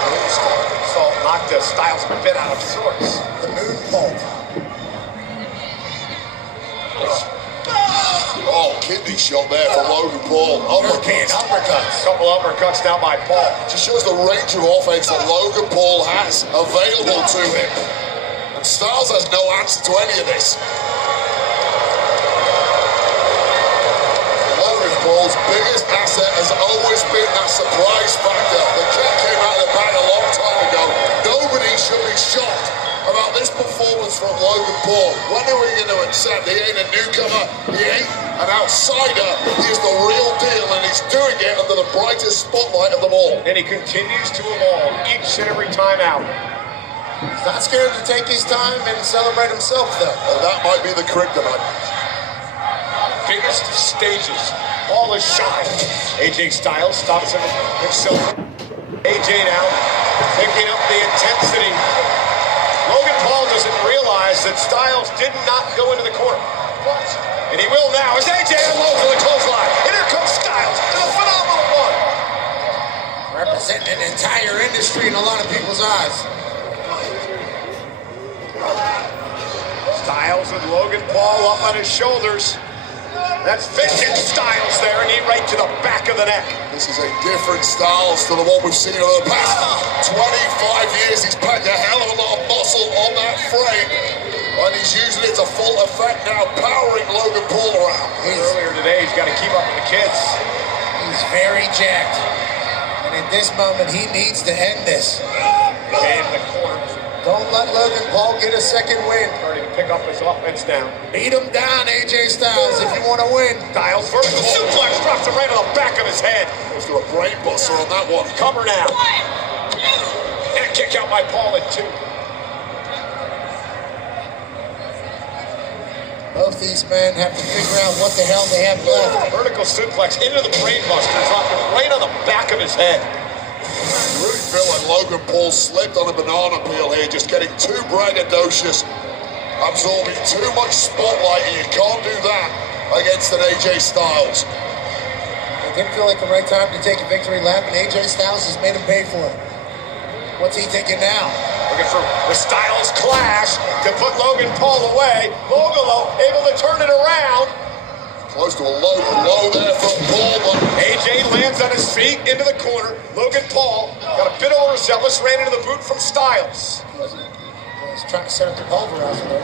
Moonsault knocked Styles a bit out of sorts. The moonsault. Oh, kidney shot there for Logan Paul. European uppercuts. Couple uppercuts now by Paul. Just shows the range of offense that Logan Paul has available to him. And Styles has no answer to any of this. Logan Paul's biggest asset has always been that surprise factor. The kid came out of the bag a long time ago. Nobody should be shocked about this performance from Logan Paul. When are we going to accept he ain't a newcomer, he ain't an outsider, he is the real deal, and he's doing it under the brightest spotlight of them all. And he continues to evolve each and every time out. He's not scared to take his time and celebrate himself, though. And that might be the kryptonite. Biggest of stages. All is shine. AJ Styles stops himself. AJ now picking up the intensity. Logan Paul doesn't realize that Styles did not go into the corner. And he will now as AJ unloads on the clothesline. And here comes Styles to the phenomenal one. Representing an entire industry in a lot of people's eyes. Styles with Logan Paul up on his shoulders. That's vintage Styles there, and knee right to the back of the neck. This is a different Styles to the one we've seen over the past 25 years. He's packed a hell of a lot of muscle on that frame, and he's using it to full effect now, powering Logan Paul around. Earlier today, he's got to keep up with the kids. He's very jacked, and at this moment, he needs to end this. In the corner. Don't let Logan Paul get a second win. Starting to pick up his offense now. Beat him down, AJ Styles, if you want to win. Styles vertical suplex, drops him right on the back of his head. Goes to a brain buster on that one. Cover now. And a kick out by Paul at 2. Both these men have to figure out what the hell they have left. Vertical suplex into the brain buster, dropped him right on the back of his head. I really feel like Logan Paul slipped on a banana peel here, just getting too braggadocious, absorbing too much spotlight, and you can't do that against an AJ Styles. It didn't feel like the right time to take a victory lap, and AJ Styles has made him pay for it. What's he thinking now? Looking for the Styles clash to put Logan Paul away. Logan able to turn it around. Close to a low blow there from Paul, but AJ lands on his feet into the corner. Logan Paul got a bit overzealous, ran into the boot from Styles. He's trying to set up the pulverizer there.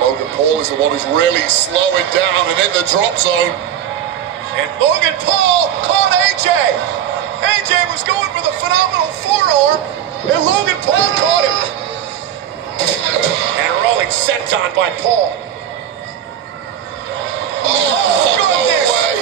Logan Paul is the one who's really slowing down and in the drop zone. And Logan Paul caught AJ. AJ was going for the phenomenal forearm. And Logan Paul caught him. And a rolling senton by Paul. Oh, goodness! No way.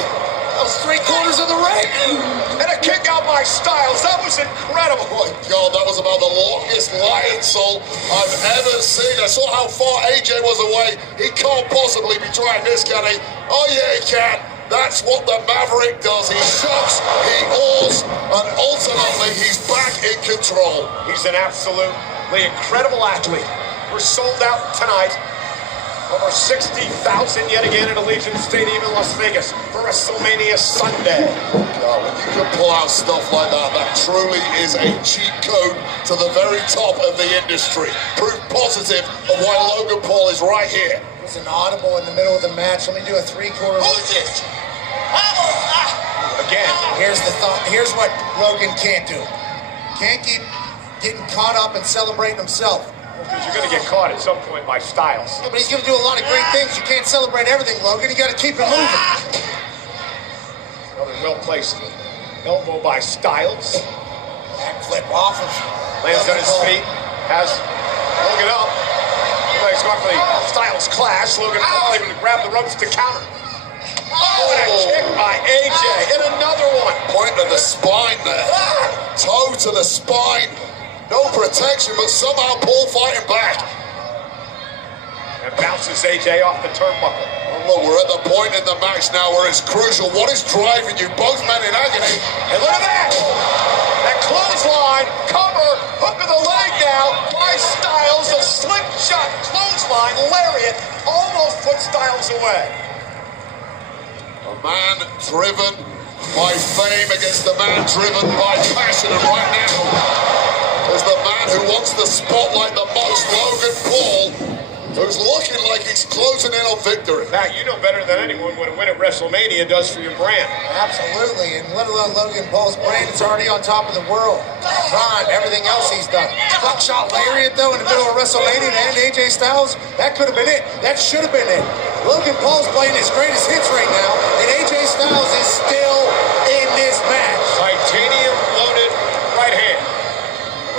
That was 3/4 of the ring. And a kick out by Styles. That was incredible. Oh my God, that was about the longest lion salt I've ever seen. I saw how far AJ was away. He can't possibly be trying this, can he? Oh yeah, he can. That's what the Maverick does. He shocks, he awes, and ultimately he's back in control. He's an absolutely incredible athlete. We're sold out tonight. Over 60,000 yet again at Allegiant Stadium in Las Vegas for WrestleMania Sunday. God, when you can pull out stuff like that, that truly is a cheat code to the very top of the industry. Proof positive of why Logan Paul is right here. It's an audible in the middle of the match. Let me do a 3/4. Who's it? Again. Here's the thought. Here's what Logan can't do. Can't keep getting caught up and celebrating himself. Because you're going to get caught at some point by Styles. Yeah, but he's going to do a lot of great things. You can't celebrate everything, Logan. You got to keep it moving. Another well-placed elbow by Styles. Backflip off of. Lands on his feet. Has Logan up. He's going for the Styles clash. Logan Paul able to grab the ropes to counter. Oh, and a kick by AJ. And another one. Point to the spine there. Toe to the spine. No protection, but somehow Paul fighting back. And bounces AJ off the turnbuckle. Oh, look, we're at the point in the match now where it's crucial. What is driving you? Both men in agony. And look at that! That clothesline, cover, hook of the leg now by Styles. A slip shot clothesline, lariat, almost put Styles away. A man driven by fame against a man driven by passion. And right now, is the man who wants the spotlight the most, Logan Paul, who's looking like he's closing in on victory. Matt, you know better than anyone what a win at WrestleMania does for your brand. Absolutely, and let alone Logan Paul's brand is already on top of the world. Prime, everything else he's done. Buckshot lariat, though, in the middle of WrestleMania to end AJ Styles, that could have been it. That should have been it. Logan Paul's playing his greatest hits right now, and AJ Styles is still in this match. Titanium-loaded right hand.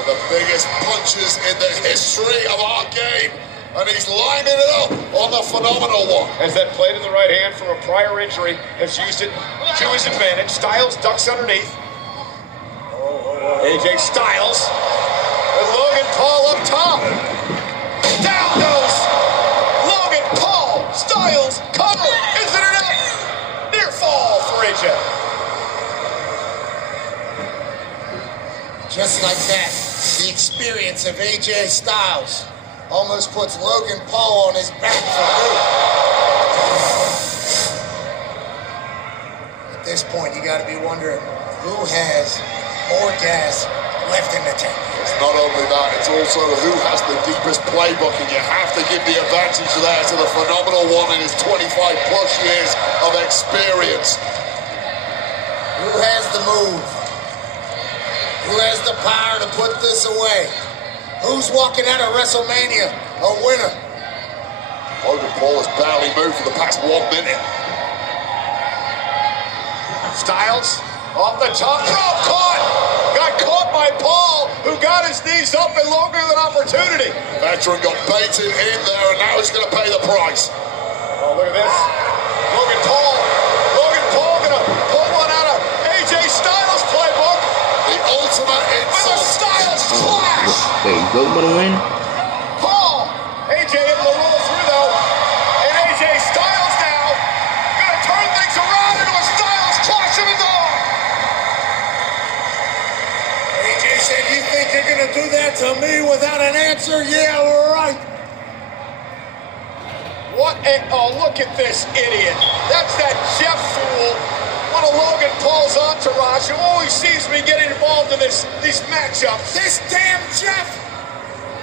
The biggest punches in the history of our game. And he's lining it up on the phenomenal one. As that play to the right hand from a prior injury has used it to his advantage. Styles ducks underneath. AJ Styles. And Logan Paul up top. Down goes Logan Paul. Styles cover. Is it enough? Near fall for AJ. Just like that, the experience of AJ Styles almost puts Logan Paul on his back for good. At this point, you got to be wondering who has more gas left in the tank. It's not only that, it's also who has the deepest playbook, and you have to give the advantage there to the phenomenal one in his 25+ years of experience. Who has the move? Who has the power to put this away? Who's walking out of WrestleMania a winner? Logan Paul has barely moved for the past 1 minute. Styles off the top rope, caught! Got caught by Paul, who got his knees up and Logan with an opportunity. Veteran got baited in there, and now he's going to pay the price. Oh, look at this. Logan Paul gonna pull one out of AJ Styles' playbook. The ultimate insult. With a Styles clash. Wait, Logan gonna win? Paul. AJ able to roll through though. And AJ Styles now gonna turn things around into a Styles clash of his own. AJ said, "You think you're gonna do that to me without an answer? Yeah, we're right." Oh, look at this idiot. That's that Jeff fool. One of Logan Paul's entourage who always sees me getting involved in these matchups. This damn Jeff!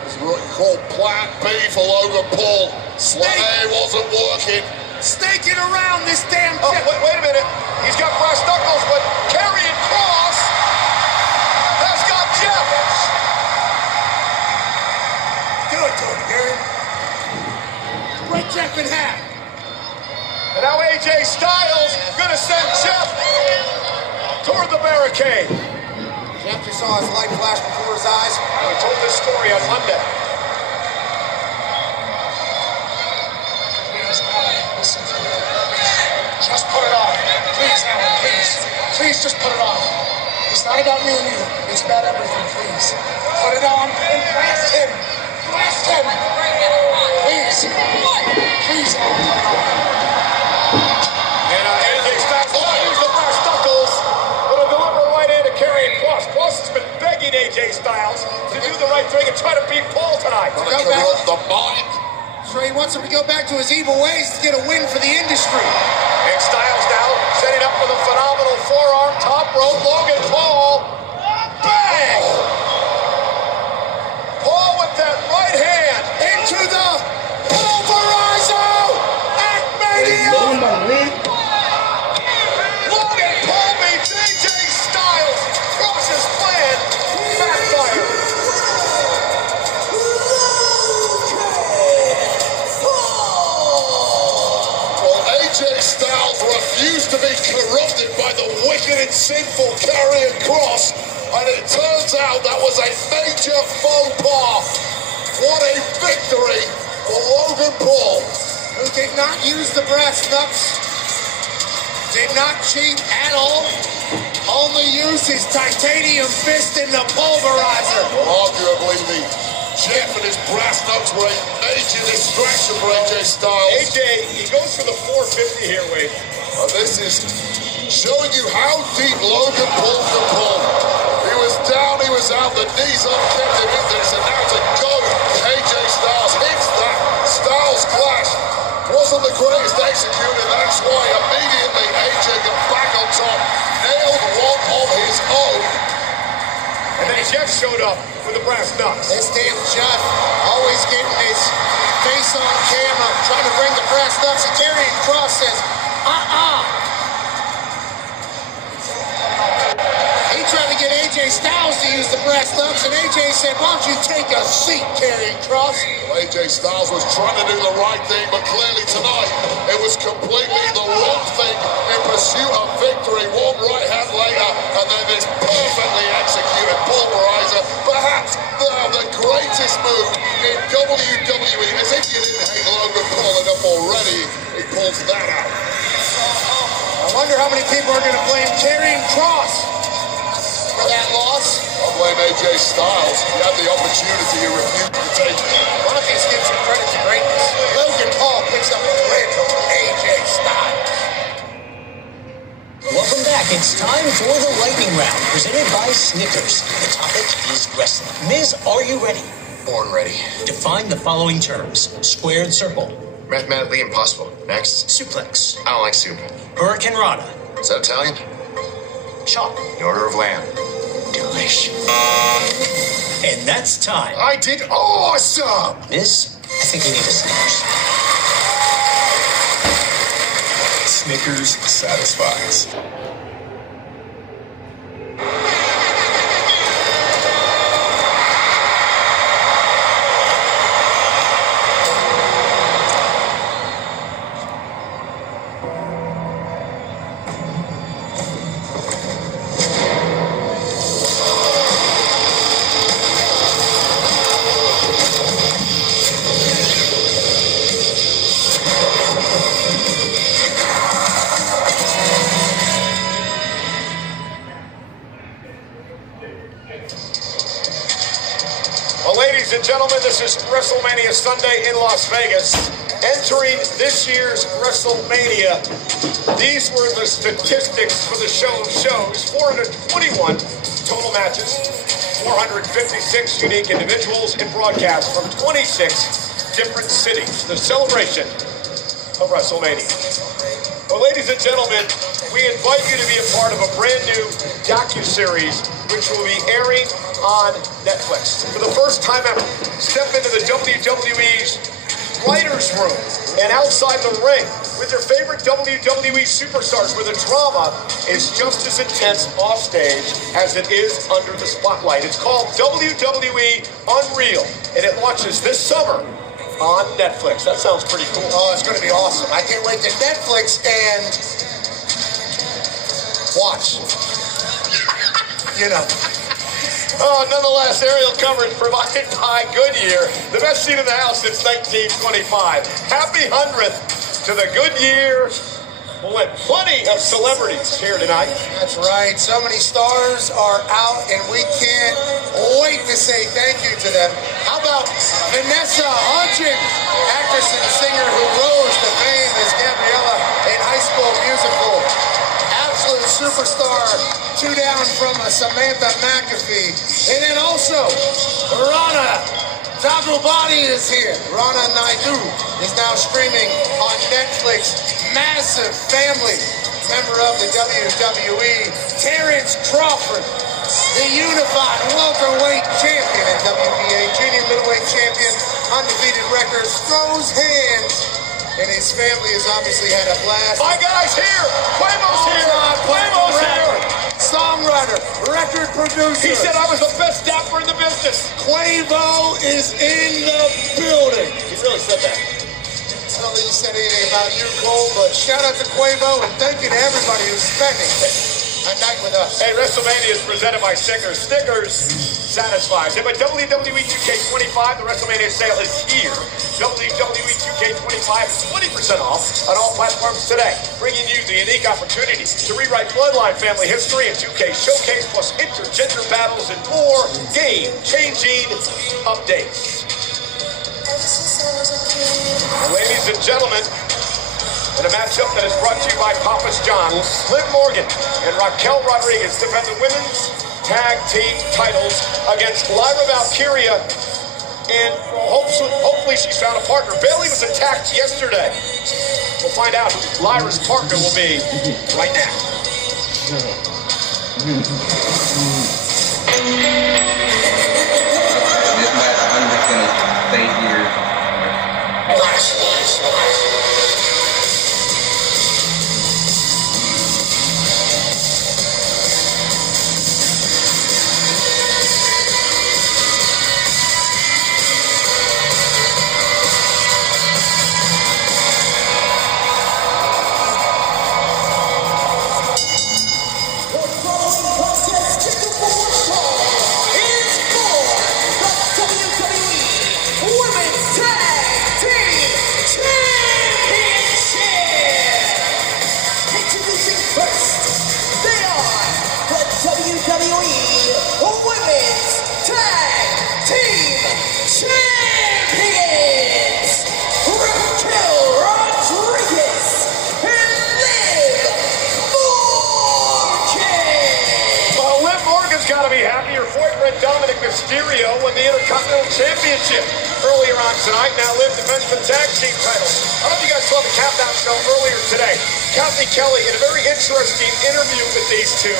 It's what you call plan B for Logan Paul. Plan A wasn't working. Snaking around this damn Oh, Jeff. wait a minute. He's got brass knuckles, but Karrion Kross has got Jeff. Do it to him, Gary. Break Jeff in half. And now AJ Styles gonna send Jeff toward the barricade. Jeff just saw his light flash before his eyes. And we told this story on Monday. Just put it on. Please, Alan, please. Please just put it on. It's not about me and you. It's about everything, please. Put it on and blast him. Blast him. Please. Please, Alan, put it on. And AJ Styles use the brass knuckles with a deliberate right hand to carry it Cross. Cross has been begging AJ Styles to do the right thing and try to beat Paul tonight. Go back. The mind. So he wants him to go back to his evil ways to get a win for the industry. And Styles now setting up for the phenomenal forearm top rope. Logan Paul. Bang! Paul with that right hand into the pulverizer. Acmania. Logan Paul beats AJ Styles. Cross's plan backfired. AJ Styles refused to be corrupted by the wicked and sinful Karrion Kross, and it turns out that was a major faux pas. What a victory for Logan Paul, who did not use the brass knucks, did not cheat at all, only used his titanium fist in the pulverizer. Well, arguably the Jeff and his brass knucks were a major distraction for AJ Styles. AJ, he goes for the 450 here, Wade. This is showing you how deep Logan Paul can pull. He was down, he was out, the knees up kept him in this, and now to go. AJ Styles hits that. Styles clash wasn't the greatest executed, that's why immediately AJ got back on top, nailed one on his own. And then Jeff showed up with the brass knucks. This damn Jeff, always getting his face on camera, trying to bring the brass knucks. And Karrion Kross says, He tried to get AJ Styles to use the brass knucks, and AJ said, why don't you take a seat, Karrion Kross? AJ Styles was trying to do the right thing, but clearly tonight it was completely the wrong thing in pursuit of victory. One right hand later, and then this perfectly executed pulverizer. Perhaps now the greatest move in WWE. As if you didn't hate Logan Paul enough already, he pulls that out. I wonder how many people are going to blame Karrion Kross for that loss. I'll blame AJ Styles. He had the opportunity, he refused to take it. Why don't they give some credit to greatness? Logan Paul picks up the win over AJ Styles. Welcome back. It's time for the lightning round, presented by Snickers. The topic is wrestling. Miz, are you ready? Born ready. Define the following terms. Squared circle. Mathematically impossible. Next. Suplex. I don't like soup. Hurricane Rana. Is that Italian? Chop. The Order of Lamb. Delish. And that's time. I did awesome! Miz, I think you need a Snickers. Snickers satisfies. Ladies and gentlemen, this is WrestleMania Sunday in Las Vegas. Entering this year's WrestleMania, these were the statistics for the show of shows. 421 total matches, 456 unique individuals, and broadcasts from 26 different cities. The celebration of WrestleMania. Well, ladies and gentlemen, we invite you to be a part of a brand new docuseries which will be airing on Netflix. For the first time ever, step into the WWE's writer's room and outside the ring with your favorite WWE superstars, where the drama is just as intense offstage as it is under the spotlight. It's called WWE Unreal, and it launches this summer on Netflix. That sounds pretty cool. Oh, it's going to be awesome. I can't wait to Netflix and watch. You know. Nonetheless, aerial coverage provided by Goodyear. The best seat in the house since 1925. Happy 100th to the Goodyear. Blimp. Plenty of celebrities here tonight. That's right. So many stars are out, and we can't wait to say thank you to them. How about Vanessa Hudgens, actress and singer who rose to fame as Gabriella in High School Musical. Absolute superstar, 2 down from Samantha McAfee. And then also, Rana Dagobati is here. Rana Naidu is now streaming on Netflix. Massive family member of the WWE. Terrence Crawford, the unified welterweight champion and WBA junior middleweight champion, undefeated record, throws hands. And his family has obviously had a blast. My guy's here! Quavo's here! Quavo's here! Songwriter, record producer. He said I was the best dapper in the business. Quavo is in the building. He really said that. I don't think he said anything about you, Cole, but shout out to Quavo and thank you to everybody who's spending a night with us. Hey, WrestleMania is presented by Snickers. Snickers satisfies. And by WWE 2K25, the WrestleMania sale is here. WWE 2K25 is 20% off on all platforms today, bringing you the unique opportunity to rewrite Bloodline family history and 2K Showcase, plus intergender battles and more game-changing updates. Ladies and gentlemen, in a matchup that is brought to you by Papa's John's, Liv Morgan and Raquel Rodriguez defend the women's tag team titles against Lyra Valkyria, and hopefully she's found a partner. Bayley was attacked yesterday. We'll find out who Lyra's partner will be right now. This match, I'm just gonna stay here. Mysterio won the Intercontinental Championship earlier on tonight. Now Liv defends the tag team titles. I don't know if you guys saw the Countdown show earlier today. Kathy Kelly, in a very interesting interview with these two,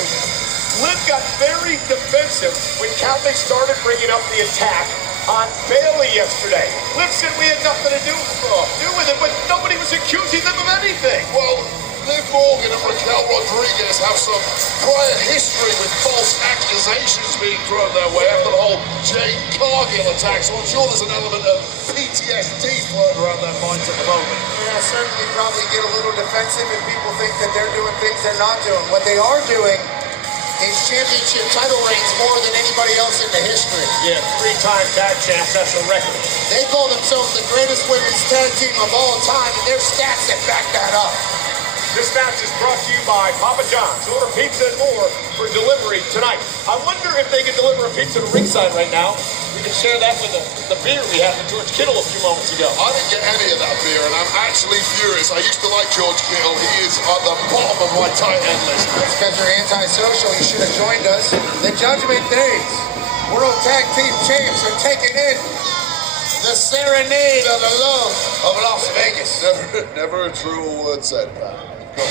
Liv got very defensive when Kathy started bringing up the attack on Bayley yesterday. Liv said we had nothing to do with it, but nobody was accusing them of anything. Well, Liv Morgan and Raquel Rodriguez have some prior history with false accusations being thrown their way after the whole Jade Cargill attack, so I'm sure there's an element of PTSD floating around their minds at the moment. Yeah, certainly probably get a little defensive if people think that they're doing things they're not doing. What they are doing is championship title reigns more than anybody else in the history. Yeah, 3-time tag champs, that's a record. They call themselves the greatest women's tag team of all time, and their stats that back that up. This match is brought to you by Papa John's. Order pizza and more for delivery tonight. I wonder if they can deliver a pizza to ringside right now. We can share that with the beer we had with George Kittle a few moments ago. I didn't get any of that beer, and I'm actually furious. I used to like George Kittle. He is at the bottom of my tight end list. That's because you're antisocial. You should have joined us. The Judgment Days World Tag Team Champs are taking in the serenade of the love of Las Vegas. Never a true word said, pal. Woo!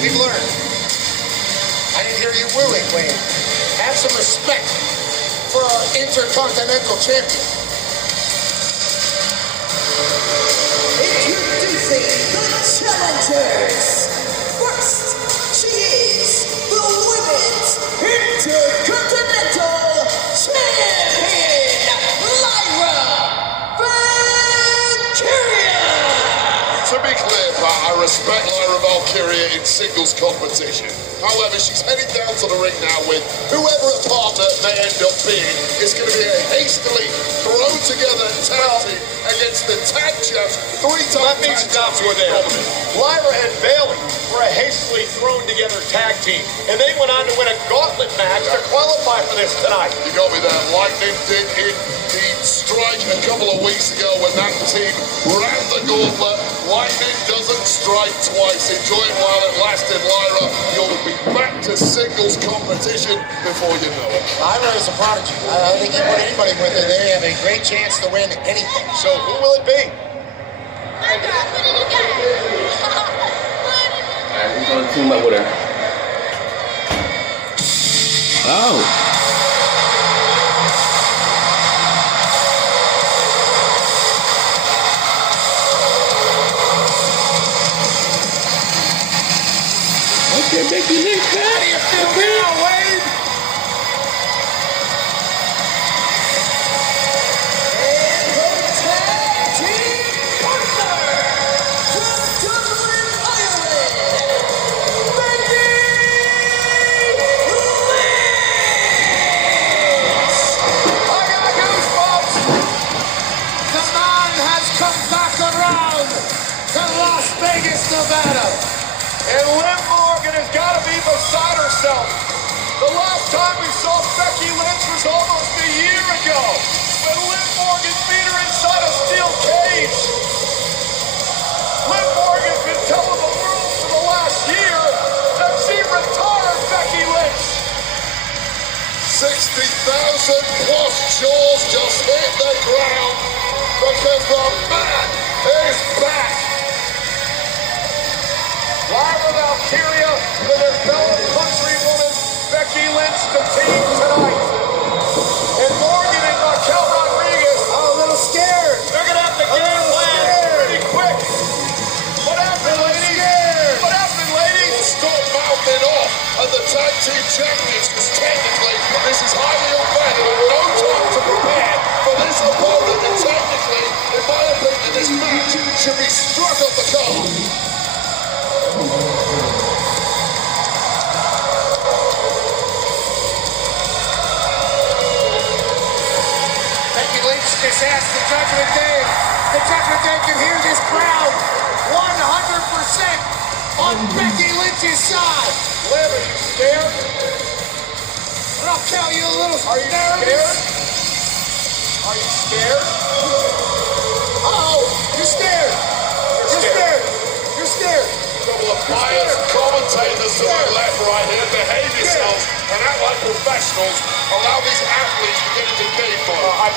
We've learned. I didn't hear you wooing, Wayne. Have some respect for our Intercontinental Champion. Introducing the challengers. First, she is the Women's Intercontinental I respect Lyra Valkyria in singles competition. However, she's heading down to the ring now with whoever a partner may end up being. It's going to be a hastily thrown together tag team against the tag champs. 3-time Let me stop you there. Lyra and Bayley were a hastily thrown together tag team, and they went on to win a gauntlet match to qualify for this tonight. You got me there. Lightning did indeed strike a couple of weeks ago when that team ran the gauntlet. Lightning doesn't strike twice. Enjoy it while it lasted, Lyra. You'll be back to singles competition before you know it. Lyra is a prodigy. I don't think you put anybody with her. They have a great chance to win anything. So who will it be? Alright, who's gonna team up with her? Oh! Okay, Becky Lynch, man. How do you feel now, Wade? And her tag team partner from Dublin, Ireland, Becky Lynch. I got goosebumps. The man has come back around to Las Vegas, Nevada. And Liv Morgan has got to be beside herself. The last time we saw Becky Lynch was almost a year ago, when Liv Morgan beat her inside a steel cage. Liv Morgan's been telling the world for the last year that she retired Becky Lynch. 60,000 plus jaws just hit the ground because the man is back. Lyra Valkyria with her fellow countrywoman Becky Lynch to team tonight. And Morgan and Raquel Rodriguez. I'm a little scared. They're going to have to game plan pretty quick. What happened, ladies? What happened, ladies? Stop mouthing off at the tag team champions because technically this is highly unfair. There was no time to prepare for this opponent. And technically, in my opinion, this match should be struck off the card. Becky Lynch just asked the Judgment Day. The Judgment Day can hear this crowd 100% on Becky Lynch's side. Liv, are you scared? I'll tell you a little Are you nervous. scared? Are you scared? Uh-oh, you're scared. You're scared. You're scared. Couple of biased commentators to my left right here. Behave yourselves and act like professionals. Allow these athletes to get into game mode. I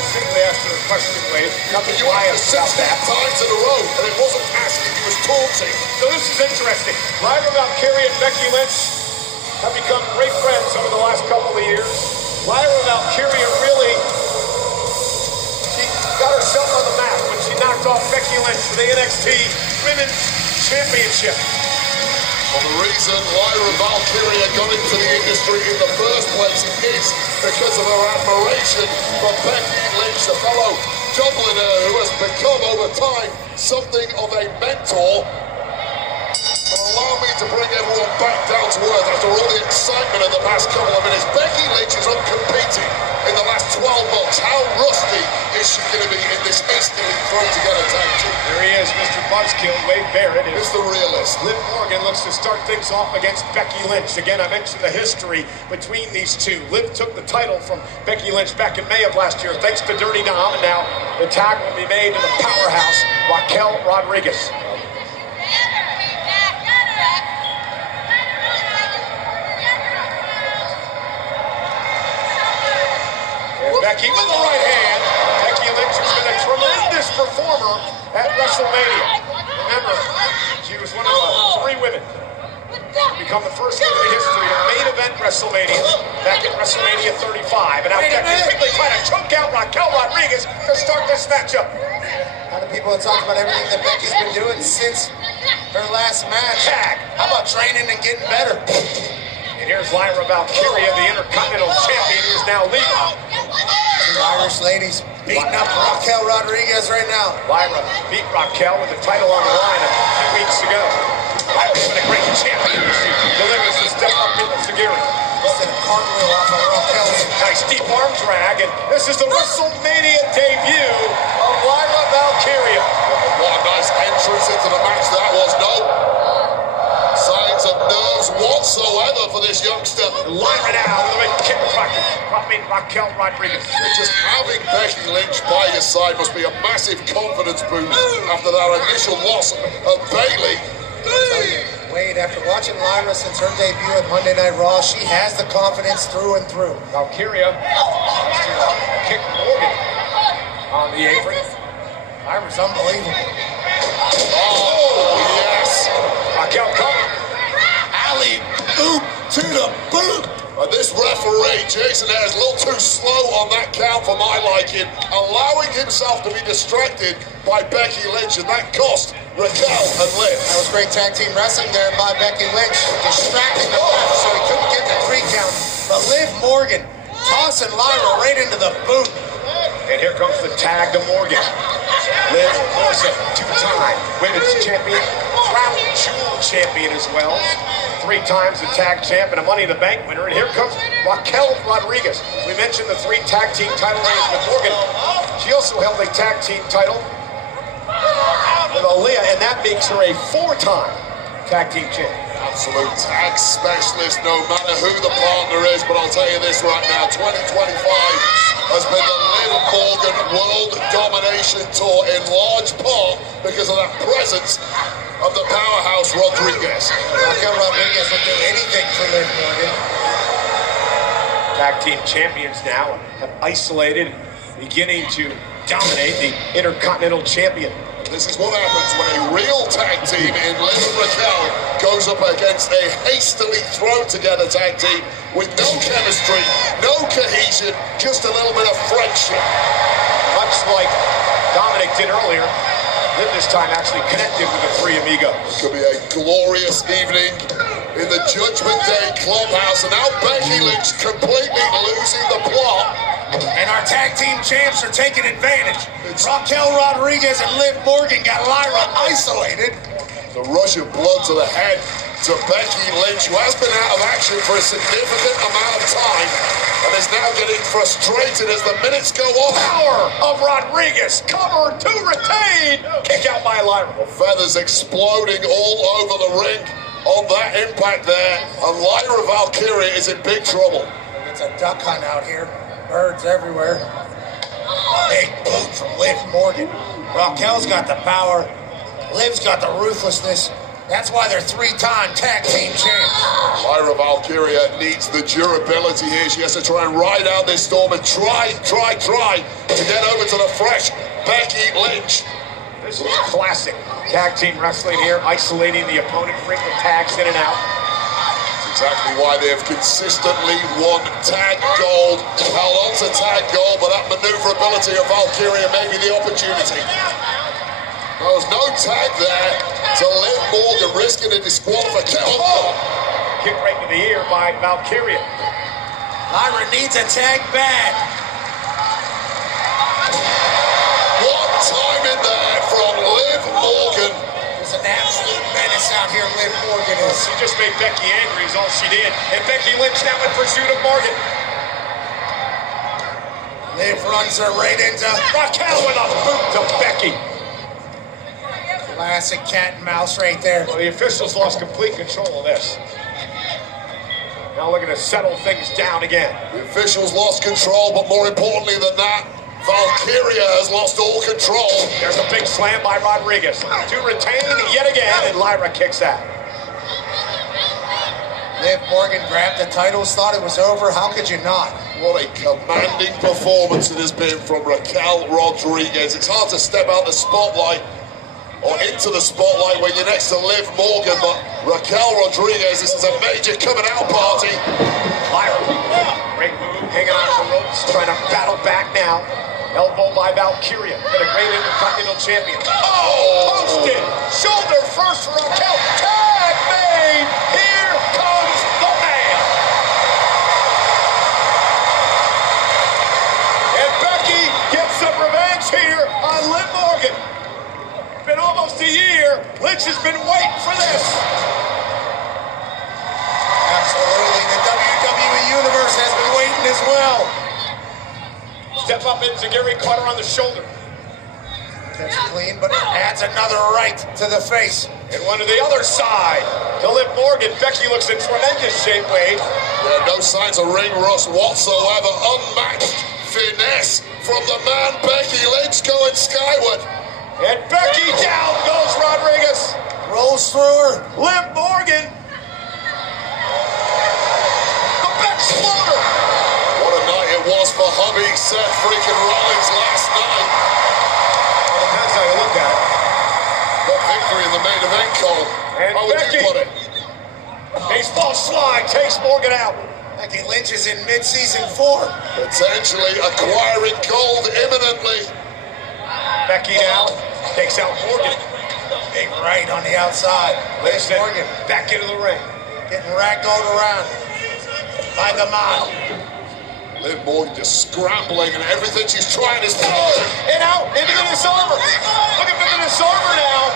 simply asked her a question, Wade. Nothing You asked biased about 16 that. times in a row, and it wasn't asking, he was taunting. So this is interesting. Lyra Valkyria and Becky Lynch have become great friends over the last couple of years. Lyra Valkyria really, she got herself on the map when she knocked off Becky Lynch for the NXT Women's Championship. Well, the reason Lyra Valkyria got into the industry in the first place is because of her admiration for Becky Lynch, a fellow Dubliner who has become over time something of a mentor. But allow me to bring everyone back down to earth after all the excitement of the past couple of minutes. Becky Lynch is uncompetitive in the last 12 months. How rusty is she going to be in this hastily thrown together tag team? There he is, Mr. Buzzkill, Wade Barrett. Is the realist. Liv Morgan looks to start things off against Becky Lynch. Again, I mentioned the history between these two. Liv took the title from Becky Lynch back in May of last year, thanks to Dirty Dom, and now the tag will be made to the powerhouse, Raquel Rodriguez. Becky with the right hand. Becky Lynch has been a tremendous performer at WrestleMania. Remember, she was one of 3 women to become the first woman in history to main event WrestleMania back at WrestleMania 35. And now Becky quickly trying to choke out Raquel Rodriguez to start this matchup. A lot of people have talked about everything that Becky's been doing since her last match. Tag. How about training and getting better? And here's Lyra Valkyria, the Intercontinental Champion, who is now leaving. Irish ladies beating up Raquel Rodriguez right now. Lyra beat Raquel with the title on the line a few weeks ago. Lyra's been a great champion. She delivers the step up in the Sagiri. Just did a cartwheel off of Raquel's. Nice deep arm drag, and this is the WrestleMania debut of Lyra Valkyria. What a nice entrance into the match that was. No signs of nerves whatsoever for this youngster. Lyra now with a big kick dropping Raquel Rodriguez. Just having Becky Lynch by your side must be a massive confidence boost after that initial loss of Bayley. Wade, after watching Lyra since her debut at Monday Night Raw, she has the confidence through and through. Valkyria kick Morgan on the apron. Lyra's unbelievable. Oh, yes. Raquel coming. Alley oop to the boot. And this referee, Jason Ayers, a little too slow on that count for my liking, allowing himself to be distracted by Becky Lynch, and that cost Raquel and Liv. That was great tag team wrestling there by Becky Lynch, distracting the ref so he couldn't get the 3 count. But Liv Morgan tossing Lyra right into the boot. And here comes the tag to Morgan. Liv Morgan, 2-time women's champion, crown jewel champion as well. 3 times the tag champ and a Money in the Bank winner. And here comes Raquel Rodriguez. We mentioned the 3 tag team title reigns with Morgan. She also held a tag team title with Aaliyah, and that makes her a 4-time tag team champion. Absolute tag specialist, no matter who the partner is. But I'll tell you this right now, 2025 has been the Liv Morgan World Domination Tour in large part because of that presence of the powerhouse Rodriguez. Raquel Rodriguez will do anything for Liv Morgan. Tag team champions now have isolated, beginning to dominate the Intercontinental Champion. This is what happens when a real tag team in Liv and Raquel goes up against a hastily thrown together tag team with no chemistry, no cohesion, just a little bit of friendship. Much like Dominic did earlier, Liv this time actually connected with the 3 amigos. Could be a glorious evening in the Judgment Day Clubhouse, and now Becky Lynch completely losing the plot. And our tag team champs are taking advantage. Raquel Rodriguez and Liv Morgan got Lyra isolated. The rush of blood to the head to Becky Lynch, who has been out of action for a significant amount of time and is now getting frustrated as the minutes go on. Power of Rodriguez, cover to retain. Kick out by Lyra. Well, feathers exploding all over the ring on that impact there. And Lyra Valkyria is in big trouble. It's a duck hunt out here. Birds everywhere. Big boot from Liv Morgan. Raquel's got the power. Liv's got the ruthlessness. That's why they're 3-time tag team champs. Lyra Valkyria needs the durability here. She has to try and ride out this storm and try to get over to the fresh Becky Lynch. This is classic tag team wrestling here, isolating the opponent, frequent tags in and out. Exactly why they have consistently won tag gold. Held on to tag gold, but that maneuverability of Valkyria may be the opportunity. There was no tag there to Liv Morgan, risking a disqualification. Oh! Kick right to the ear by Valkyria. Lyra needs a tag bad. What time in there from Liv Morgan. There's an absolute menace out here, Liv Morgan is. She just made Becky angry is all she did. And Becky Lynch now in pursuit of Morgan. Liv runs her right into Raquel with a boot to Becky. Classic cat and mouse right there. Well, the officials lost complete control of this. Now looking to settle things down again. The officials lost control, but more importantly than that, Valkyria has lost all control. There's a big slam by Rodriguez to retain yet again, and Lyra kicks out. Liv Morgan grabbed the titles, thought it was over. How could you not? What a commanding performance it has been from Raquel Rodriguez. It's hard to step out the spotlight or into the spotlight when you're next to Liv Morgan, but Raquel Rodriguez, this is a major coming out party. Lyra, great move, hanging on to the ropes, trying to battle back now. Elbow by Valkyria, been a great Intercontinental champion. Oh, posted, shoulder first for Raquel. Tag made, here comes the man. And almost a year. Lynch has been waiting for this. Absolutely. The WWE Universe has been waiting as well. Step up into Gary, caught her on the shoulder. That's clean, but adds another right to the face. And one to the other side. To Liv Morgan. Becky looks in tremendous shape, Wade. Yeah, no signs of ring rust whatsoever. Unmatched finesse from the man Becky Lynch going skyward. And Becky down goes Rodriguez. Rolls through her. Liv Morgan. The back exploder. What a night it was for hubby Seth freaking Rollins last night. Well, depends how you look at it. Got victory in the main event, Cole. And How would Becky. you put it? Baseball slide takes Morgan out. Becky Lynch is in mid-season 4. Potentially acquiring gold imminently. Becky now takes out Morgan. Big right on the outside. Liv Morgan back into the ring. Getting ragdolled around by the mile. Liv Morgan just scrambling and everything she's trying is and out into the disarmer. Looking for the disarmer now.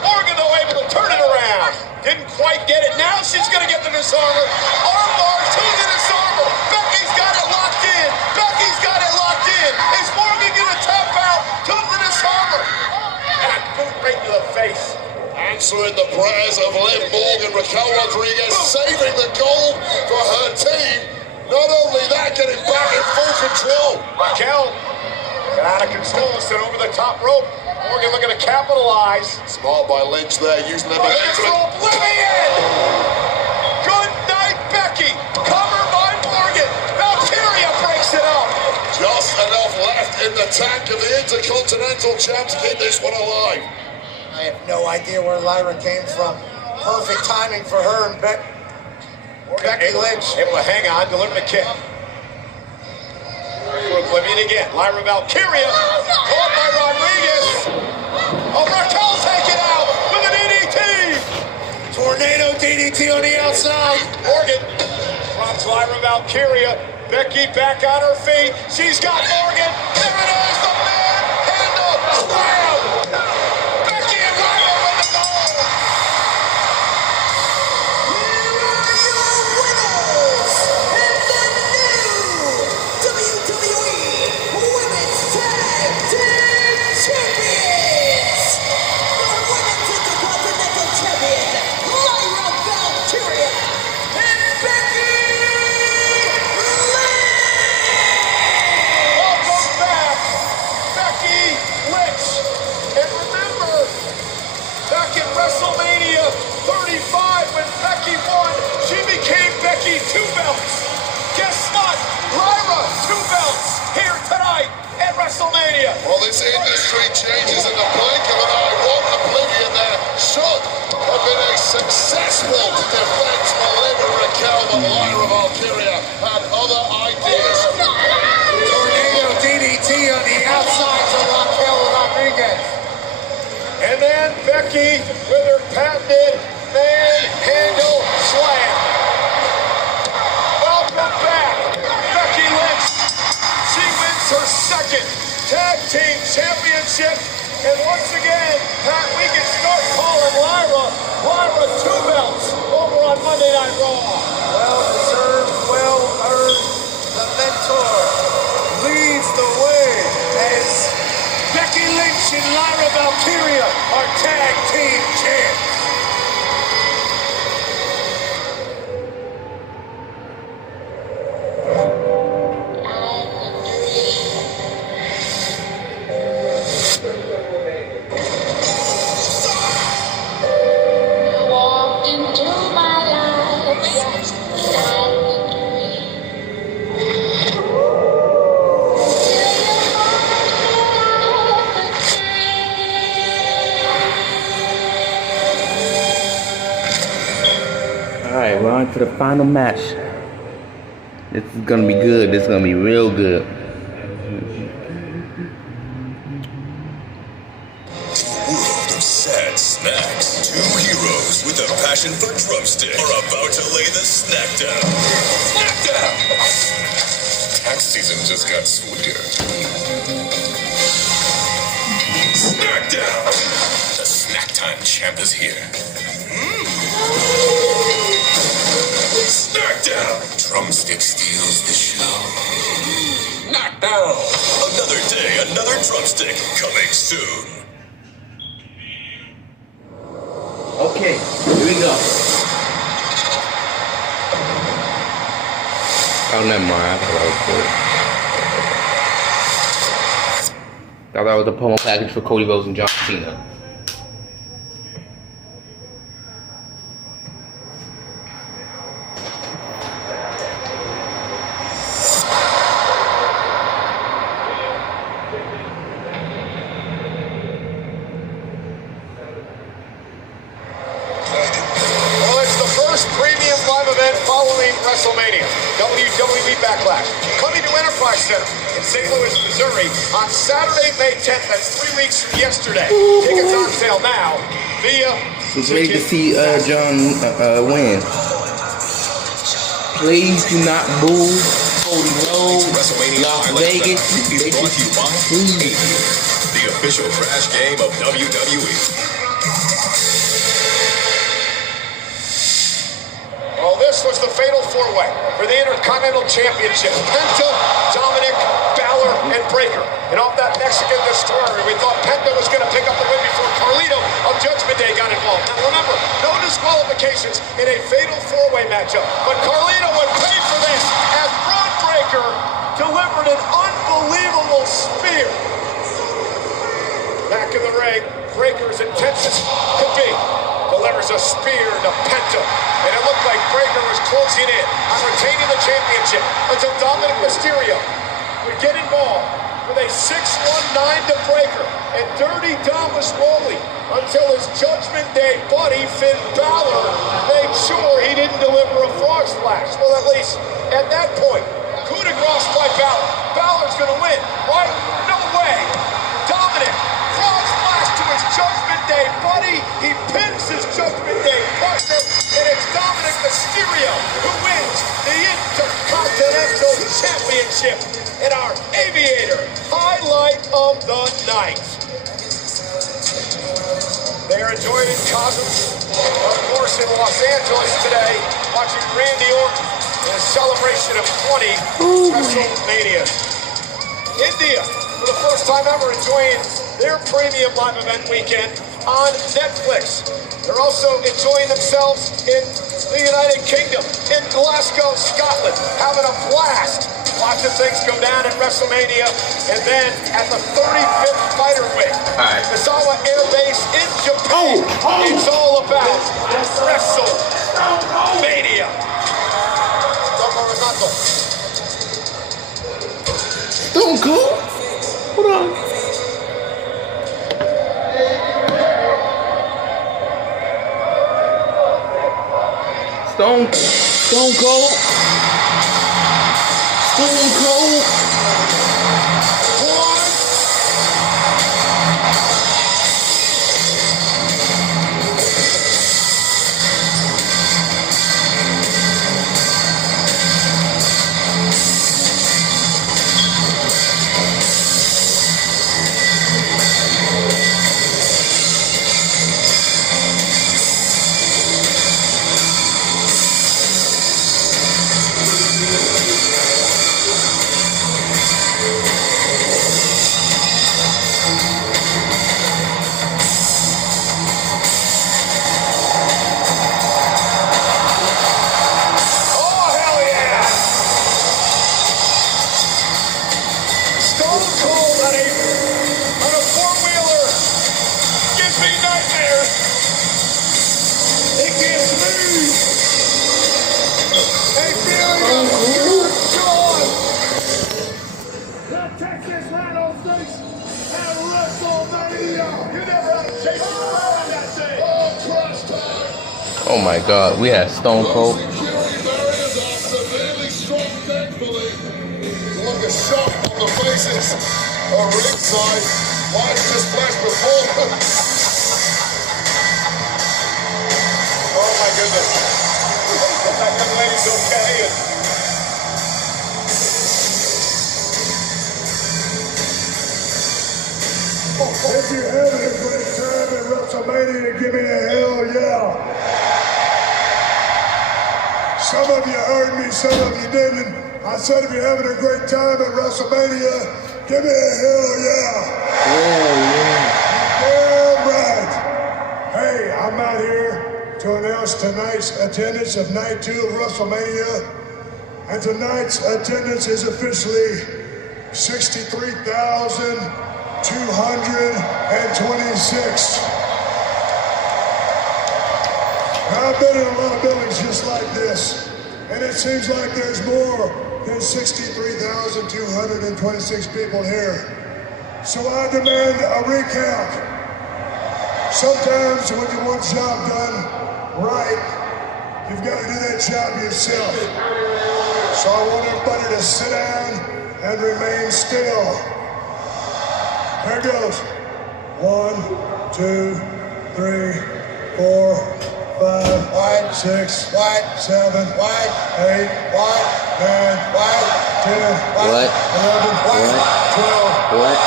Morgan, though, able to turn it around. Didn't quite get it. Now she's going to get the disarmer. Armbar to the disarmer. Becky's got it locked in. Becky's got it locked in. Is Morgan going to tap out to the disarmer? And boot right to the face. answering the prayers of Liv Morgan. Raquel Rodriguez saving the gold for her team. Not only that, getting back in full control. Raquel got out of control, sent over the top rope. Morgan looking to capitalize. Smart by Lynch there, using the momentum. Oblivion! Good night, Becky. Cover by Morgan. Valkyria breaks it up. Just enough left in the tank of the Intercontinental Champ to keep this one alive. I have no idea where Lyra came from. Perfect timing for her and Becky Lynch. Able to hang on, deliver the kick. Oblivion again. Lyra Valkyria caught by Rodriguez. Oh, Raquel taken out with an DDT. Tornado DDT on the outside. Morgan drops Lyra Valkyria. Becky back on her feet. She's got Morgan. There it is. The man handle slam. Becky and Lyra win the gold. Here are your winners and the new WWE Women's Tag Team Champions. Your Women's Intercontinental Champion, Lyra Valkyria and Becky Lynch. Welcome back, Becky Lynch. And remember, back in WrestleMania 35 when Becky won, she became Becky 2 belts. Guess what? Lyra 2 belts here tonight at WrestleMania. Well, this industry changes in the blink of an eye. One Oblivion there should have been a successful defense for Liv and Raquel, but Lyra Valkyria had other ideas. Tornado DDT on the outside to Raquel Rodriguez. And then Becky with her patented manhandle slam. Welcome back, Becky Lynch. She wins her second tag team championship. And once again, Pat, we can start calling Lyra 2 belts over on Monday Night Raw. Well deserved, well earned. The mentor leads the way as Becky Lynch and Lyra Valkyria are tag team champs. Walked into my life. Alright, we're on to the final match. This is gonna be good. This is gonna be real good. World of sad snacks. 2 heroes with a passion for drumstick are about to lay the snack down. Snack down! Tax season just got sweeter. Snack down! The Six-time champ is here. SmackDown! Drumstick steals the show. Knockdown! Another day, another drumstick coming soon. Okay, here we go. Oh, never mind. I thought that was the promo package for Cody Rhodes and John Cena. Well, it's the first premium live event following WrestleMania. WWE Backlash. Coming to Enterprise Center in St. Louis, Missouri on Saturday, May 10th. That's 3 weeks from yesterday. Tickets on sale now via It's ready to see John win. Please do not boo Cody Rhodes, Las Vegas. Is brought to you by the official trash game of WWE. Well, this was the fatal four-way for the Intercontinental Championship. Penta, Dominic, Balor, and Breakker. And off that Mexican destroyer, we thought Penta was going to pick up the win before Carlito of Judgment Day got involved. Now remember, no disqualifications in a fatal four-way matchup. But Carlito would pay for this as Braun Breakker delivered an unbelievable spear. Back in the ring, Breakker as intense as could be. Delivers a spear to Penta. And it looked like Breakker was closing in on retaining the championship until Dominic Mysterio would get involved with a 619 to Breakker. And Dirty Dom was rolling until his Judgment Day buddy, Finn Balor, made sure he didn't deliver a frog splash. Well, at least at that point, coup de grace by Balor. Balor's going to win, right? No way. Dominic, frog splash to his Judgment Day buddy. He pins his Judgment Day partner. And it's Dominic Mysterio who wins the Intercontinental Championship in our Aviator highlight of the night. They are enjoying it in Cosmos, of course, in Los Angeles today, watching Randy Orton in a celebration of 20 WrestleMania. India, for the first time ever, enjoying their premium live event weekend on Netflix. They're also enjoying themselves in the United Kingdom, in Glasgow, Scotland, having a blast watching things go down at WrestleMania, and then at the 35th Fighter Wing, Misawa Air Base in Japan. It's all about WrestleMania. Stone Cold? Hold on. Stone Cold. Stone Cold. Oh my God, we had Stone Cold. Look at shock on the faces of ringside. Lights just flashed before them. Oh my goodness. Hope that young lady's okay. If you have any great time at WrestleMania, ready to give me a hell yeah? Some of you heard me, some of you didn't. I said if you're having a great time at WrestleMania, give me a hell yeah. Damn right. Hey, I'm out here to announce tonight's attendance of night 2 of WrestleMania. And tonight's attendance is officially 63,226. Now, I've been in a lot of buildings just like this, and it seems like there's more than 63,226 people here. So I demand a recount. Sometimes when you want a job done right, you've got to do that job yourself. So I want everybody to sit down and remain still. Here goes. 1, 2, 3, 4, 5, white, 6, white, 7, white, 8, white, 9, white, 10, white, 11, white, 12, white,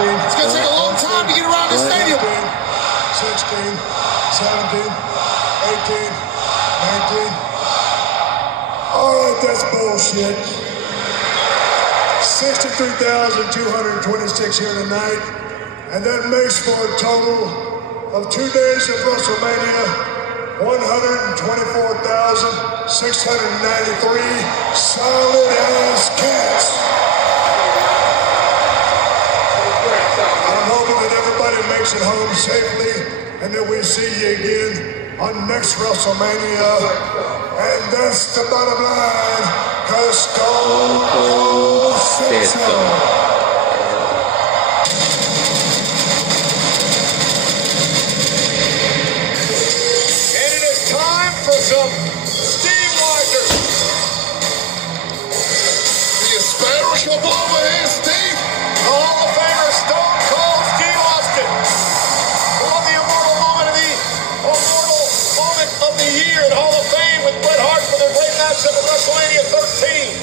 13. It's gonna take a long time to get around the stadium. 16, 17, 18, 19. All right, that's bullshit. 63,226 here tonight, and that makes for a total of 2 days of WrestleMania. 124,693 solid ass cats. I'm hoping that everybody makes it home safely and that we see you again on next WrestleMania. And that's the bottom line, cause Stone Cold said so. Some Steve Weiser. Do you spare a couple over here, Steve? The Hall of Famer Stone Cold Steve Austin. Who won the immortal moment of the year in Hall of Fame with Bret Hart for their great matchup at WrestleMania 13.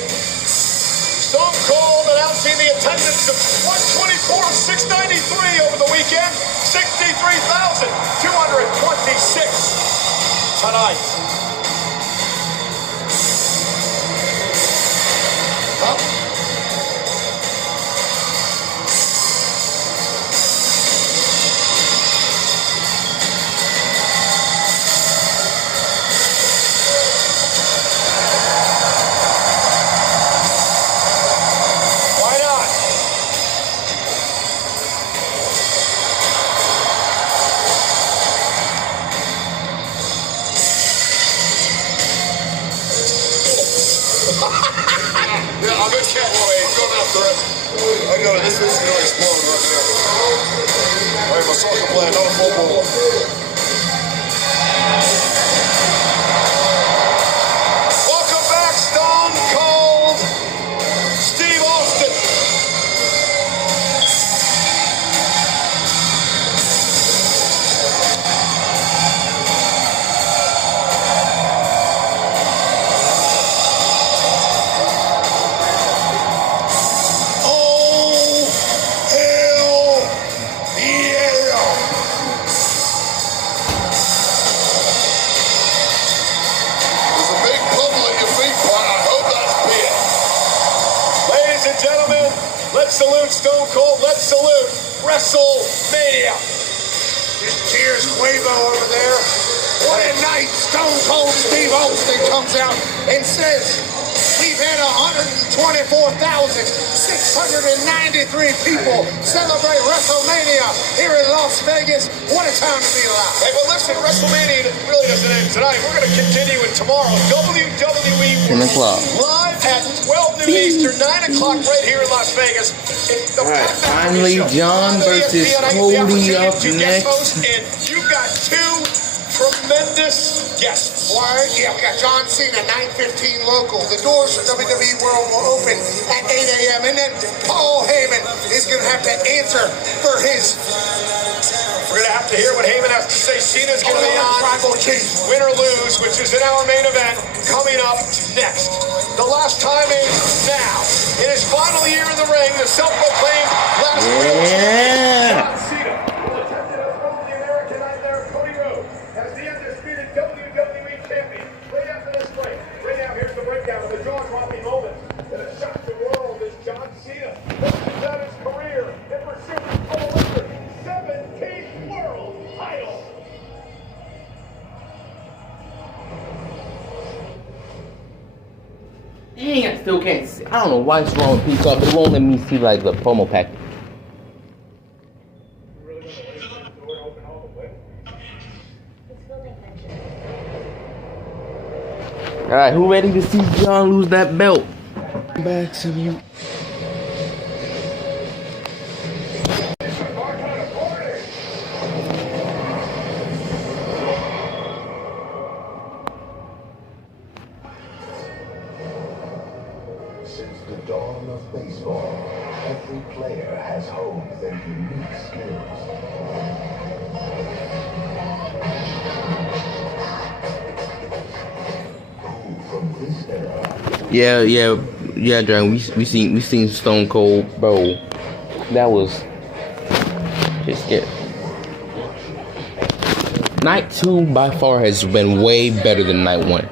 Stone Cold announcing the attendance of 124,693 over the weekend. 63,226 tonight. Yeah, I'm in Catway. Going after it. I got it. This is going to explode right there. All right, my soccer player, not a football. Welcome back, Stone Cold Steve Austin. Let's salute Stone Cold. Let's salute WrestleMania. Just cheers Quavo over there. What a night. Stone Cold Steve Austin comes out and says, we've had 124,693 people celebrate WrestleMania here in Las Vegas. What a time to be alive. Hey, but listen, WrestleMania really doesn't end tonight. We're going to continue it tomorrow. WWE 10 o'clock. live at 12 noon Eastern, 9 o'clock right here in Las Vegas. Alright, finally John versus Cody up next. And you've got two tremendous guests. Why? Yeah, we got John Cena, 9:15 local. The doors for WWE World will open at 8 a.m. And then Paul Heyman is going to have to answer for his... We're going to have to hear what Heyman has to say. Cena's going to be on Win or Lose, which is in our main event, coming up next. The last time is now. In his final year in the ring, the self-proclaimed last real champion, John Cena will attempt to throw the American Nightmare Dang, I still can't see. I don't know why it's wrong with Peacock, but it won't let me see like the promo package. Alright, who ready to see John lose that belt? Back to you. Since the dawn of baseball, every player has honed their unique skills. Yeah, Dragon. We seen Stone Cold, bro. That was just scared. Night 2 by far has been way better than Night 1.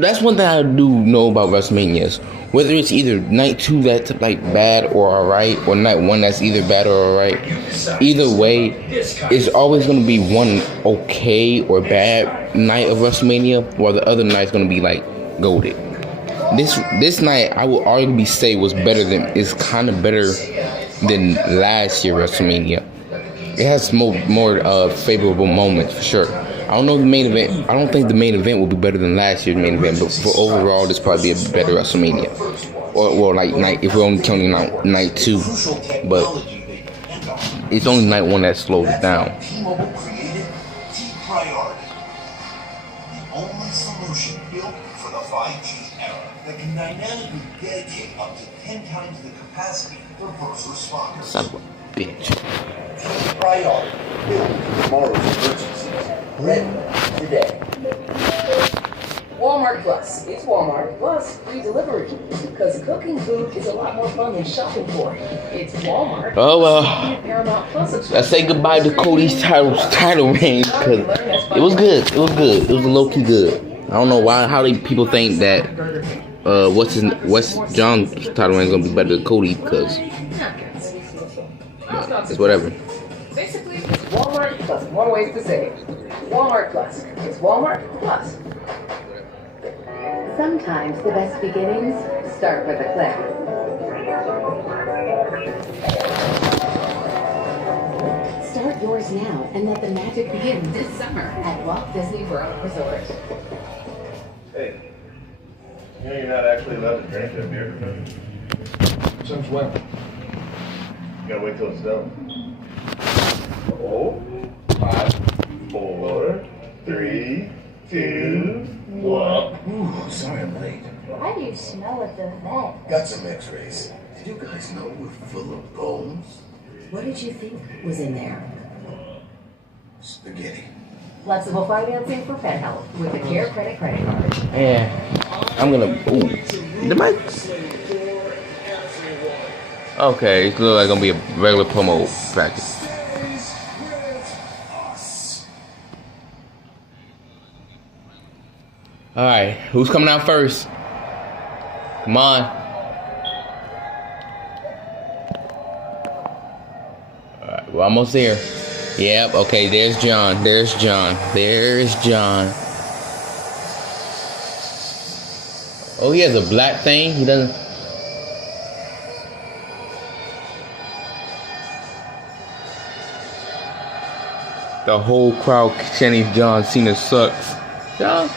That's one thing I do know about WrestleManias. Whether it's either Night 2 that's like bad or alright, or Night 1 that's either bad or alright. Either way, it's always gonna be one okay or bad night of WrestleMania, while the other night's gonna be like goated. This night I would arguably say is kind of better than last year WrestleMania. It has more favorable moments for sure. I don't know the main event. I don't think the main event will be better than last year's main event, but for overall, this probably be a better WrestleMania. Or like night, if we're only counting night 2, but it's only Night 1 that slows it down. T-Mobile created T-Priority, the only solution built for the 5G era that can dynamically dedicate up to 10 times the capacity for first responders. Son of a bitch. T-Priority, built for tomorrow's emergencies. Ready today. Walmart Plus. It's Walmart Plus free delivery. Because cooking food is a lot more fun than shopping for it. It's Walmart. Oh well. Paramount Plus. I say goodbye to Cody's title reign because it was good. It was good. It was low-key good. I don't know how people think that what's John's title reign is gonna be better than Cody because it's whatever. Basically, it's Walmart Plus. More ways to say it. Walmart Plus. It's Walmart Plus. Sometimes the best beginnings start with a click. Start yours now and let the magic begin this summer at Walt Disney World Resort. Hey, you know you're not actually allowed to drink that beer. Since when? You gotta wait till it's done. 5, 4, 3, 2, 1. Ooh, sorry I'm late. Why do you smell at the vet? Got some x-rays. Did you guys know we're full of bones? What did you think was in there? Spaghetti. Flexible financing for pet health with the Care Credit credit card. Yeah, I'm gonna. Ooh, the mic. Okay, it's looks like gonna be a regular promo package. All right, who's coming out first? Come on. All right, we're almost there. Yep. Okay, there's John. There's John. There's John. Oh, he has a black thing. He doesn't. The whole crowd chanting John Cena sucks. John.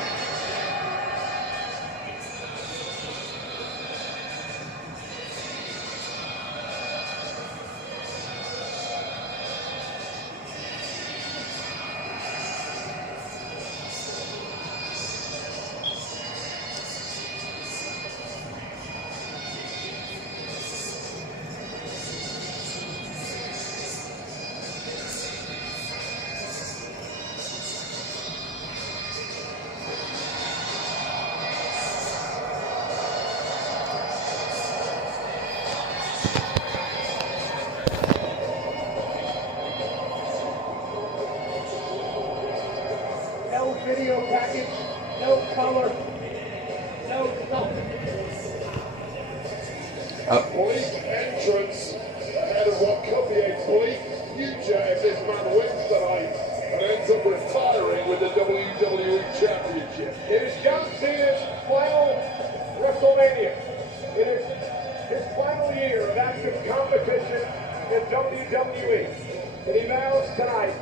Video package, no color, no color. Bleak entrance ahead of what could be a bleak future if this man wins tonight and ends up retiring with the WWE Championship. It is John Cena's final WrestleMania. It is his final year of active competition in WWE. And he vows tonight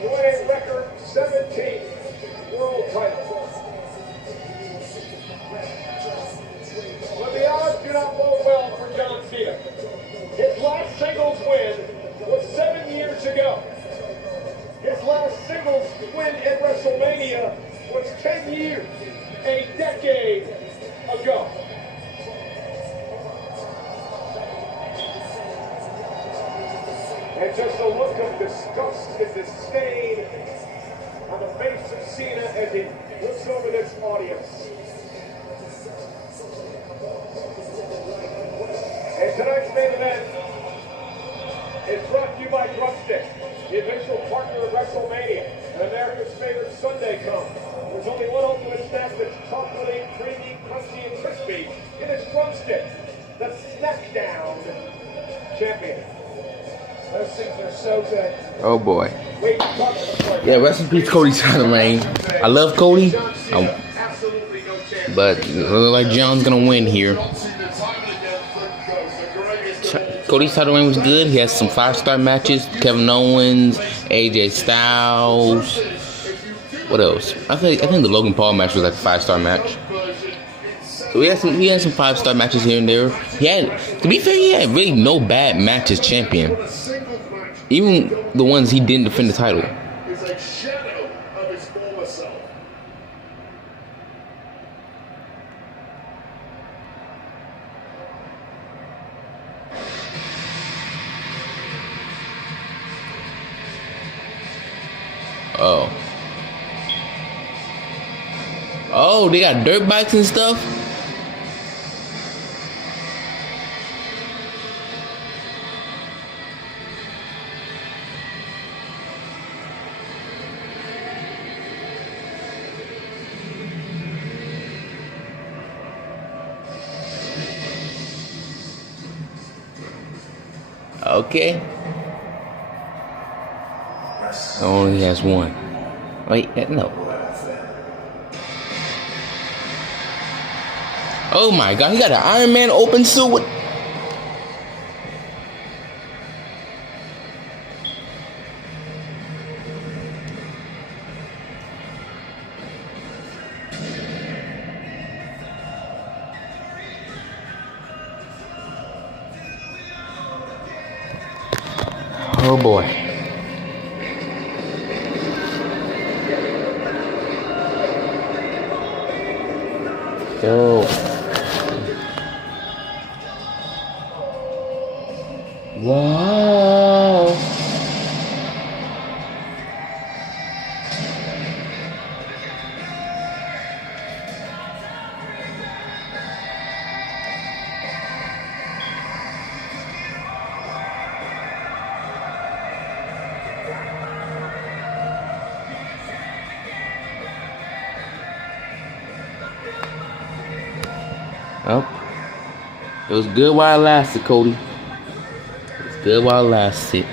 to win a record 17 world titles. But the odds do not bode well for John Cena. His last singles win was 7 years ago. His last singles win at WrestleMania was 10 years, a decade ago. And just a look of disgust and disdain on the face of Cena as he looks over this audience. And tonight's main event is brought to you by Drumstick, the official partner of WrestleMania, and America's favorite Sunday come. There's only one ultimate snack that's chocolatey, creamy, crunchy, and crispy. It is Drumstick, the Snackdown champion. Those things are so good. Oh boy. Yeah, rest in peace, Cody title reign. I love Cody, but it looks like John's gonna win here. Cody's title reign was good. He has some 5-star matches. Kevin Owens, AJ Styles. What else? I think the Logan Paul match was like a 5-star match. So he had some 5-star matches here and there. To be fair, he had really no bad match as champion. Even the ones he didn't defend the title. Is a shadow of his former self. Oh. Oh, they got dirt bikes and stuff? Okay. Only has one. Wait, no. Oh my god, he got an Iron Man open suit with... Oh boy. Go. Wow. Oh, it was good while it lasted, Cody. It was good while it lasted.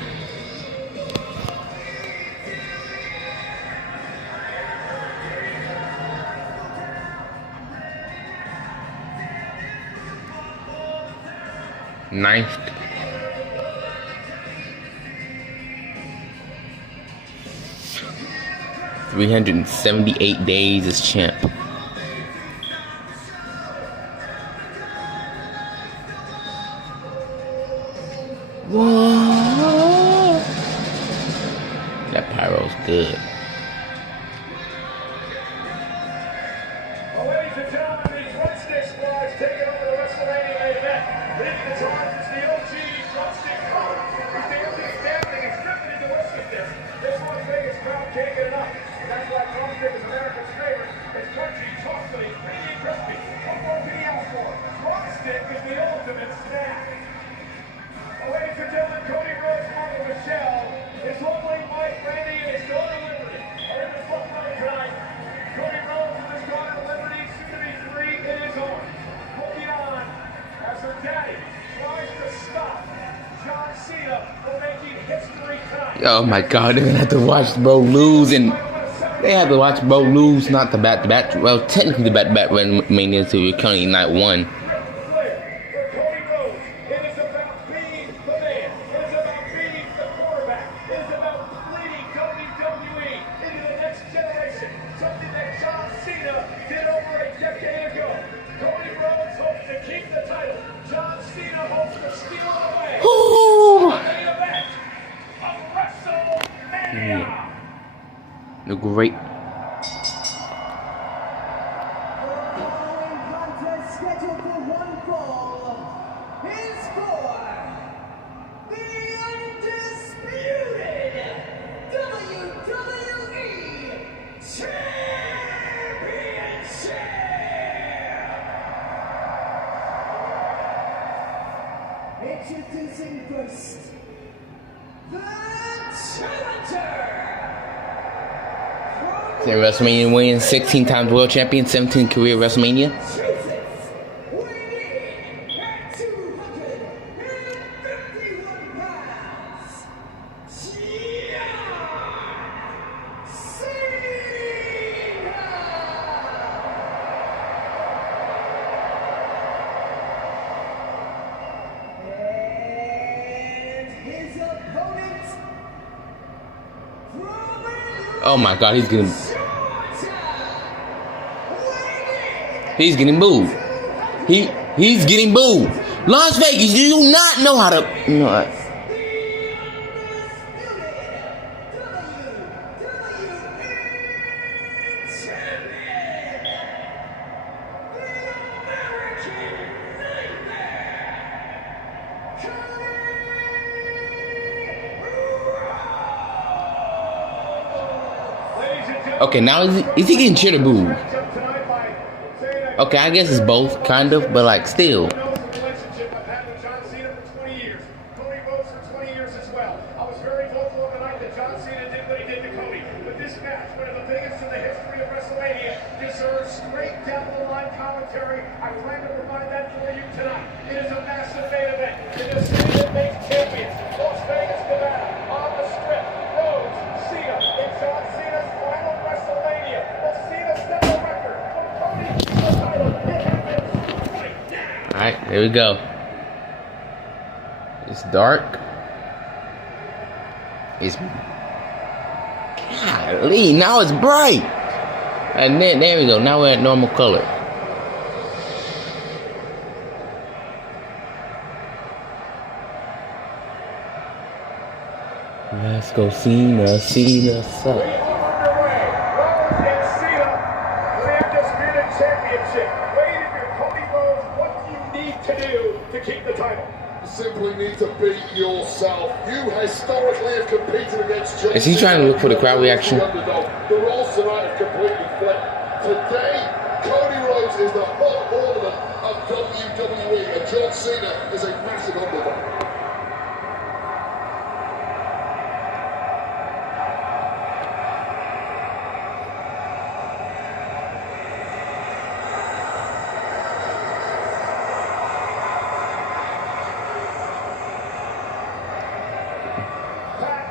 Ninth. $378 days as champ. Whoa. That pyro's good. Well, ladies and gentlemen, the Drumstick Squad's taking over the WrestleMania main event. Leading the charge is the OG Drumstick Cody, who's the OG gambling and stripping into wickedness. This Las Vegas crowd can't get enough. That's why Drumstick is America's favorite. It's crunchy, chocolatey, creamy, crispy. What more can you ask for? Drumstick is the ultimate snack. Ladies and gentlemen, Cody Rhodes, mother Michelle, his lovely wife Randy, and his daughter Liberty are in the spotlight tonight. Cody Rhodes and his daughter Liberty, soon to be 3 in his own. Looking on as her daddy tries to stop John Cena from making history tonight. Oh my god, they're gonna have to watch bro lose and They have to watch bro lose, not the back-to-back. Well, technically the back-to-back WrestleMania to you're counting night one. The great contest scheduled for one fall is for the undisputed WWE Championship. Introducing first, the challenger. in WrestleMania win, 16 times world champion, 17 career WrestleMania. Oh my God, he's getting booed. He's getting booed. Las Vegas, you do not know how to. Okay, now is he getting cheered or booed? Okay, I guess it's both, kind of, but like still. Cody Rhodes for 20 years as well. I was very vocal on the night that John Cena did what he did to Cody. But this match, one of the biggest in the history of WrestleMania, deserves straight down the line commentary. I plan to provide that for you tonight. It is a massive main event. It is Cena that makes champions. Las Vegas, Nevada, on the strip. Rhodes, Cena, in John Cena's final WrestleMania. Will Cena set the record for Cody the title? It happens right now. Alright, here we go. It's dark. It's golly, now it's bright. And then there we go. Now we're at normal color. Let's go, Cena, Cena, suck. Rhodes and Cena, the undisputed championship. Wade, if you're Cody Rhodes, what do you need to do to keep the title? You simply need to beat yourself. You historically have competed against John. Is he trying to look for the crowd reaction? The roles tonight have completely flipped. Today, Cody Rhodes is the hot ornament of WWE, and John Cena is a massive underdog.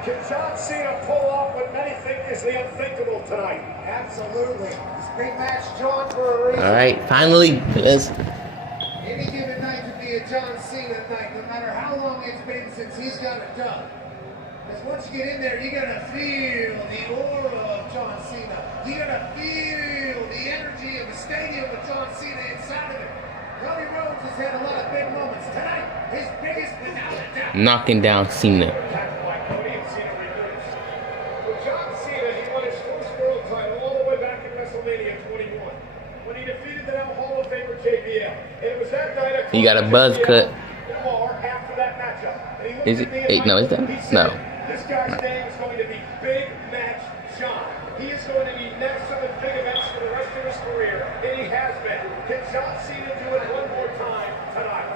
Can John Cena pull off what many think is the unthinkable tonight? Absolutely. This big match, John, for a reason. Alright, finally. Yes. Any given night could be a John Cena night, no matter how long it's been since he's got it done. Because once you get in there, you're going to feel the aura of John Cena. You're going to feel the energy of the stadium with John Cena inside of it. Cody Rhodes has had a lot of big moments. Tonight, his biggest without a doubt. Knocking down Cena. John Cena, he won his first world title all the way back in WrestleMania 21 when he defeated the now Hall of Famer JBL. And it was that night You got a buzz cut. after that matchup. And he looked Is at it? me Hey, and no, I is that? he said, No. This guy's name is going to be Big Match John. He is going to be next on the big events for the rest of his career, and he has been. Can John Cena do it one more time tonight?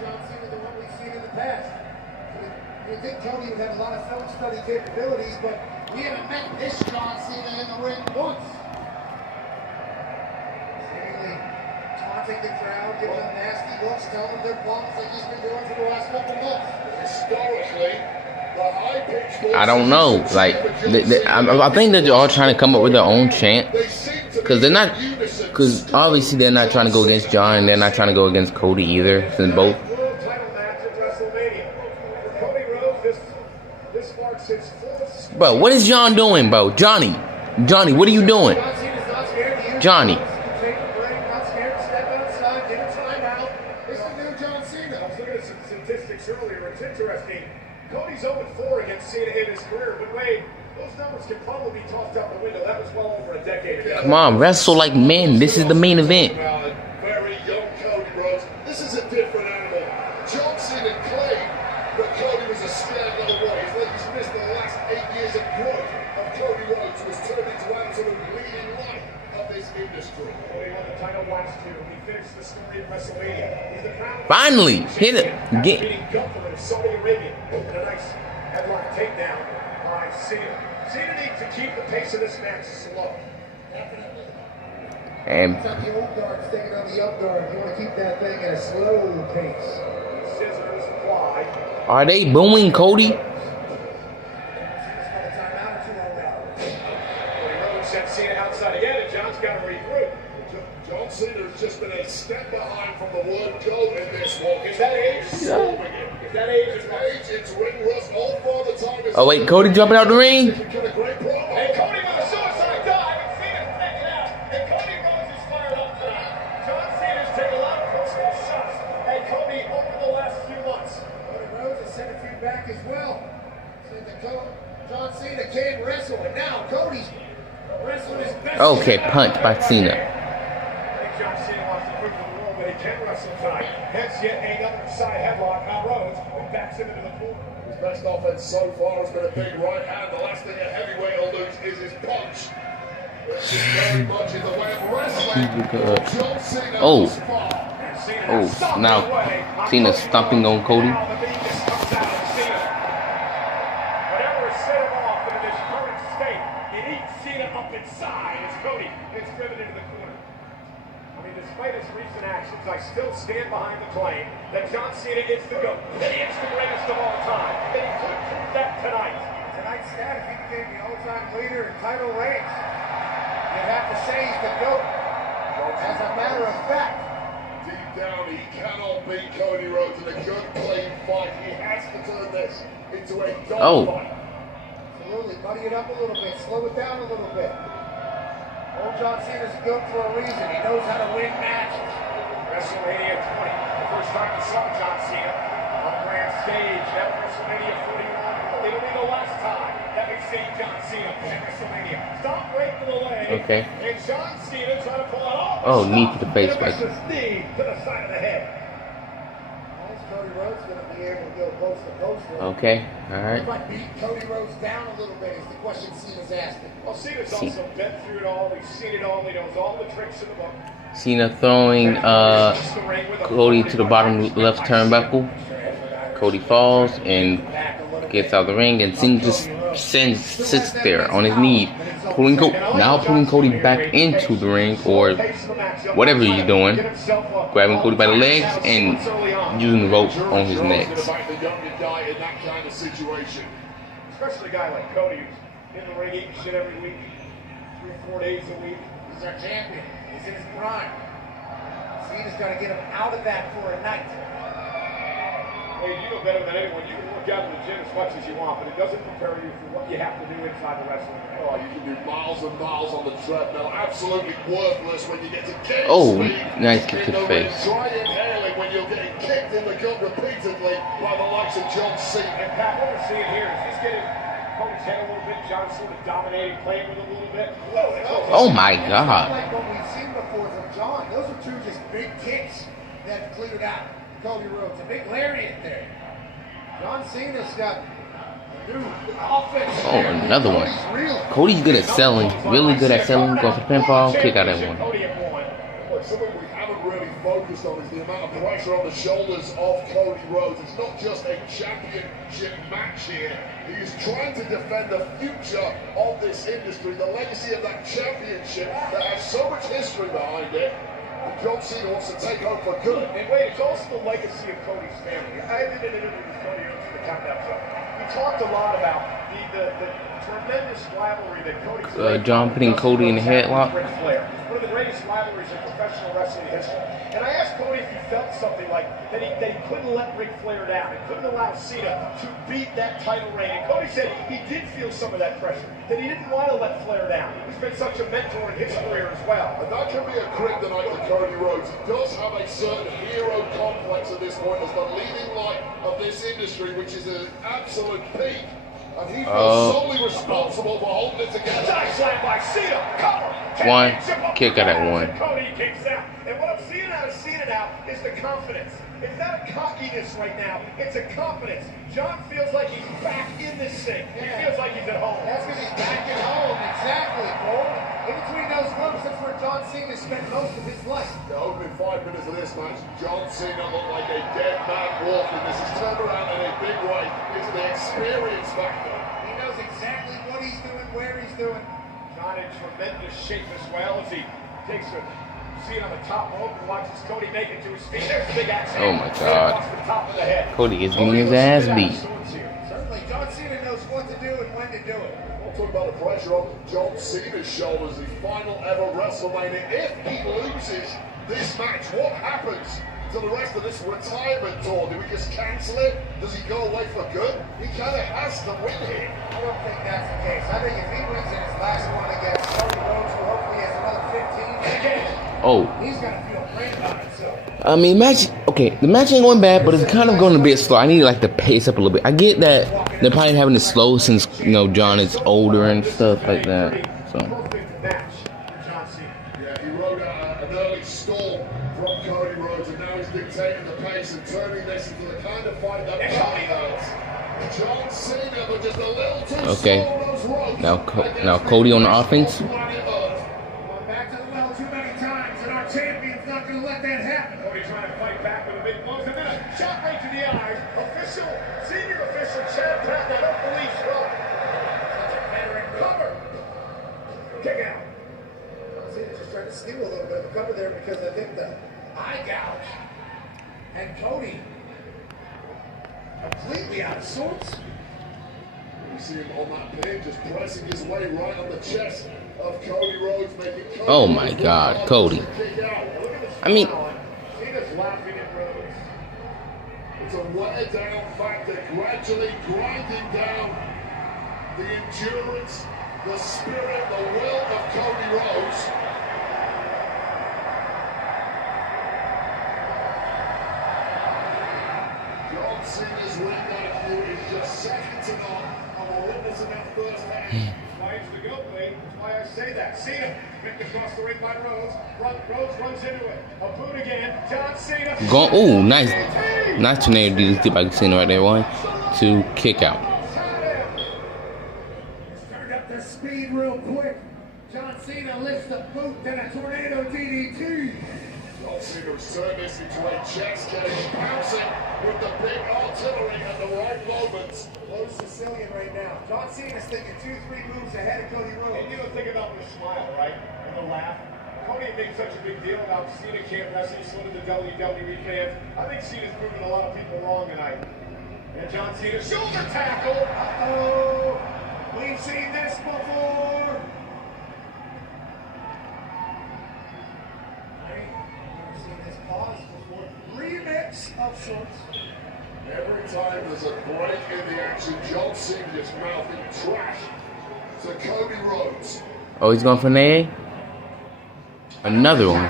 John Cena than what we've seen in the past. You think Cody would have a lot of film study capabilities, but we haven't met this John Cena in the ring once. taunting the crowd, giving them nasty looks, telling them they're bums like he's been doing for the last couple months. Historically, the high-pitched I don't know. Like, I think that they're all trying to come up with their own chant. Because they're not... Because obviously they're not trying to go against John, and they're not trying to go against Cody either, since both... Bro, what is John doing, bro? Johnny, what are you doing? Johnny. Statistics earlier, it's interesting. Cody's 0-4 against Cena in his career, but wait, those numbers can probably be tossed out the window. That was well over a decade ago. Come on, wrestle like men. This is the main event. Very young Cody Rhodes. This is a different animal. John Cena claimed that Cody was a scared little boy. He's missed the last 8 years of growth of Cody Rhodes, who has turned into absolute leading light of this industry. Cody won the title last year. He finished the story at WrestleMania. He's the crown. Finally, hit it. Get. Saudi Arabia. A nice headlock takedown by Cena. Cena needs to keep the pace of this match slow. And the old guard's taking on the up guard. You want to keep that thing at a slow pace. Scissors fly. Are they booing Cody? Cody Rhodes sent Cena outside again, and John's got to regroup. John Cena has just been a step behind from the word go in this walk. Is that age? Yeah. Is that age? It's ring rust all for the time. Oh wait, Cody jumping out the ring? And Cody with a suicide dive, and Cena's taken out. And Cody Rhodes is fired up tonight. John Cena's taken a lot of personal shots at Cody over the last few months. Cody Rhodes has sent a few back as well. Said that John Cena can't wrestle, and now Cody's wrestling his best. Okay, punt by Cena. John Cena wants to prove to the world that he can wrestle tonight. Hence yet another side headlock. Now Rhodes backs him into the corner. His best offense so far has been a big right hand. The last thing a heavyweight will lose is his punch. This is very much in the way of wrestling. John Cena now Cena's stomping on Cody. Whatever has set him off in this current state, it eats Cena up inside as Cody is driven into the corner. Despite his recent actions, I still stand behind the claim that John Cena is the GOAT, that he is the greatest of all time, that he could prove that tonight. Tonight's stat, if he became the all-time leader in title reigns, you'd have to say he's the GOAT. As a matter of fact, deep down, he cannot beat Cody Rhodes in a good, clean fight. He has to turn this into a dogfight. Absolutely, muddy it up a little bit, slow it down a little bit. Old John Cena's built for a reason. He knows how to win matches. WrestleMania 20, the first time we saw John Cena on grand stage at WrestleMania 41. It'll be the last time that we see John Cena at WrestleMania. Stop right to the leg. Okay. And John Cena trying to pull out all the Oh, knee to the face, right? right? Knee to the side of the head. Cody Rhodes going to be able to go post to post. Okay, alright. He might beat Cody Rhodes down a little bit is the question Cena's asking. Well, Cena's also been through it all. He's seen it all. He knows all the tricks in the book. Cena throwing Cody to the bottom left turnbuckle. Cody falls and gets out of the ring, and Cena just sits there on his knee, pulling Cody back into the ring, or whatever he's doing, grabbing Cody by the legs and using the rope on his neck. Especially a guy like Cody, who's in the ring eating shit every week, 3 or 4 days a week. He's our champion. He's in his prime. Cena's got to get him out of that for a night. Well, you know better than anyone. You can work out in the gym as much as you want, but it doesn't prepare you for what you have to do inside the wrestling ring. Oh, you can do miles and miles on the treadmill. Absolutely worthless when you get to game speed. Nice kick to the face. Try inhaling when you're getting kicked in the gut repeatedly by the likes of John Cena. And Pat, what we're seeing here is he's getting Cody's head a little bit. John Cena dominating, playing with him a little bit. Oh my God. Like what we've seen before from John. Those are two just big kicks that cleared out Cody Rhodes. A big lariat there. John Cena's got a new offense. Oh, another one. Cody's good at selling. Really good at selling. Going for pinfall. Kick out that one. Look, something we haven't really focused on is the amount of pressure on the shoulders of Cody Rhodes. It's not just a championship match here. He is trying to defend the future of this industry, the legacy of that championship that has so much history behind it. John Cena wants to take over for good. And wait, it's also the legacy of Cody's family. I did an interview with Cody Rhodes for the Countdown Show. We talked a lot about the tremendous rivalry that Cody's John putting Cody in the headlock. Ric Flair. It's one of the greatest rivalries in professional wrestling history. And I asked Cody if he felt something like that he couldn't let Ric Flair down. He couldn't allow Cena to beat that title reign. And Cody said he did feel some of that pressure, that he didn't want to let Flair down. He's been such a mentor in his career as well. And that can be a kryptonite to Cody Rhodes. He does have a certain hero complex at this point as the leading light of this industry, which is an absolute peak. And he feels solely responsible for holding it together. Side slam by Cena. Cover. One. Kick out at one. Cody kicks out. And what I'm seeing out of Cena now is the confidence. It's not a cockiness right now. It's a confidence. John feels like he's back in this thing. He feels like he's at home. That's because he's back at home. Exactly, Cole. In between those moves, that's where John Cena spent most of his life. The opening 5 minutes of this match, John Cena looked like a dead man walking. This is turned around in a big way. It's the experience factor. He knows exactly what he's doing, where he's doing. John in tremendous shape as well as he takes a seat on the top rope and watches Cody make it to his feet. There's the big axe. Oh my God. The top of the head. Cody is getting his ass beat. Certainly, John Cena knows what to do and when to do it. Talk about the pressure on John Cena's shoulders, the final ever WrestleMania. If he loses this match, what happens to the rest of this retirement tour? Do we just cancel it? Does he go away for good? He kind of has to win here. I don't think that's the case. I think if he wins in his last one against Cody Rhodes, who hopefully has another 15, he's going to feel great about himself. I mean, the match ain't going bad, but it's kind of going a bit slow. I need like to pace up a little bit. I get that they're probably having it slow since John is older and stuff like that. So. Yeah, he rode out an early storm from Cody Rhodes, and now he's dictating the pace and turning this into the kind of fight that has. John Cena, but just a little too Okay. slow. Now Cody on the offense. Back to the well too many times, and our champion's not going to let that happen. Cody trying to fight back with a big blow, and then a shot right to the eyes. Senior official Chad Patton up the leash. That's a veteran cover. Kick out. Cena's just trying to steal a little bit of the cover there because I think the eye gouge and Cody completely out of sorts. You see him on that pin, just pressing his way right on the chest of Cody Rhodes, making Cody Oh my God, Cody. I mean, Cena's laughing at Rhodes. It's a wear down factor, gradually grinding down the endurance, the spirit, the will of Cody Rhodes. John Cena's ring IQ is just second to none, and we're witnessing that first half. Why is the goat play? That's why I say that. Cena picked across the ring by Rhodes. Rhodes runs into it. A boot again. John Cena. oh, nice tornado DDT by Cena right there. 1, 2, kick out. Turned up the speed real quick. John Cena lifts the boot, then a tornado DDT. John Cena has turned this into a chess game, bouncing with the big artillery at the right moments. Low Sicilian right now. John Cena's thinking 2-3 moves ahead of Cody Rhodes. And you know, think about the smile, right? And the laugh. Cody made such a big deal about Cena can't wrestle, so did the WWE fans. I think Cena's proving a lot of people wrong tonight. And John Cena, shoulder tackle. Uh-oh. We've seen this before. I've seen this pause before. Remix of sorts. Every time there's a break in the action, John Cena just mouthing trash to Cody Rhodes. Oh, he's going for an AA? Another one. I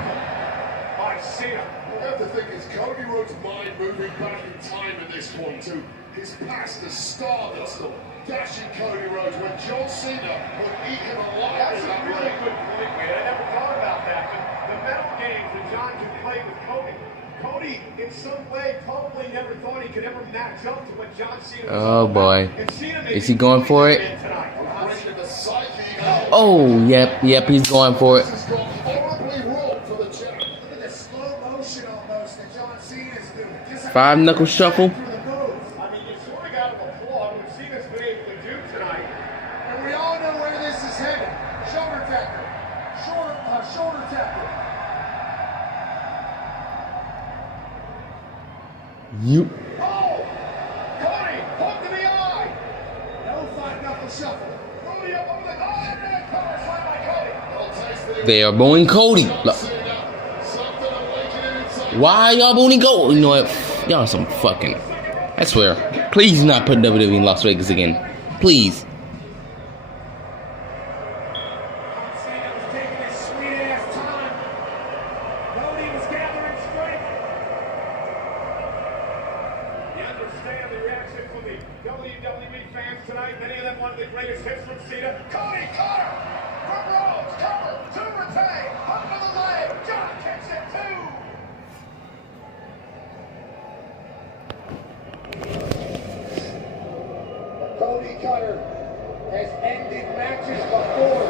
have to think, is Cody Rhodes' mind moving back in time at this point to his past as Stardust or dashing Cody Rhodes when John Cena was eking alive? That's a really good point, man. I never thought about that. The mental games that John can play with Cody. Cody, in some way, probably never thought he could ever match up to what John Cena was. Oh boy. Is he going for it? Oh, yep, he's going for it. Look at the slow motion almost that John Cena's doing. 5-knuckle shuffle. I mean, you sort of got to applaud what Cena's been able to do tonight. And we all know where this is headed. Shoulder tackle. Shoulder tackle. You. Cody, hook to the eye. No five-knuckle shuffle. Cody up over the eye, and then cover slam by Cody. They are booing Cody. Why y'all booing Cody? You know what? Y'all some fucking. I swear. Please do not put WWE in Las Vegas again. Please. WWE fans tonight, many of them one of the greatest hits from Cena. Cody Carter from Rhodes, cover to retain, under the leg, John kicks it too. Cody Carter has ended matches before.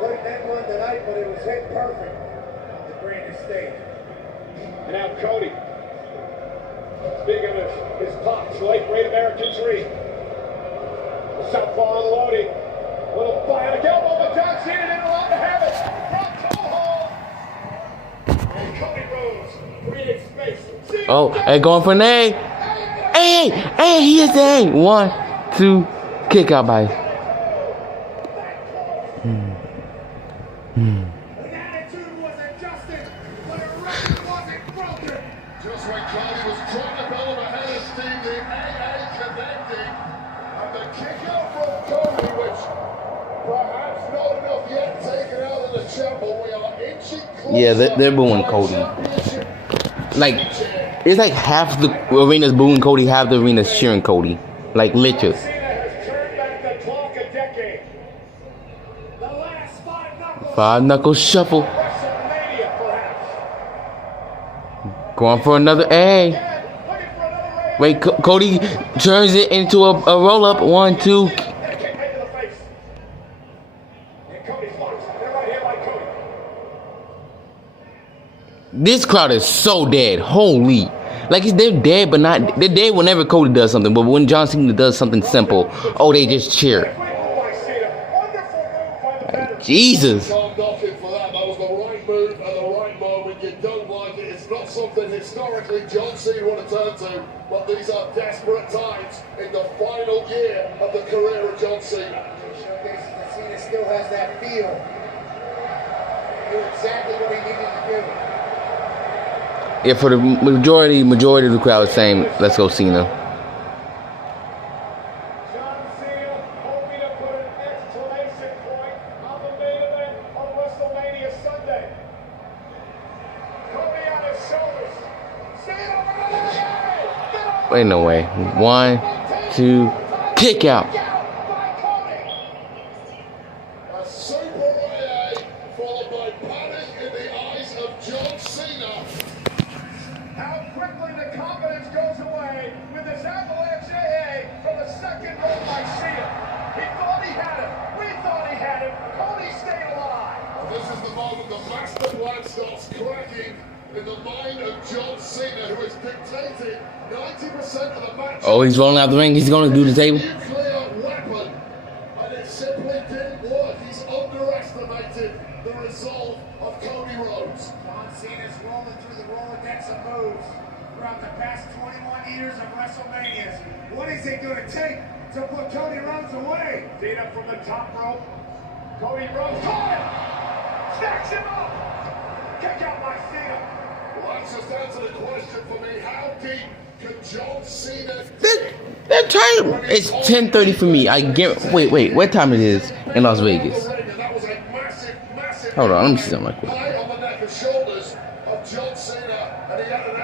Couldn't end one tonight, but it was hit perfect on the grandest stage. And now Cody. Speaking of his pops, late great American dream. The southpaw unloading. Little bionic elbow, but John Cena didn't allow to have it. Front toe hold. And Cody Rhodes created space. Oh, hey, going for an A. Hey, he is A. 1, 2, kick out by. Just when Cody was trying to build him ahead of Steve, the AA connecting. And the kick out from Cody, which perhaps not enough yet taken out of the chapel. We are inching closer. Yeah, they're booing Cody. Like, it's like half the arena's booing Cody, half the arena's cheering Cody. Like, literally. Cena has turned back the clock a decade. The last Five-knuckle shuffle. WrestleMania, perhaps. Going for another A. Wait, Cody turns it into a roll-up. 1, 2. This crowd is so dead. Holy. Like, they're dead, but not. They're dead whenever Cody does something. But when John Cena does something simple, oh, they just cheer. Like, Jesus. That was the right move at the right moment. You don't like it. It's not something historically John Cena would have turned to. But these are desperate times in the final year of the career of John Cena. Showcases that Cena still has that feel. Knew exactly what he needed to do. Yeah, for the majority of the crowd is saying, let's go Cena. John Cena hoping to put an exclamation point on the main event of WrestleMania Sunday. Cody on his shoulders. Cena over the leg. Ain't no way. 1, 2, kick out. A super AA followed by panic in the eyes of John Cena. How quickly the confidence goes away with this avalanche AA from the second row by Cena. He thought he had him. We thought he had him. Cody stayed alive. And this is the moment the master plan starts cracking in the mind of John Cena, who has dictated 90% of the match. Oh, he's rolling out the ring. He's going to do the table. Nuclear weapon. And it simply didn't work. He's underestimated the resolve of Cody Rhodes. John Cena's rolling through the Rolodex of moves throughout the past 21 years of WrestleManias. What is it going to take to put Cody Rhodes away? Cena from the top rope. Cody Rhodes caught him. Snacks him up. Kick out by Cena. Well, that's just answer the question for me. How deep could John Cena... That time, it's 10:30 for me. I get. Wait. What time it is in Las Vegas? Hold on, let me see something quick.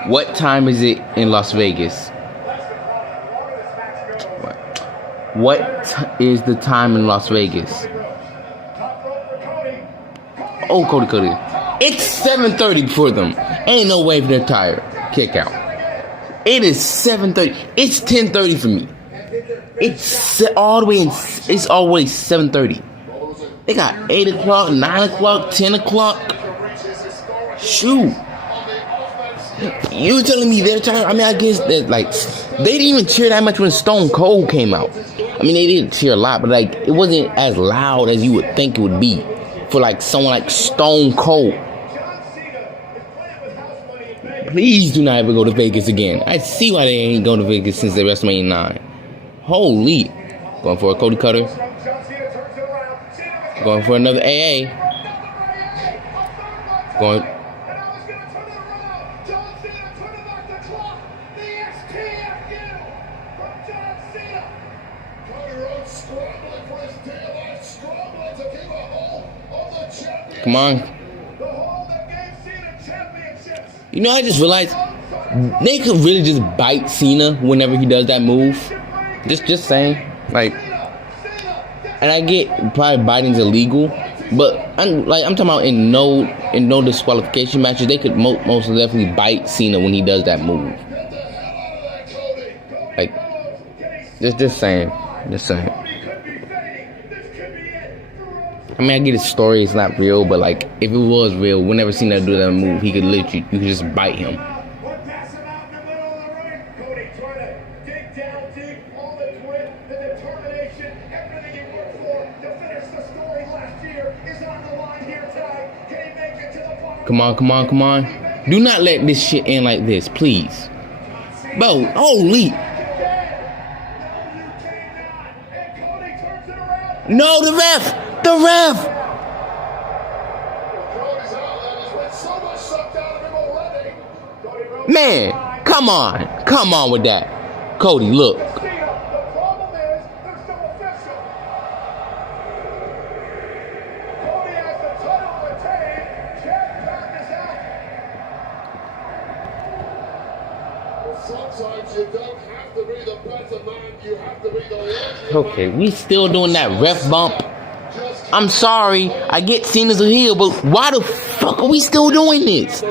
What time is it in Las Vegas? What is the time in Las Vegas? Oh, Cody. It's 7:30 for them. Ain't no way they're tired. Kick out. It is 7:30. It's 10:30 for me. It's all the way in. It's always 7:30. They got 8 o'clock, 9 o'clock, 10 o'clock. Shoot. You telling me they're tired? I mean, I guess that, like, they didn't even cheer that much when Stone Cold came out. I mean, they didn't cheer a lot, but, like, it wasn't as loud as you would think it would be for, like, someone like Stone Cold. Please do not ever go to Vegas again. I see why they ain't going to Vegas since they WrestleMania 9. Holy. Going for a Cody Cutter. Going for another AA. Going. Come on. You know, I just realized they could really just bite Cena whenever he does that move. Just saying. Like, and I get probably biting's illegal, but I'm talking about in no disqualification matches, they could most definitely bite Cena when he does that move. Like, just saying. Just saying. I mean, I get his story, it's not real, but like, if it was real, whenever Cena do that move, he could literally, you could just bite him. Come on, come on, come on. Do not let this shit end like this, please. Bro, holy. No, the ref! The ref! Man, come on. Come on with that. Cody, look. Okay, we still doing that ref bump. I'm sorry, I get Cena's a heel, but why the fuck are we still doing this?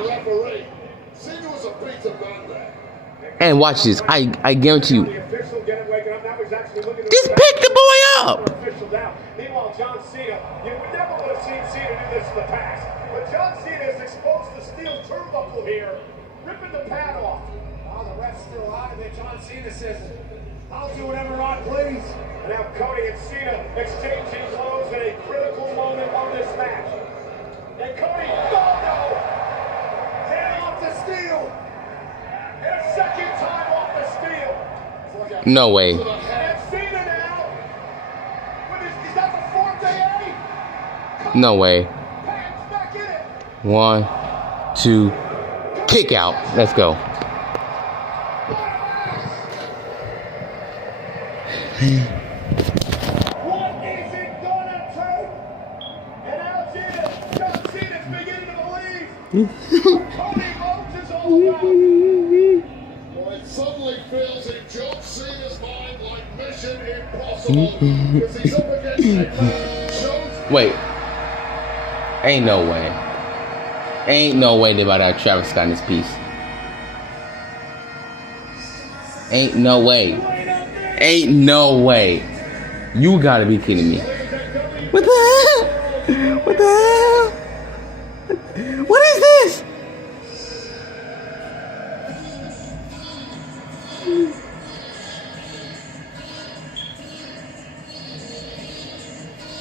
And watch this, I guarantee you. Just pick the boy up. Meanwhile, John Cena, you never would have seen Cena do this in the past. But John Cena is exposed to steel turnbuckle here, ripping the pad off. Oh, the ref's still out of it. John Cena says, I'll do whatever I please. And now Cody and Cena exchanging blows at a critical moment on this match. And Cody, no! Hand off the steel. And a second time off the steel. No way. And Cena now. Is that the fourth AA? No way. 1, 2, kick out. Let's go. What is it gonna take? And now John Cena's beginning to believe Cody Rhodes is all about. Well, it suddenly feels in John Cena's mind like Mission Impossible because he's up against it. Wait. Ain't no way. Ain't no way they about to have Travis Scott in this piece. Ain't no way. Ain't no way. You gotta be kidding me. What the hell? What the hell? What is this?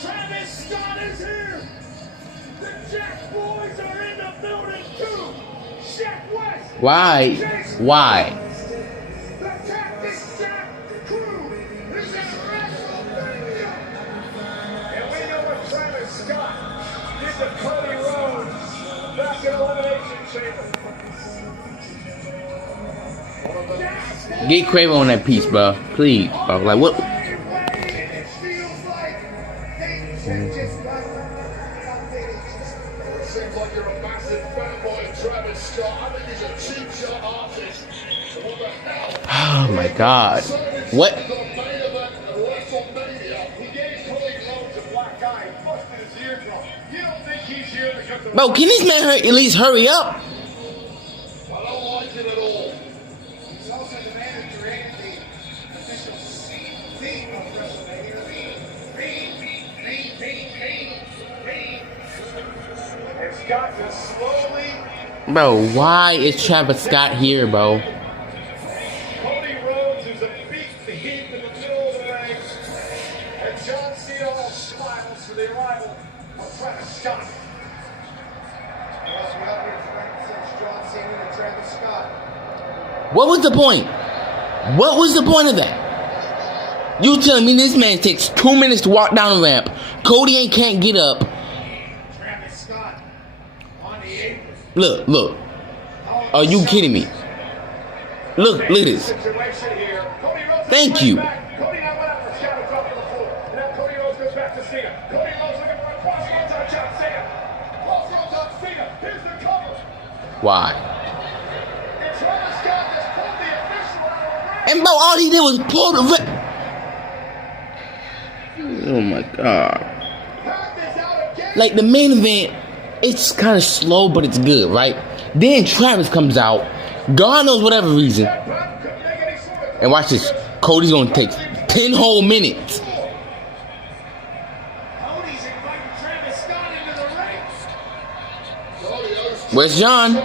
Travis Scott is here. The Jack boys are in the building too. Shaq West. Why? Why? Cody Rhodes back in Elimination Chamber. Get Craven on that piece, bro. Please. Bro. Like, what? It feels like things have just got It seems like you're a massive fanboy of Travis Scott. I think he's a cheap shot artist. What the hell? Oh my God. What? He gave Cody Rhodes a black eye. He busted his eardrum. You don't think he's here because of... Bro, can this man at least hurry up? I don't like it at all. He's also the man who created the official theme of WrestleMania. And Scott just slowly... Bro, why is Travis Scott here, bro? Cody Rhodes is a beat to heat in the middle of the ring. And John Cena all smiles for the arrival of Travis Scott. John Cena and Travis Scott. What was the point? What was the point of that? You telling me this man takes 2 minutes to walk down the ramp? Cody can't get up. Travis Scott on the apron. Look. Are you kidding me? Look at this. Thank you. Cody now went out for Scott drop to the floor. Now Cody Rhodes goes back to Cena. Cody Rhodes looking for a crossroads on John Cena. Crossroads on Cena. Here's the cover. Why? And Travis Scott has pulled the official out of the ring. And bro, all he did was pull the oh my god. Like the main event, it's kind of slow, but it's good, right? Then Travis comes out, God knows whatever reason. And watch this. Cody's gonna take 10 whole minutes. Cody's inviting Travis Scott into the ring. Where's John?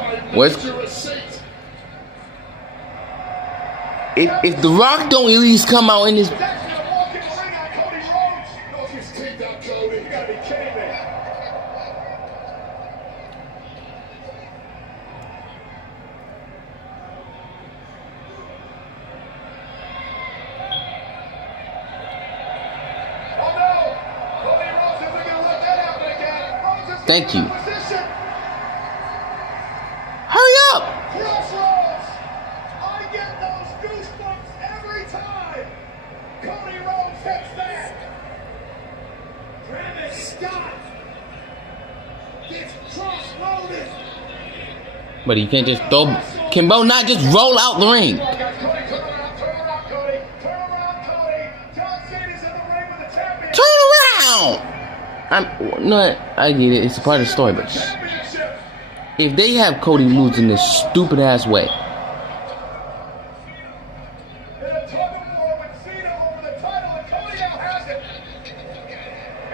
If The Rock don't at least come out in this. Thank you. Hurry up! Crossroads. I get those goosebumps every time. Cody Rhodes hits that. Travis Scott gets cross-loaded. But he can't just throw. Can Bo not just roll out the ring? Turn around, Cody. John Cena's in the ring with the champion. Turn around! I get it. It's a part of the story, but if they have Cody losing this stupid ass way,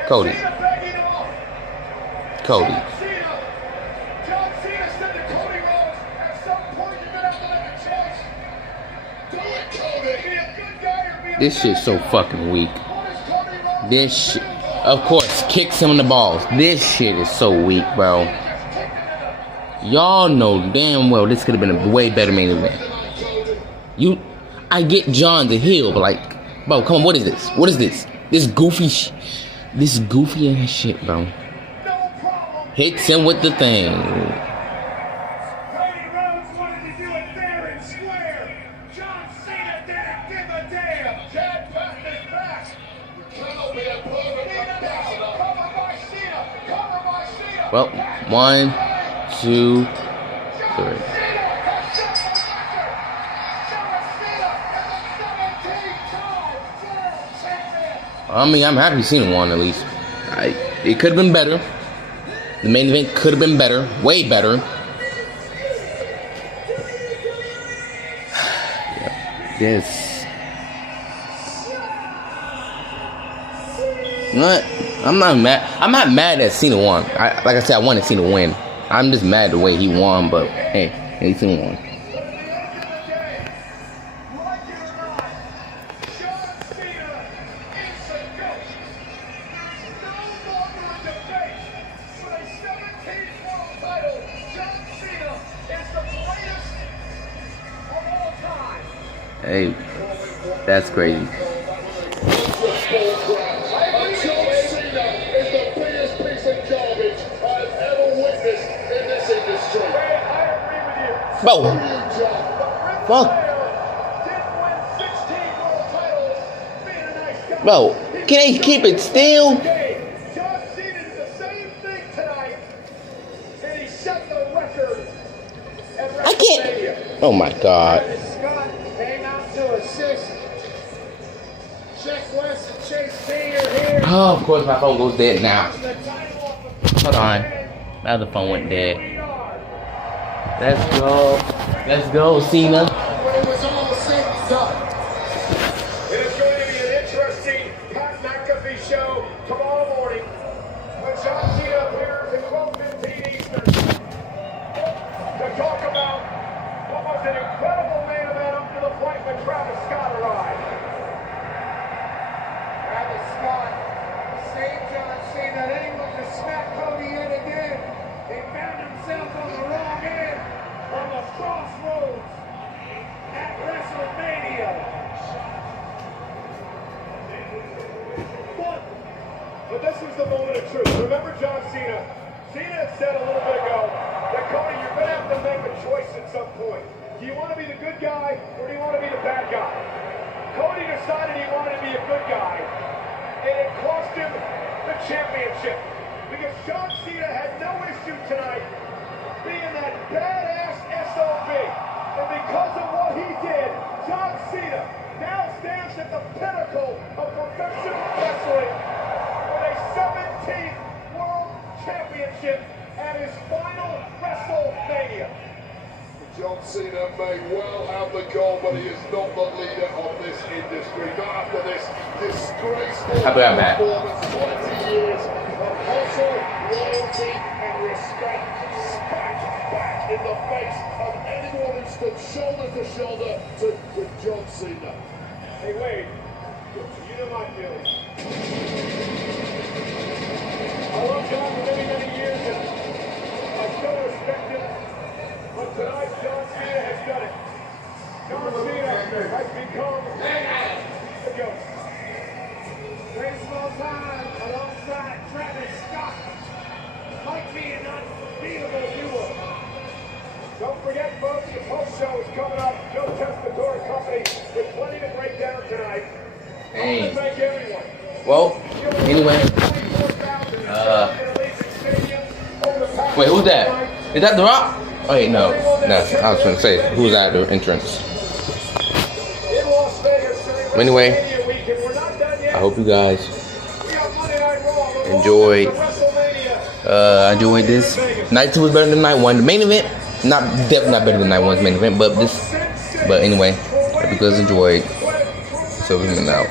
Cody. This shit's so fucking weak. This shit. Of course, kicks him in the balls. This shit is so weak, bro. Y'all know damn well this could have been a way better main event. I get John's a heel, but like, bro, come on, what is this? What is this? This goofy ass shit, bro. Hits him with the thing. Well, 1, 2, 3. I mean, I'm happy Cena won at least. It could have been better. The main event could have been better, way better. This. What? I'm not mad that Cena won. Like I said, I wanted Cena to win. I'm just mad the way he won, but hey, at least he won. Hey, that's crazy. Bro, fuck. Bro, can they keep it still? I can't. Oh my god. Oh, of course my phone goes dead now. Hold on. My other phone went dead. Let's go. Let's go, Cena. It is going to be an interesting Pat McAfee show tomorrow morning when John Cena appears at 12:15 Eastern to talk about what was an incredible main event up to the point when Travis Scott arrived. Travis Scott saved John Cena. Then he went to smack Cody in again. They found themselves on the wrong end. remember John Cena? Cena had said a little bit ago that, Cody, you're going to have to make a choice at some point. Do you want to be the good guy or do you want to be the bad guy? Cody decided he wanted to be a good guy, and it cost him the championship. Because John Cena had no issue tonight being that badass SOB. And because of what he did, John Cena now stands at the pinnacle of professional wrestling with a 17th World Championship at his final WrestleMania. John Cena may well have the goal, but he is not the leader of this industry. Not after this disgraceful performance. 20 years of hustle, loyalty, and respect smacked back in the face of anyone who stood shoulder to shoulder to John Cena. Hey, Wade, you know my feelings. I love John for many, many years, and I still respect him. But tonight, John Cena has done it. John Cena has become the GOAT. Baseball time alongside Travis Scott. Might be an unbeatable duo. Don't forget, folks, the post show is coming up. Joe Testator Company with plenty to break down tonight. I want to thank everyone. Well, anyway. Wait, who's that? Is that The Rock? Oh, wait, no. No, I was going to say, who's at the entrance? Anyway, I hope you guys enjoyed this. Night 2 was better than night 1. The main event, definitely not better than night 1's main event, but anyway, hope you guys enjoyed. So, we out.